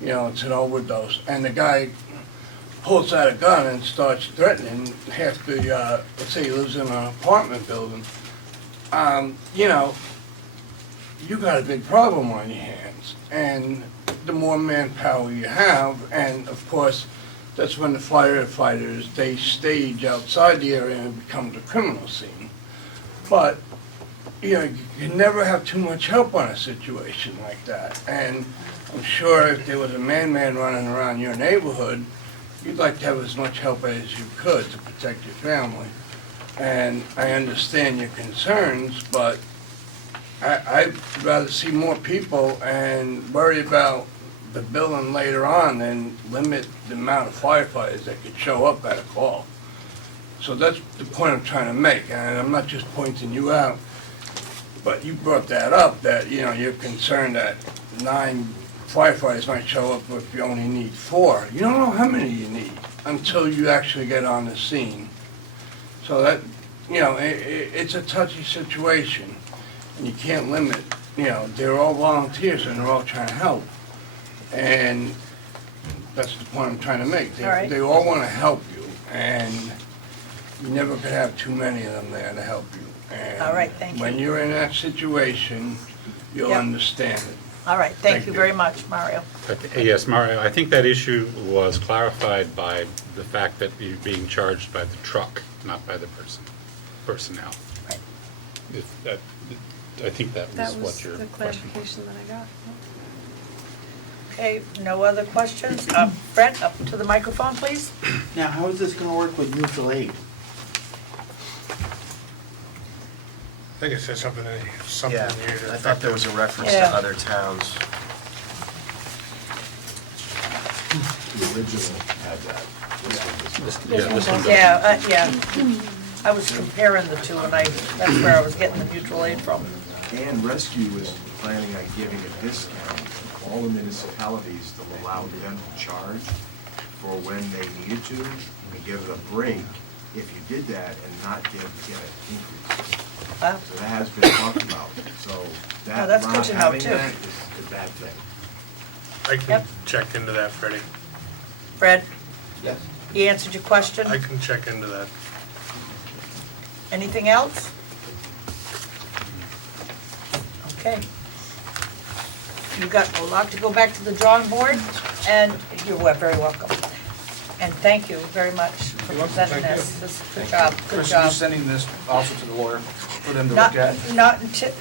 it's an overdose, and the guy pulls out a gun and starts threatening half the, let's say he lives in an apartment building, you got a big problem on your hands. And the more manpower you have, and of course, that's when the firefighters, they stage outside the area and it becomes a criminal scene. But, you can never have too much help on a situation like that. And I'm sure if there was a man running around your neighborhood, you'd like to have as much help as you could to protect your family. And I understand your concerns, but I'd rather see more people and worry about the billing later on than limit the amount of firefighters that could show up at a call. So that's the point I'm trying to make, and I'm not just pointing you out, but you brought that up, that, you're concerned that 9 firefighters might show up if you only need 4. You don't know how many you need until you actually get on the scene. So that, it's a touchy situation, and you can't limit, they're all volunteers and they're all trying to help. And that's the point I'm trying to make. All right. They all want to help you, and you never could have too many of them there to help you. And All right, thank you. when you're in that situation, you'll Yep. understand it. All right, thank you you. very much, Mario. Yes, Mario, I think that issue was clarified by the fact that you're being charged by the truck, not by the personnel. Right. I think that was That was what your the question was. clarification that I got. Okay, no other questions? Brett, up to the microphone, please. Now, how is this gonna work with mutual aid? I think it says something in Yeah, here. I thought there was a reference to Yeah. other towns. The original had that. This one doesn't. Yeah. I was comparing the two, and that's where I was getting the mutual aid from. And Rescue is planning on giving a discount to all the municipalities to allow them to charge for when they needed to, and give it a break if you did that and not get an increase. Wow. So that has been talked about, so Oh, that that's good not to know, having too. that is a bad thing. I can Yep. check into that, Freddie. Fred, Yes. he answered your question? I can check into that. Anything else? Okay. You got a lot to go back to the drawing board, and you're very welcome. And thank you very much for You're welcome. presenting Thank this. you. This is good job, good Chris, are job. you sending this also to the lawyer for them to Not, look at? not until,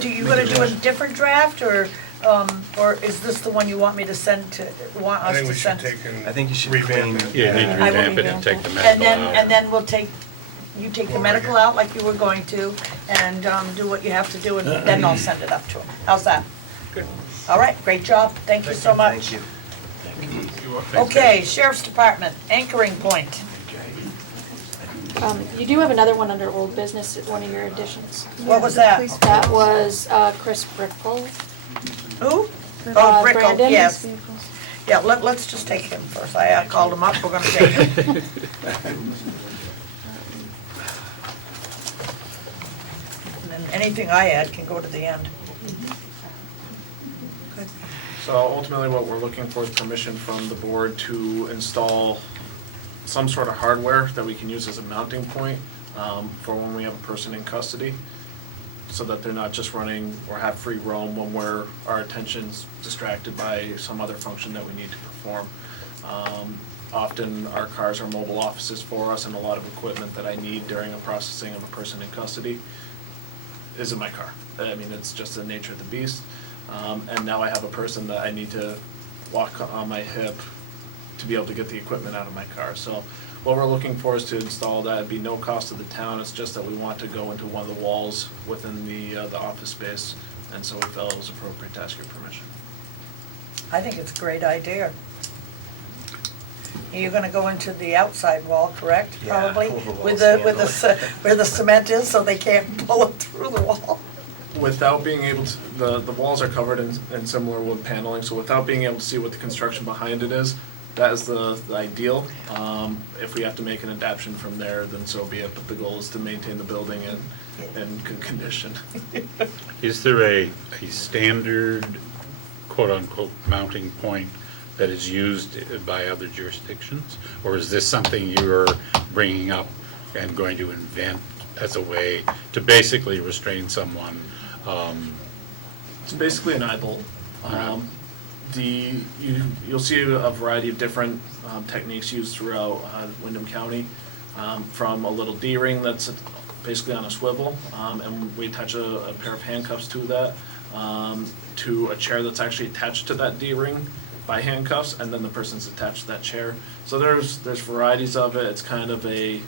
do you gonna do a different draft, or is this the one you want me to send to, want I us think to we should send? take and I think you should revamp clean. it. Yeah, you need to I will revamp it and take the And medical then, out. and then we'll take, you take the medical out like you were going to, and do what you have to do, and then I'll send it up to him. How's that? Good. All right, great job, thank you so much. Thank you. Okay, Sheriff's Department, anchoring point. You do have another one under old business, one of your additions. What was that? That was Chris Brickle. Who? Oh, Brickle, Brandon. yes. Yeah, let's just take him first. I called him up, we're gonna take him. And then anything I add can go to the end. Good. So ultimately, what we're looking for is permission from the board to install some sort of hardware that we can use as a mounting point for when we have a person in custody, so that they're not just running or have free roam when our attention's distracted by some other function that we need to perform. Often our cars are mobile offices for us, and a lot of equipment that I need during a processing of a person in custody is in my car. I mean, it's just the nature of the beast. And now I have a person that I need to walk on my hip to be able to get the equipment out of my car. So what we're looking for is to install that. It'd be no cost to the town. It's just that we want to go into one of the walls within the office space, and so we felt it was appropriate to ask your permission. I think it's a great idea. You're gonna go into the outside wall, correct? Yeah, Probably, pull the wall with the, stand where the cement is, so they can't pull it through the wall. Without being able to, the walls are covered in similar wood paneling, so without being able to see what the construction behind it is, that is the ideal. If we have to make an adaptation from there, then so be it, but the goal is to maintain the building in good condition. Is there a standard quote-unquote mounting point that is used by other jurisdictions? Or is this something you're bringing up and going to invent as a way to basically restrain someone? It's basically an eye bolt. You'll see a variety of different techniques used throughout Windham County, from a little D-ring that's basically on a swivel, and we attach a pair of handcuffs to that, to a chair that's actually attached to that D-ring by handcuffs, and then the person's attached to that chair. So there's varieties of it. It's kind of a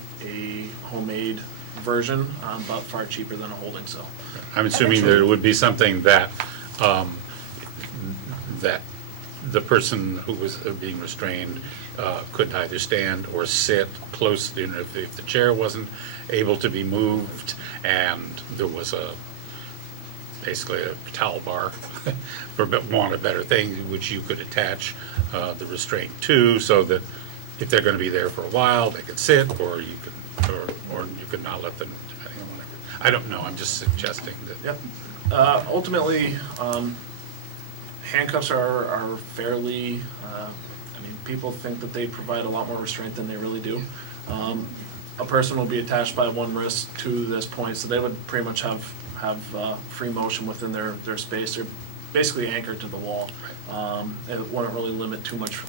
homemade version, but far cheaper than a holding cell. I'm assuming there would be something that, that the person who was being restrained could either stand or sit close, you know, if the chair wasn't able to be moved and there was basically a towel bar, for want of a better thing, which you could attach the restraint to, so that if they're gonna be there for a while, they could sit, or you could, or you could not let them, depending on whatever. I don't know, I'm just suggesting that. Yep. Ultimately, handcuffs are fairly, I mean, people think that they provide a lot more restraint than they really do. A person will be attached by one wrist to this point, so they would pretty much have free motion within their space. They're basically anchored to the wall. It wouldn't really limit too much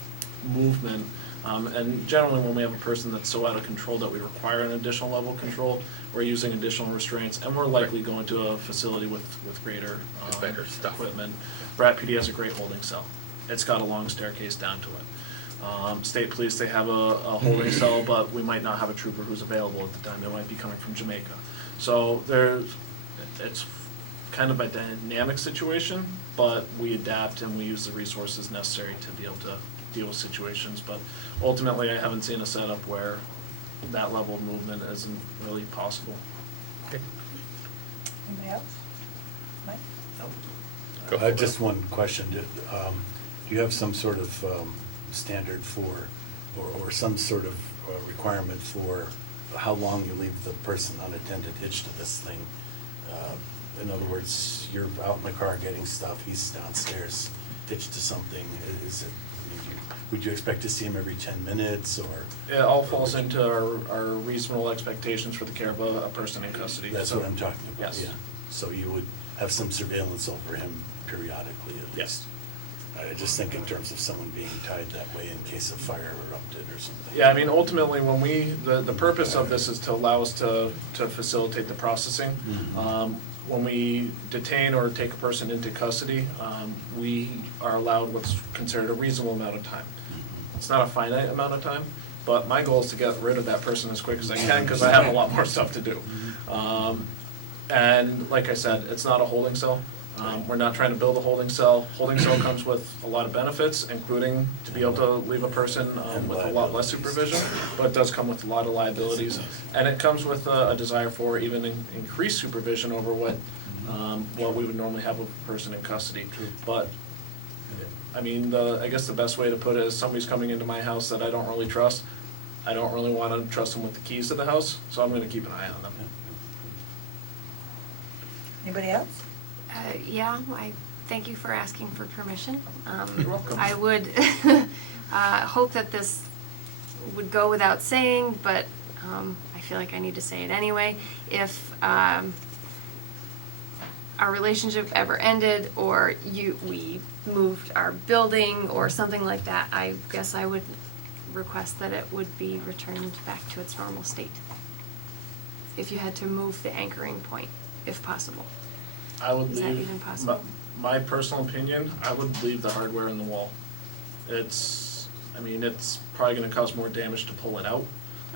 movement. And generally, when we have a person that's so out of control that we require an additional level of control, we're using additional restraints, and we're likely going to a facility with greater better stuff. equipment. Brat PD has a great holding cell. It's got a long staircase down to it. State police, they have a holding cell, but we might not have a trooper who's available at the time. They might be coming from Jamaica. So it's kind of a dynamic situation, but we adapt and we use the resources necessary to be able to deal with situations. But ultimately, I haven't seen a setup where that level of movement isn't really possible. Anybody else? Mike? I have just one question. Do you have some sort of standard for, or some sort of requirement for how long you leave the person unattended hitched to this thing. In other words, you're out in the car getting stuff, he's downstairs hitched to something. Is it, I mean, would you expect to see him every 10 minutes or? It all falls into our reasonable expectations for the care of a person in custody. That's So- what I'm talking about, Yes. yeah. So you would have some surveillance over him periodically at least? I just think in terms of someone being tied that way in case a fire erupted or something. Yeah, I mean, ultimately, when the purpose of this is to allow us to facilitate the processing. When we detain or take a person into custody, we are allowed what's considered a reasonable amount of time. It's not a finite amount of time, but my goal is to get rid of that person as quick as I can, because I have a lot more stuff to do. And like I said, it's not a holding cell. We're not trying to build a holding cell. Holding cell comes with a lot of benefits, including to be able to leave a person with a lot less supervision, but it does come with a lot of liabilities. And it comes with a desire for even increased supervision over what we would normally have with a person in custody. But, I mean, I guess the best way to put it is somebody's coming into my house that I don't really trust. I don't really want to trust them with the keys to the house, so I'm going to keep an eye on them. Anybody else? Yeah, I thank you for asking for permission. You're welcome. I would hope that this would go without saying, but I feel like I need to say it anyway. If our relationship ever ended, or we moved our building or something like that, I guess I would request that it would be returned back to its normal state. If you had to move the anchoring point, if possible. I would Is that leave, even possible? my personal opinion, I would leave the hardware in the wall. It's probably gonna cause more damage to pull it out.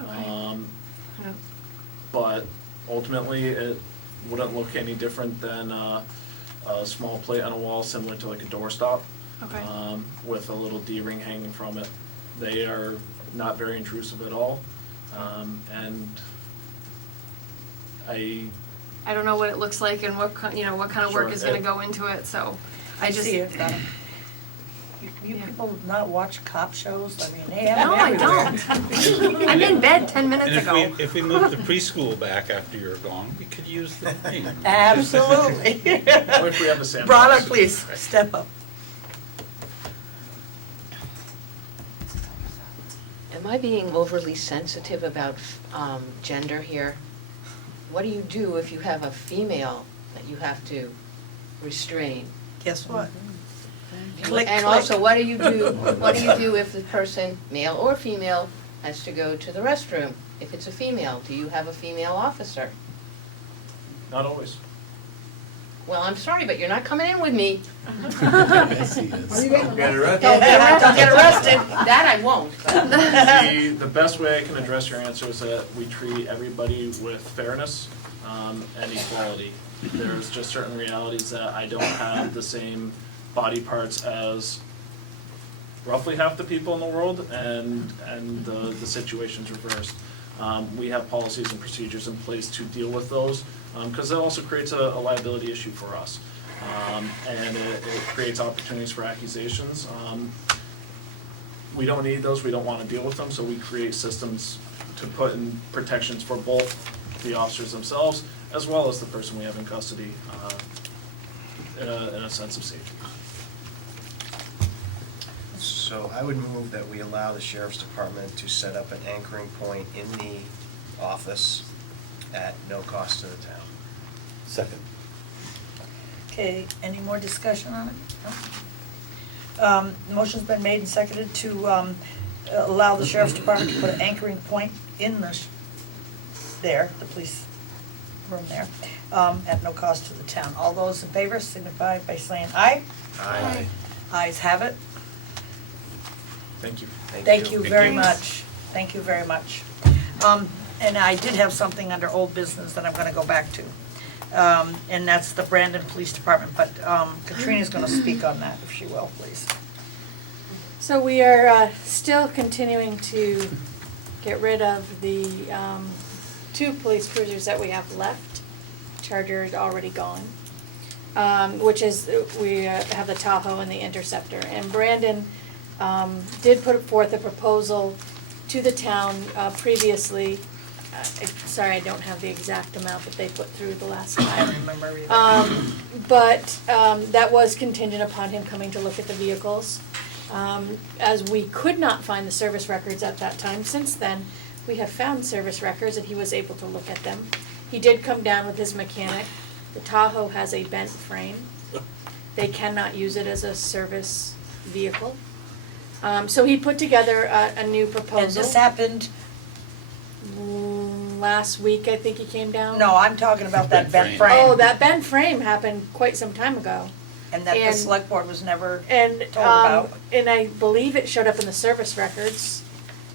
Okay. No. But ultimately, it wouldn't look any different than a small plate on a wall similar to like a doorstop. Okay. With a little D-ring hanging from it. They are not very intrusive at all. And I don't know what it looks like and what kind of work Sure, is gonna go into it, so I just. See it, you Yeah. people not watch cop shows? I mean, they have No, them I everywhere. don't. I'm in bed 10 minutes And ago. if we move the preschool back after you're gone, we could use the thing. Absolutely. Or if we have the sandbox. Brana, please, step up. Am I being overly sensitive about gender here? What do you do if you have a female that you have to restrain? Guess what? And Click, and click. also, what do you do if the person, male or female, has to go to the restroom? If it's a female, do you have a female officer? Not always. Well, I'm sorry, but you're not coming in with me. Yes, he is. Don't get arrested. That I won't. but- The best way I can address your answer is that we treat everybody with fairness and equality. There's just certain realities that I don't have the same body parts as roughly half the people in the world, and the situation's reversed. We have policies and procedures in place to deal with those, because it also creates a liability issue for us. And it creates opportunities for accusations. We don't need those, we don't want to deal with them, so we create systems to put in protections for both the officers themselves as well as the person we have in custody, in a sense of safety. So I would move that we allow the sheriff's department to set up an anchoring point in the office at no cost to the town. Second. Okay, any more discussion on it? No? Motion's been made and seconded to allow the sheriff's department to put an anchoring point in the, the police room there, at no cost to the town. All those in favor signify by saying aye. Aye. Ayes have it. Thank you. Thank you very Thanks. much. Thank you very much. And I did have something under old business that I'm gonna go back to. And that's the Brandon Police Department, but Katrina's gonna speak on that, if she will, please. So we are still continuing to get rid of the 2 police cruisers that we have left. Charger is already gone, which is, we have the Tahoe and the Interceptor. And Brandon did put forth a proposal to the town previously. Sorry, I don't have the exact amount that they put through the last I time. don't remember either. But that was contingent upon him coming to look at the vehicles. As we could not find the service records at that time, since then, we have found service records and he was able to look at them. He did come down with his mechanic. The Tahoe has a bent frame. They cannot use it as a service vehicle. So he put together a new proposal. And this happened, Last week, I think he came down. no, I'm talking about that bent Oh, frame. that bent frame happened quite some time ago. And that the and- select board was never And, told about. and I believe it showed up in the service records,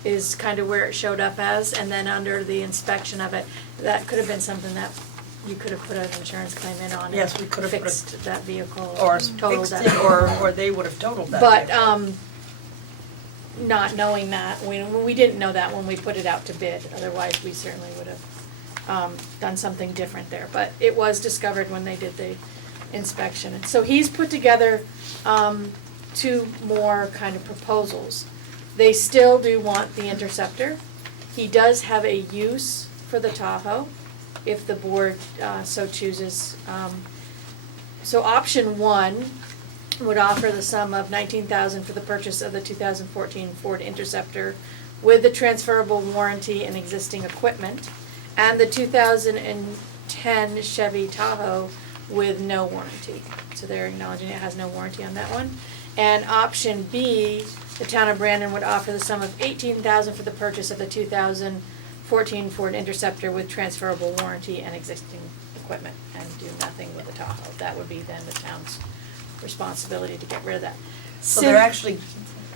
is kind of where it showed up as, and then under the inspection of it, that could have been something that you could have put an insurance claim in on. Yes, we could have put a- Fixed that vehicle. Or totaled fixed that it, or they would have totaled that. But, vehicle. not knowing that, we didn't know that when we put it out to bid, otherwise we certainly would have, done something different there. But it was discovered when they did the inspection. And so he's put together, two more kind of proposals. They still do want the Interceptor. He does have a use for the Tahoe, if the board, so chooses. So option one would offer the sum of $19,000 for the purchase of the 2014 Ford Interceptor with the transferable warranty and existing equipment, and the 2010 Chevy Tahoe with no warranty. So they're acknowledging it has no warranty on that one. And option B, the town of Brandon would offer the sum of $18,000 for the purchase of the 2014 Ford Interceptor with transferable warranty and existing equipment, and do nothing with the Tahoe. That would be then the town's responsibility to get rid of that. So they're actually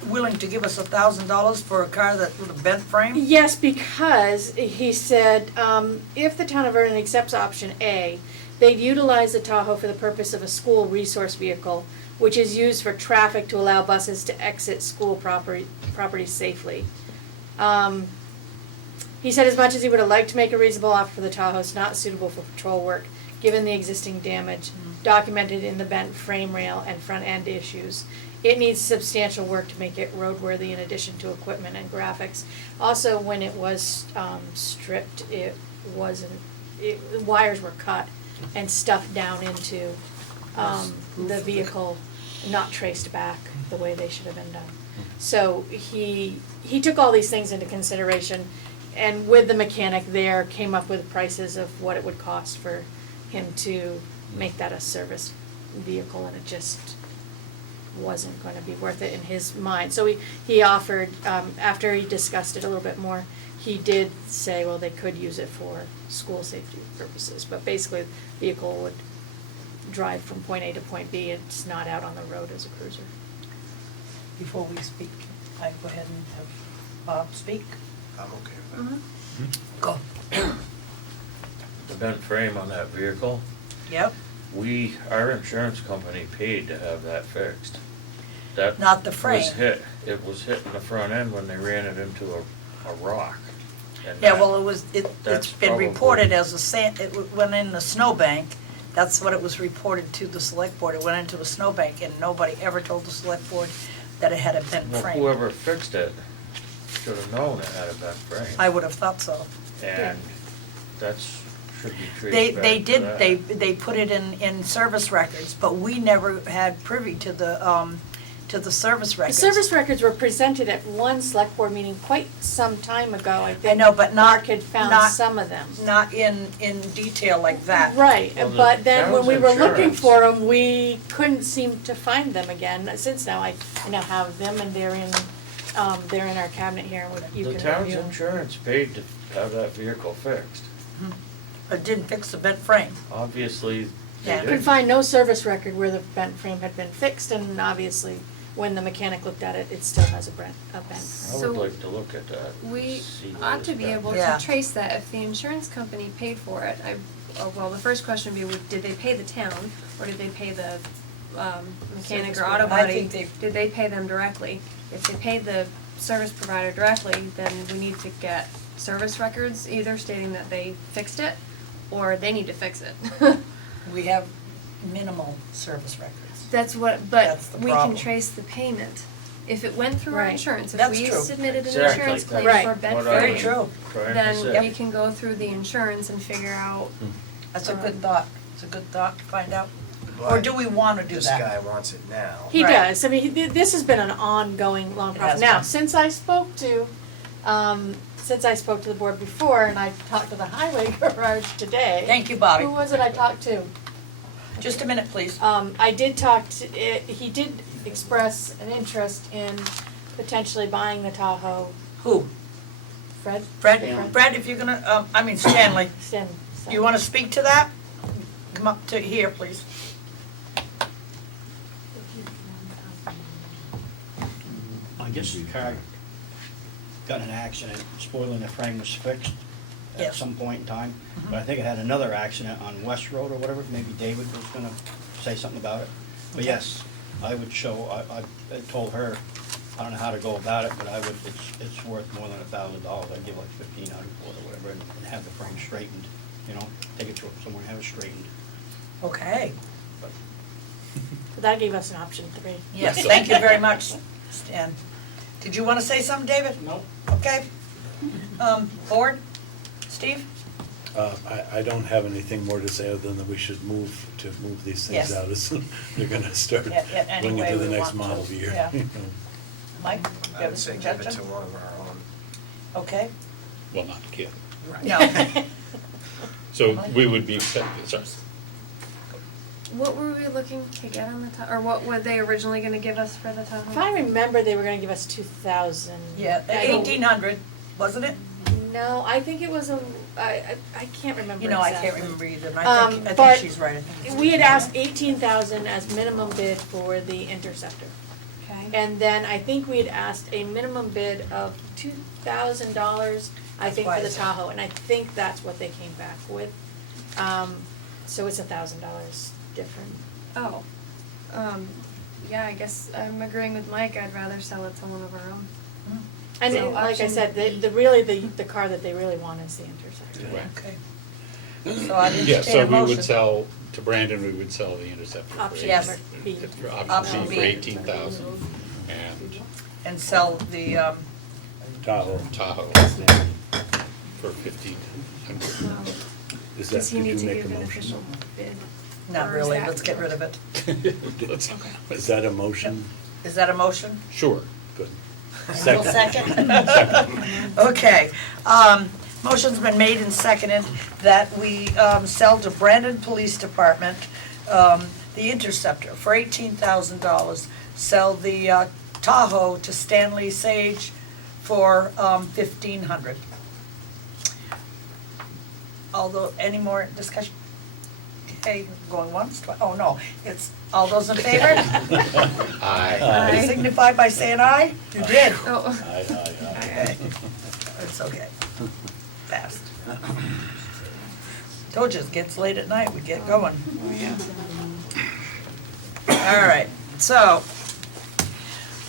willing to give us $1,000 for a car that with a bent frame? Yes, because he said, if the town of Vernon accepts option A, they'd utilize the Tahoe for the purpose of a school resource vehicle, which is used for traffic to allow buses to exit school property safely. He said as much as he would have liked to make a reasonable offer for the Tahoe, it's not suitable for patrol work, given the existing damage documented in the bent frame rail and front end issues. It needs substantial work to make it roadworthy in addition to equipment and graphics. Also, when it was stripped, the wires were cut and stuffed down into the vehicle, not traced back the way they should have been done. So he took all these things into consideration, and with the mechanic there, came up with prices of what it would cost for him to make that a service vehicle, and it just wasn't going to be worth it in his mind. So he offered, after he discussed it a little bit more, he did say, well, they could use it for school safety purposes, but basically the vehicle would drive from point A to point B. It's not out on the road as a cruiser. Before we speak, I go ahead and have Bob speak. I'm okay with that. Go. The bent frame on that vehicle, Yep, our insurance company paid to have that fixed. That not the frame. It was hit in the front end when they ran it into a rock. And Yeah, that- well, it's that's been probably- reported as it went in the snowbank. That's what it was reported to the select board. It went into a snowbank, and nobody ever told the select board that it had a bent Well, frame. whoever fixed it should have known it had a bent frame. I would have thought so. And that's, should be traced They back to that. they put it in service records, but we never had privy to the service The records. service records were presented at one select board meeting quite some time ago, I think. I know, but not, Mark had found not- some of them. Not in detail like that. Right, Well, the but then when town's we were looking insurance- for them, we couldn't seem to find them again. Since now I now have them, and they're in our cabinet here, and you can The review town's them. insurance paid to have that vehicle fixed. It didn't fix the bent frame. Obviously, they Yeah. did. Could find no service record where the bent frame had been fixed, and obviously, when the mechanic looked at it, it still has a bent I frame. would So like to look at that. We see what ought it's to be been. able Yeah. to trace that if the insurance company paid for it. Well, the first question would be, did they pay the town, or did they pay the mechanic Service or auto provider. I body? think they- Did they pay them directly? If they paid the service provider directly, then we need to get service records, either stating that they fixed it, or they need to fix it. We have minimal service records. That's what, That's but the we problem. can trace the payment. If it went through our Right. insurance, if That's we true. submitted an Exactly. insurance claim Right. for bed Very frame, true. then we can go through the insurance and figure out. That's a good thought. It's a good thought to find out. Or do we wanna do This that? guy wants it now. He Right. does. I mean, this has been an ongoing, long It process. has Now, been. since I spoke to the board before, and I talked to the highway garage today. Thank you, Bobby. Who was it I talked to? Just a minute, please. I did talk to, he did express an interest in potentially buying the Tahoe. Who? Fred? Brad, if you're gonna, Stanley, Stan. you wanna speak to that? Come up to here, please. I guess the car got in an accident, spoiling the frame was fixed at Yes. some point in time. But I think it had another accident on West Road or whatever, maybe David was gonna say something about it. But yes, I would show, I told her, I don't know how to go about it, but I would, it's worth more than $1,000. I'd give like $1,500 for it or whatever and have the frame straightened, you know, take it to somewhere and have it straightened. Okay. So that gave us an option 3. Yes, thank you very much, Stan. Did you wanna say something, David? No. Okay. Board? Steve? I don't have anything more to say other than that we should move these things Yes. out as they're gonna start Any going way into the we next want to, model year. yeah. Mike, you I have a would say give it suggestion? to one of our own. Okay. Well, not the kid. No. So we would be accepting, sorry. What were we looking to get on the Tahoe, or what were they originally gonna give us for the Tahoe? If I remember, they were gonna give us 2,000. Yeah, I don't- 1,800, wasn't it? No, I think it was I can't remember You know, I exactly. can't remember either, and I think but she's right. I think it's We had 1,800. asked 18,000 as minimum bid for the Interceptor. Okay. And then I think we had asked a minimum bid of $2,000, I think, why for the it's- Tahoe, and I think that's what they came back with. So it's $1,000 different. Oh, yeah, I guess I'm agreeing with Mike, I'd rather sell it to one of our own. And So like I option said, B. the car that they really want is the Interceptor. Right. Okay. So I Yeah, entertain so a we would motion. sell, to Brandon, we would sell the Interceptor for Option Yes. number B. for Option option B. B for 18,000 and And sell the, Tahoe. Tahoe for 1,500. Um, Is Does that, he did need you to make a give an motion? official bid? not Or is really, that- let's get rid of it. Let's- Is that a motion? Is that a motion? Sure. Good. You'll second? Okay, motion's been made and seconded that we, sell to Brandon Police Department, the Interceptor for $18,000. Sell the, Tahoe to Stanley Sage for, $1,500. Although, any more discussion? Okay, going once, twice, oh no, it's, all those in favor? Aye. Signify by saying aye. You did. Oh, Aye, aye, aye. Okay, it's okay. Fast. Told you, it gets late at night, we get going. oh yeah. All right, so,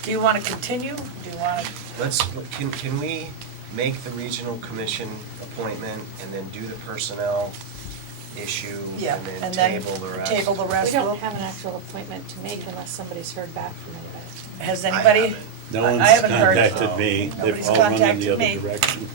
do you want to continue? Do you want to? Can we make the regional commission appointment and then do the personnel issue Yeah, and and then then table the rest? table the We rest. don't Will- have an actual appointment to make unless somebody's heard back from anybody. Has I anybody? haven't. No I one's haven't heard. contacted me. Nobody's They've all run in contacted the me. other direction.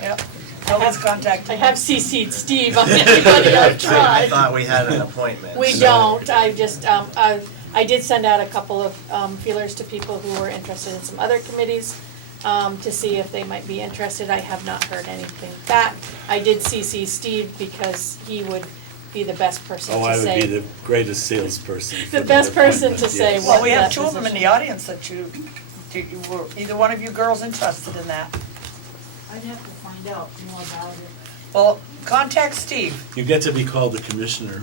Yep, nobody's contacted. I have CC'd Steve on anybody I've I tried. thought we had an appointment. We so- don't, I just, I did send out a couple of feelers to people who were interested in some other committees, to see if they might be interested. I have not heard anything back. I did CC Steve because he would be the best person Oh, to I would say. be the greatest salesperson. for The that best person to appointment, say yes. Well, we have that two of them in the position. audience that you were, either one of you girls interested in that. I'd have to find out more about it. Well, contact Steve. You get to be called the commissioner.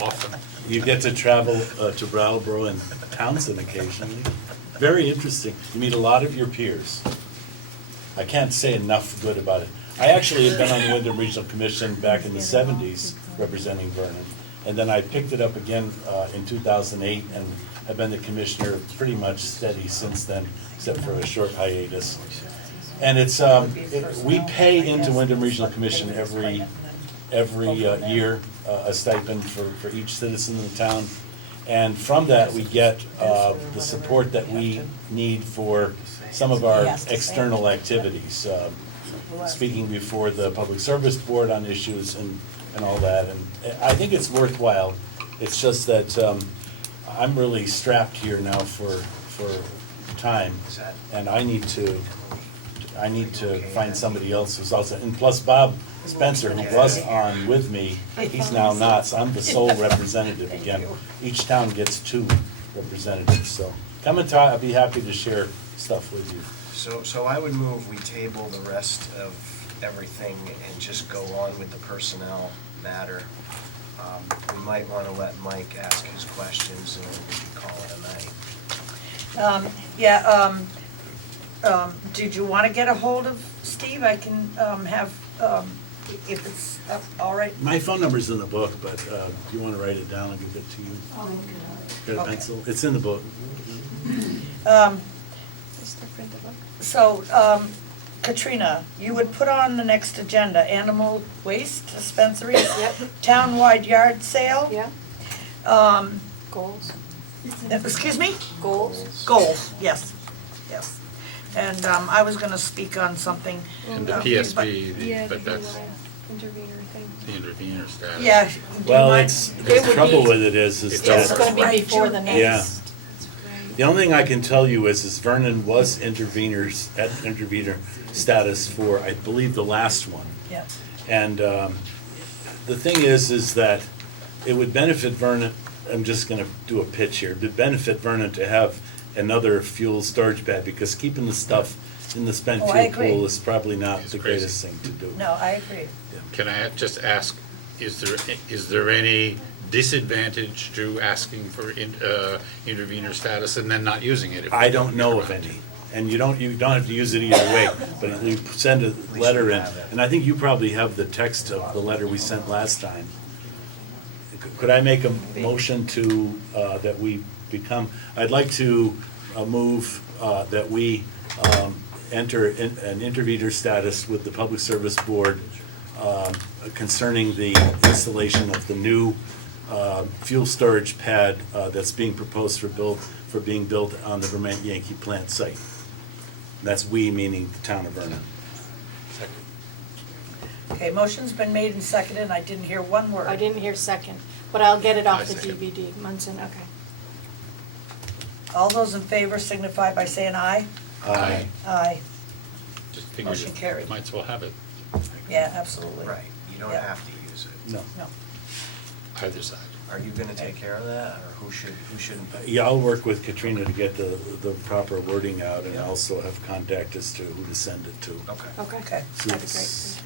Awesome. You get to travel to Brattleboro and Townsend occasionally. Very interesting. You meet a lot of your peers. I can't say enough good about it. I actually had been on the Windham Regional Commission back in the 70s, representing Vernon. And then I picked it up again in 2008, and I've been the commissioner pretty much steady since then, except for a short hiatus. And it's, we pay into Windham Regional Commission every year a stipend for each citizen in the town. And from that, we get the support that we need for some of our external activities. Speaking before the Public Service Board on issues and all that, and I think it's worthwhile. It's just that I'm really strapped here now for time, and I need to find somebody else who's also, and plus Bob Spencer, who was on with me, he's now not, so I'm the sole representative again. Each town gets 2 representatives, so come and talk, I'd be happy to share stuff with you. So I would move we table the rest of everything and just go on with the personnel matter. We might want to let Mike ask his questions and then we can call it a night. Did you want to get a hold of Steve? I can have, if it's all right. My phone number's in the book, but if you want to write it down, I'll give it to you. Got a Okay. pencil? It's in the book. So, Katrina, you would put on the next agenda, animal waste dispensaries, townwide yard sale. Goals. Excuse me? Goals. Goals, yes. And I was gonna speak on something. And the but- PSB, but that's Intervenor thing. the intervener status. Yeah. do you Well, mind? the trouble with it is It's that, gonna be before the next. yeah. The only thing I can tell you is Vernon was intervenor status for, I believe, the last one. Yeah. And the thing is that it would benefit Vernon, I'm just gonna do a pitch here, it would benefit Vernon to have another fuel storage pad, because keeping the stuff in the spent Oh, I fuel agree. pool is probably not It's the crazy. greatest thing to do. No, I agree. Can I just ask, is there any disadvantage to asking for intervenor status and then not using it? I don't know of any, and you don't have to use it either way, but you send a letter in, and I think you probably have the text of the letter we sent last time. Could I make a motion to, that we become, I'd like to move that we enter an intervenor status with the Public Service Board concerning the installation of the new fuel storage pad that's being proposed for being built on the Vermont Yankee plant site. That's we, meaning the town of Vernon. Okay, motion's been made and seconded, and I didn't hear one word. I didn't hear second, but I'll get it I off the second. DVD. Munson, okay. All those in favor signify by saying aye. Aye. Aye, Just figured Motion carried. might as well have it, yeah, absolutely. Right, you don't Yeah. have to use it. No. No. either side. Are you gonna take care of that, or who shouldn't? Yeah, I'll work with Katrina to get the proper wording out, and also have contact as to who to send it to. Okay. Okay, So That'd be it's-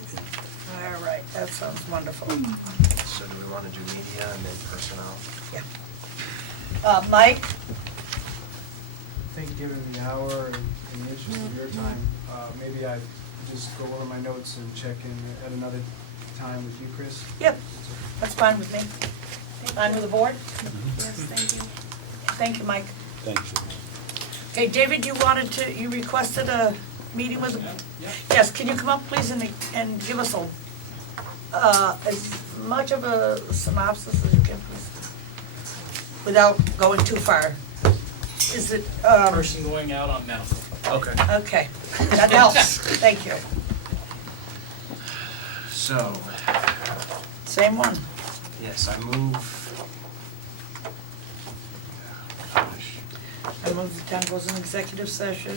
all right, that sounds wonderful. So do we wanna do media and then personnel? Mike? I think given the hour and in the interest of your time, maybe I just go over my notes and check in at another time with you, Chris. Yep, that's fine with me. Fine with the board? Yes, thank you. Thank you, Mike. Thank you. Okay, David, you requested a meeting with, yes, can you come up, please, and give us as much of a synopsis as you can, please? Without going too far. Is it, Person going out on medical. Okay. okay, that helps, thank you. So, Same one. yes, I move. I move the town goes in executive session.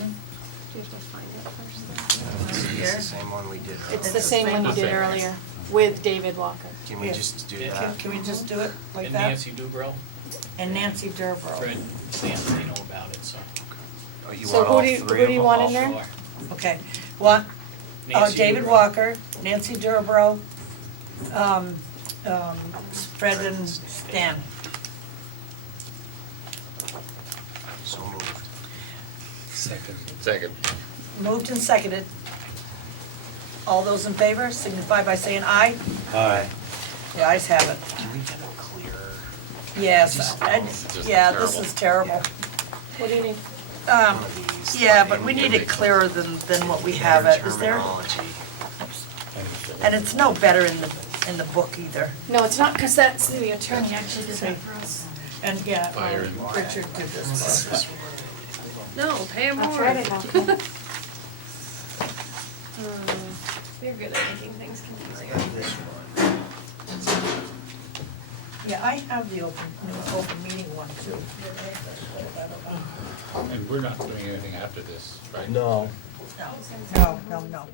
Do you have to find it first? It's the same one we did. It's the same one you did earlier with David Walker. Can we Yeah. just do Yeah. that? Can we just do it like And that? Nancy Dubrow, And Nancy Durbrow. Fred, Sam, they know about it, so. Oh, you So want who all do you- three who of do you them? want All in there? four. Okay, what? Nancy David Dubrow. Walker, Nancy Durbrow, Fred and Stan. So moved. Second. Moved and seconded. All those in favor signify by saying aye. Aye. The ayes have it. Can we get a clearer? Yes, Just- yeah, this is terrible. What do you need? Um, One of these, yeah, like, but we and need it make clearer than what we have it, is there? terminology. And it's no better in the book either. No, it's not, because that's, the attorney actually did that for us. And yeah, Fire and water. Richard did this part. No, pay him I'll more. try to help you. You're good at making things confusing. Yeah, I have the open meeting one too. And we're not doing anything after this, right? No. No.